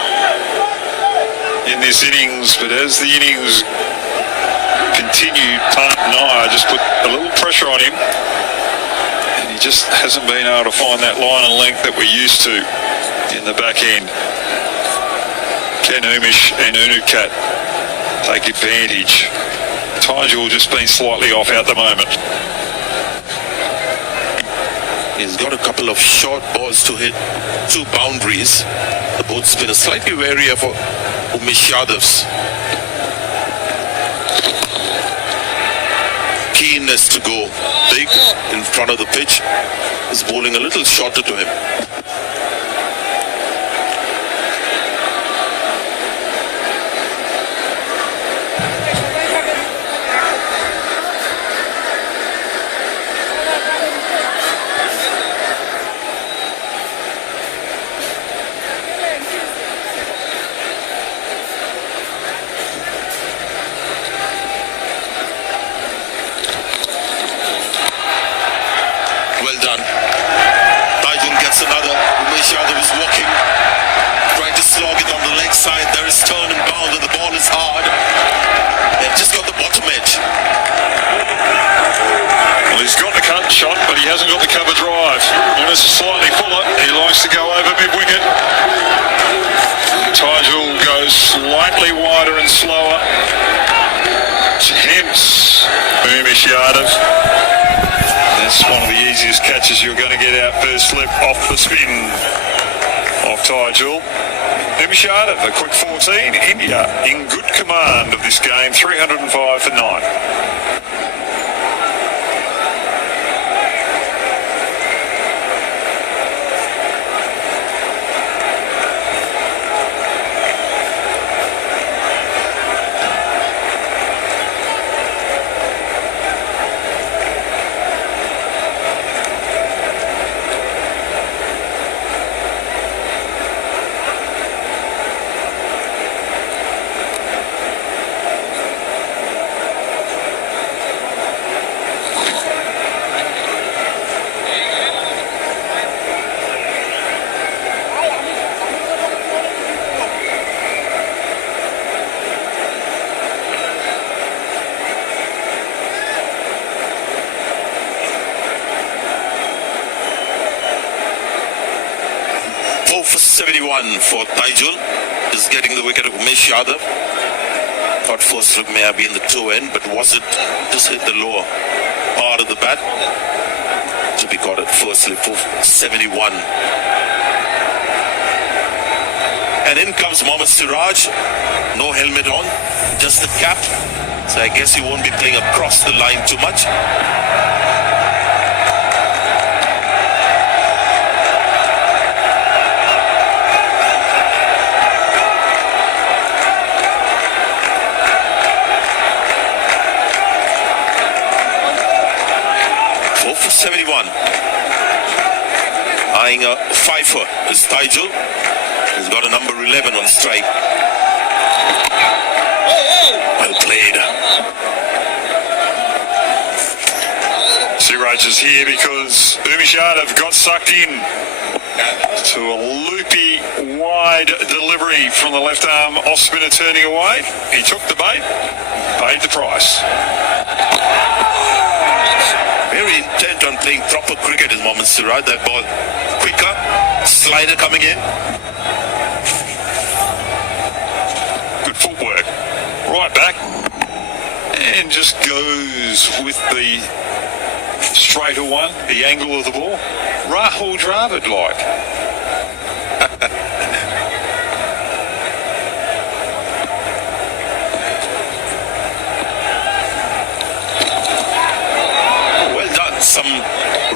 in this innings, but as the innings continued, Punt and I just put a little pressure on him, and he just hasn't been able to find that line and length that we're used to in the back end. Ken Umish and Unukat take advantage. Tigel just been slightly off at the moment. He's got a couple of short balls to hit, two boundaries. The both spinners slightly wary of Umesh Yadav's keenness to go big in front of the pitch. Is bowling a little shorter to him. Well done. Tigel gets another. Umesh Yadav is walking, trying to slog it on the leg side. There is turn and bound, and the ball is hard. They've just got the bottom edge. Well, he's got the cut shot, but he hasn't got the cover drive. And it's slightly fuller. He likes to go over mid-wicket. Tigel goes slightly wider and slower. Hence, Umesh Yadav. That's one of the easiest catches you're going to get out first slip off the spin of Tigel. Umesh Yadav, a quick 14. India in good command of this game, 305 for 9. For 71 for Tigel is getting the wicket of Umesh Yadav. Thought first look may have been the toe end, but was it just hit the lower part of the bat to be caught at first slip for 71. And in comes Mohammad Siraj, no helmet on, just the cap. So I guess he won't be playing across the line too much. For 71. Eyeing a fifer is Tigel. He's got a number 11 on strike. Well played. Siraj is here because Umesh Yadav got sucked in to a loopy, wide delivery from the left arm off spinner turning away. He took the bait, paid the price. Very intent on playing proper cricket is Mohammad Siraj. That ball quicker, slider coming in. Good footwork. Right back. And just goes with the straighter one, the angle of the ball. Rahul Dravid like. some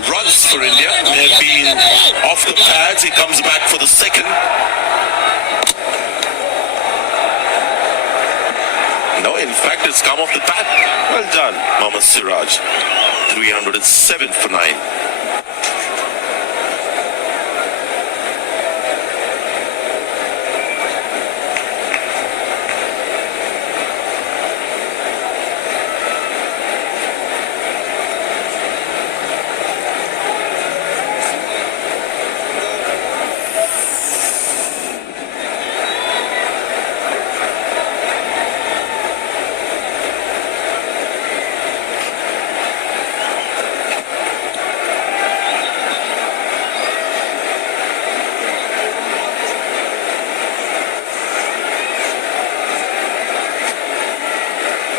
runs for India. They've been off the pads. He comes back for the second. No, in fact, it's come off the pad. Well done, Mohammad Siraj. 307 for 9.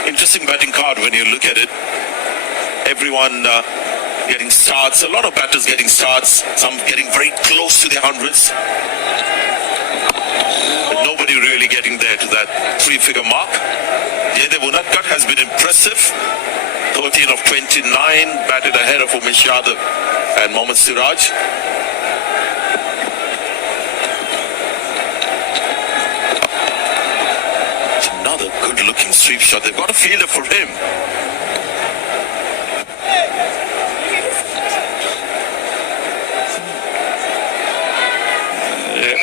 Interesting batting card when you look at it. Everyone getting starts. A lot of batters getting starts. Some getting very close to the hundreds. But nobody really getting there to that 3-figure mark. Jaydev Unadkat has been impressive. 13 of 29. Batted ahead of Umesh Yadav and Mohammad Siraj. Good-looking sweep shot. They've got a fielder for him. Yeah.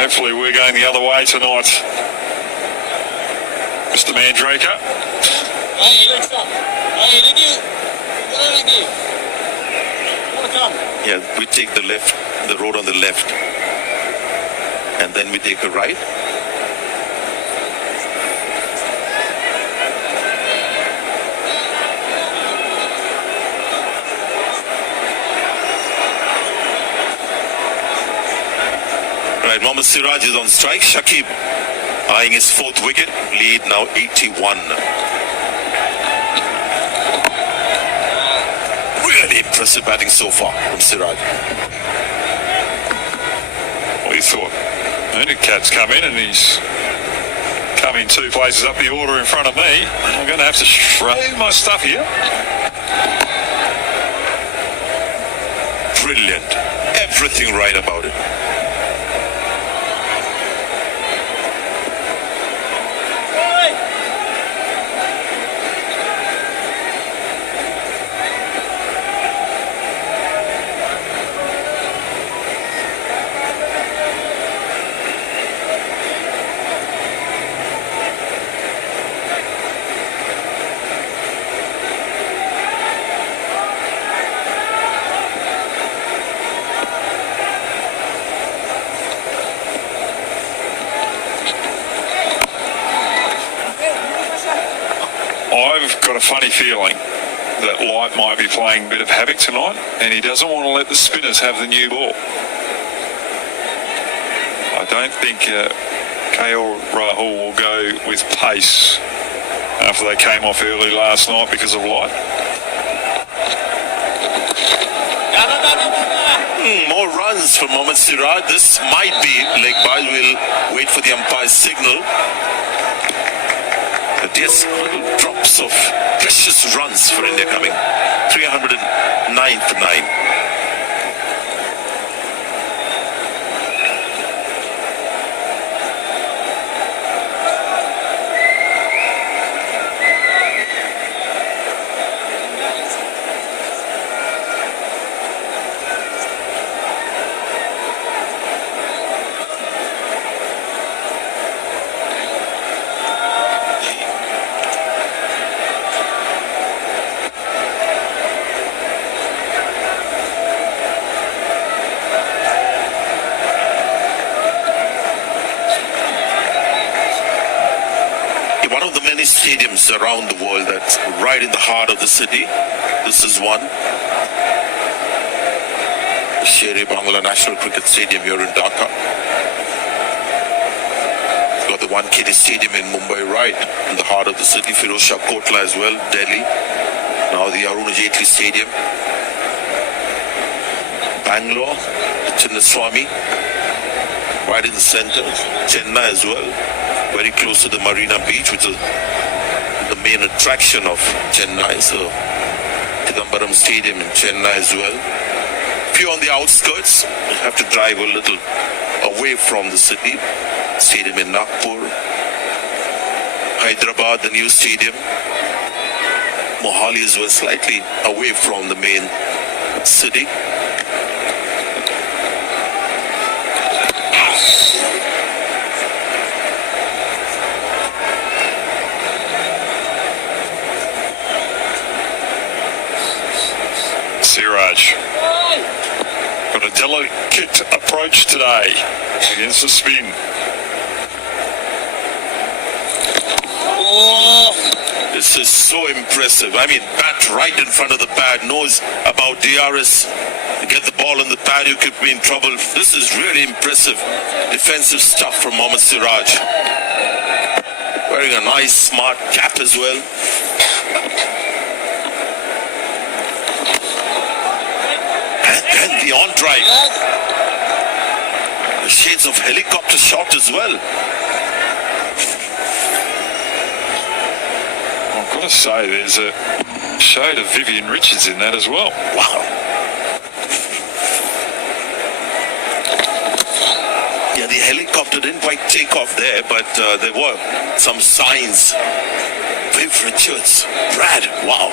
Hopefully we're going the other way tonight. Mr. Mandraker. Yeah, we take the left, the road on the left, and then we take a right. Right, Mohammad Siraj is on strike. Shakib eyeing his 4th wicket. Lead now 81. Really impressive batting so far from Siraj. What you thought? Unadkat's come in and he's come in 2 places up the order in front of me. I'm going to have to throw my stuff here. Brilliant. Everything right about it. I've got a funny feeling that Light might be playing a bit of havoc tonight, and he doesn't want to let the spinners have the new ball. I don't think KL Rahul will go with pace after they came off early last night because of Light. More runs from Mohammad Siraj. This might be leg bye. We'll wait for the umpire's signal. But yes, drops of precious runs for India coming. 309 for 9. Stadiums around the world that's right in the heart of the city. This is one. The Sher-e-Bangla National Cricket Stadium here in Dhaka. You've got the 1 KD Stadium in Mumbai right in the heart of the city. Firoz Shah Kotla as well, Delhi. Now the Aruna Jaitley Stadium. Bangalore, Chinnaswamy, right in the center. Chennai as well, very close to the Marina Beach, which is the main attraction of Chennai. So Chidambaram Stadium in Chennai as well. If you're on the outskirts, you have to drive a little away from the city. Stadium in Nagpur. Hyderabad, the new stadium. Mohali as well, slightly away from the main city. Siraj. Got a delicate approach today against the spin. This is so impressive. I mean, bat right in front of the pad, knows about DRS. You get the ball in the pad, you could be in trouble. This is really impressive defensive stuff from Mohammad Siraj. Wearing a nice, smart cap as well. And the on drive. The shades of helicopter shot as well. I've got to say, there's a shade of Vivian Richards in that as well. Wow. Yeah, the helicopter didn't quite take off there, but there were some signs. Viv Richards, Brad, wow.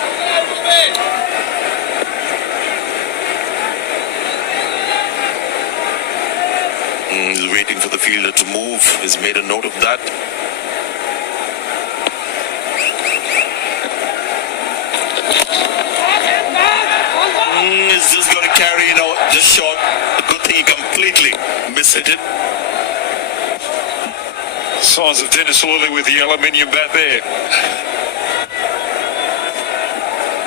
He's waiting for the fielder to move. He's made a note of that. He's just going to carry, just short. A good thing he completely mishit it. Signs of Dennis Lilly with the aluminium bat there.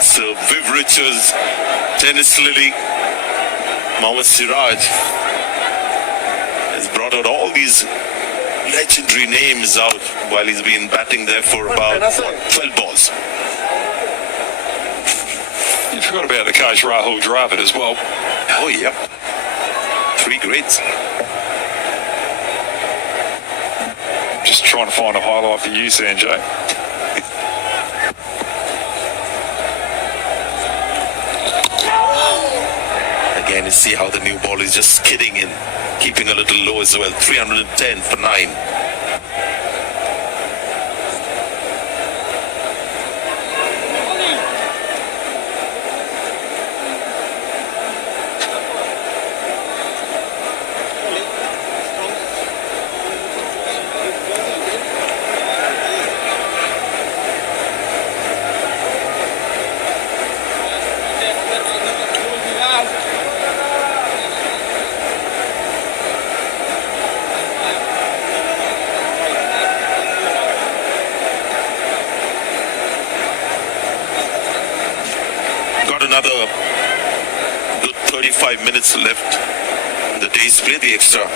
So Viv Richards, Dennis Lilly, Mohammad Siraj has brought out all these legendary names out while he's been batting there for about 12 balls. You forgot about the coach Rahul Dravid as well. Oh, yeah. 3 greats. Just trying to find a highlight for you, Sanjay. Again, you see how the new ball is just skidding in, keeping a little low as well. 310 for 9. Another good 35 minutes left in the day's play. The extra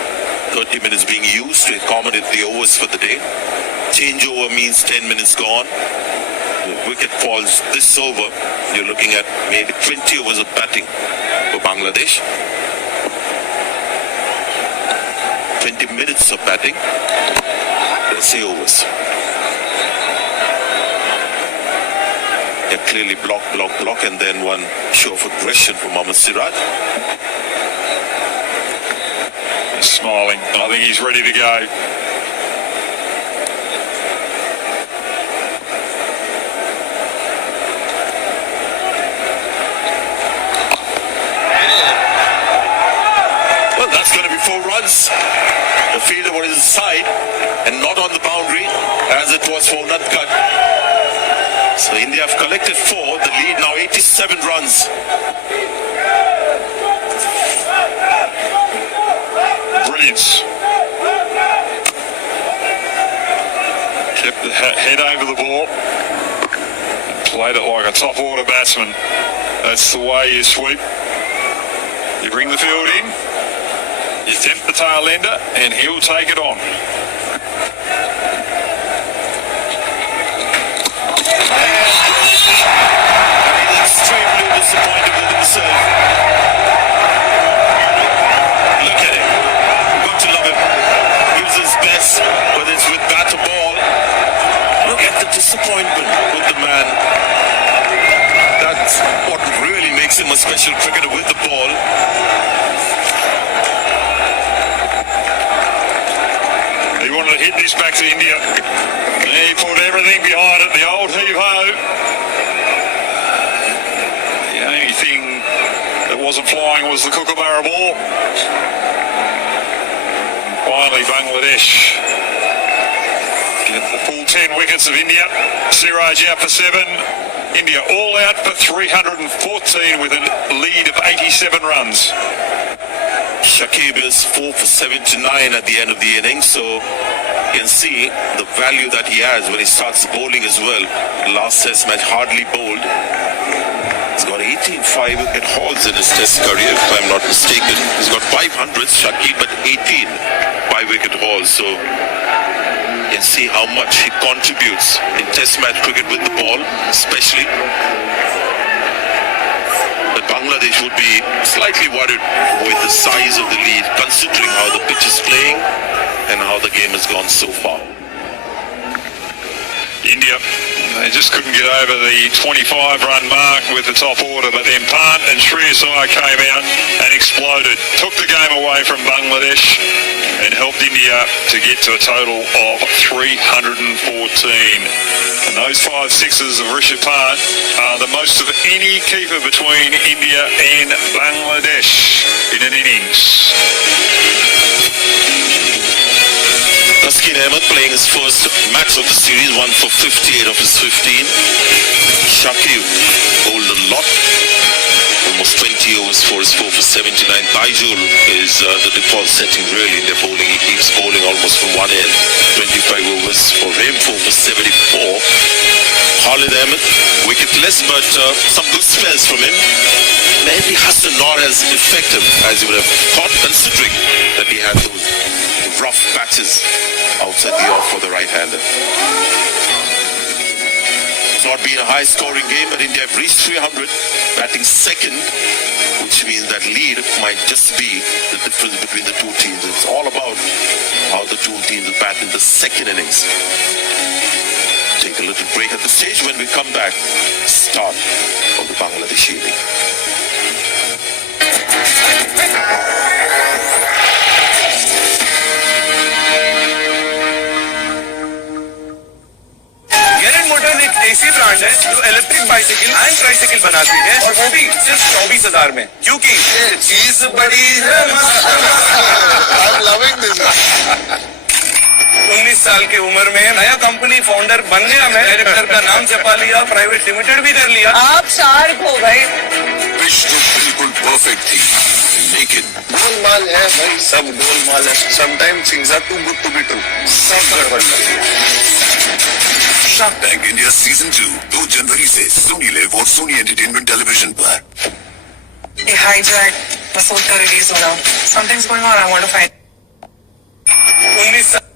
30 minutes being used to accommodate the overs for the day. Changeover means 10 minutes gone. The wicket falls this over. You're looking at maybe 20 overs of batting for Bangladesh. 20 minutes of batting. Let's say overs. Clearly block, and then one show of aggression from Mohammad Siraj. He's smiling. I think he's ready to go. Well, that's going to be 4 runs. The fielder was inside and not on the boundary as it was for Nadkat. So India have collected 4, the lead now 87 runs. Brilliance. Kept the head over the ball and played it like a top order batsman. That's the way you sweep. You bring the field in, you tempt the tail ender, and he'll take it on. Extremely disappointed with himself. Look at him. You've got to love him. Gives his best, whether it's with bat or ball. Look at the disappointment with the man. That's what makes him a special cricketer with the ball. He wanted to hit this back to India. He put everything behind it, the old heave-ho. The only thing that wasn't flying was the Kookaburra ball. Finally, Bangladesh get the full 10 wickets of India. Siraj out for 7. India all out for 314 with a lead of 87 runs. Shakib is 4 for 79 at the end of the innings, so you can see the value that he has when he starts bowling as well. Last test match hardly bowled. He's got 18 5-wicket hauls in his test career, if I'm not mistaken. He's got 500s, Shakib, but 18 5-wicket hauls, so you can see how much he contributes in test match cricket with the ball, especially. But Bangladesh would be slightly worried with the size of the lead, considering how the pitch is playing and how the game has gone so far. India, they just couldn't get over the 25-run mark with the top order, but then Pant and Shreyas Iyer came out and exploded, took the game away from Bangladesh and helped India to get to a total of 314. And those 5 sixes of Rishabh Pant are the most of any keeper between India and Bangladesh in an innings. Taskin Ahmed playing his first match of the series, 1 for 58 of his 15. Shakib bowled a lot, almost 20 overs for his 4 for 79. Taijul is the default setting really in their bowling. He keeps bowling almost from one end. 25 overs for him, 4 for 74. Khalid Ahmed, wicketless, but some good spells from him. Maybe Hassan not as effective as you would have thought, considering that he had those rough patches outside the off for the right-hander. It's not been a high-scoring game, but India have reached 300, batting second, which means that lead might just be the difference between the two teams. It's all about how the two teams will bat in the second innings. Take a little break at the stage. When we come back, start of the Bangladeshi inning. Motors एक ऐसी brand है जो electric bicycle and tricycle बनाती है और वो भी सिर्फ 24,000 में, क्योंकि ये चीज बड़ी है। I'm loving this. 19 साल की उम्र में नया कंपनी फाउंडर बन गया मैं, डायरेक्टर का नाम छपा लिया, प्राइवेट लिमिटेड भी कर लिया। आप शार्क हो भाई। विश तो बिल्कुल परफेक्ट थी, लेकिन गोलमाल है भाई, सब गोलमाल है। Sometimes things are too good to be true. सब गड़बड़ है। शार्क टैंक इंडिया सीजन 2 2 जनवरी से सोनी लिव और सोनी एंटरटेनमेंट टेलीविजन पर। A hijack Masood का रिलीज होना। Something's going on. I want to find. 19 साल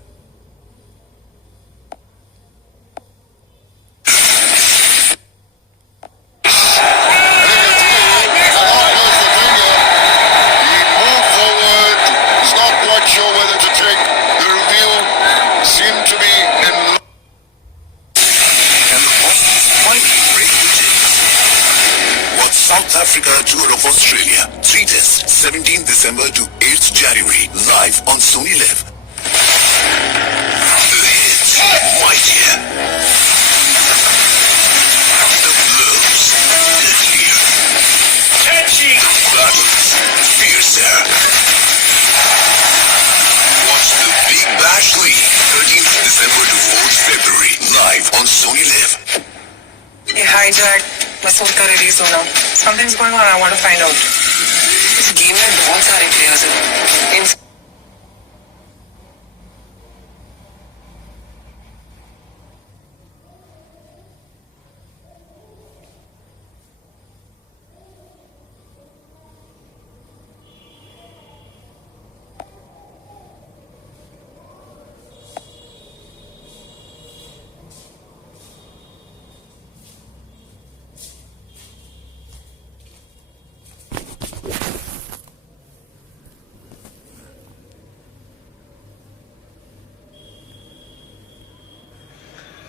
South Africa tour of Australia. 3 tests, 17th December to 8th January, live on Sony Live. The hits, mightier. The blows, deadlier. Catchy. Battles, fiercer. Watch the Big Bash League, 13th December to 4th February, live on Sony Live. A hijack Masood का release होना। Something's going on. I want to find out. इस game में बहुत सारे players हैं।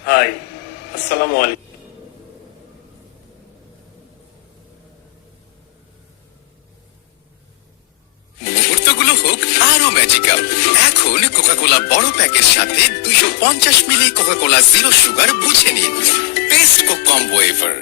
हाय अस्सलाम वालेकुम। আরো ম্যাজিক্যাল। এখন কোকা কোলা বড় প্যাকের সাথে 250 মিলি কোকা কোলা জিরো সুগার বুঝে নিন। টেস্ট কো কম্বো এভার।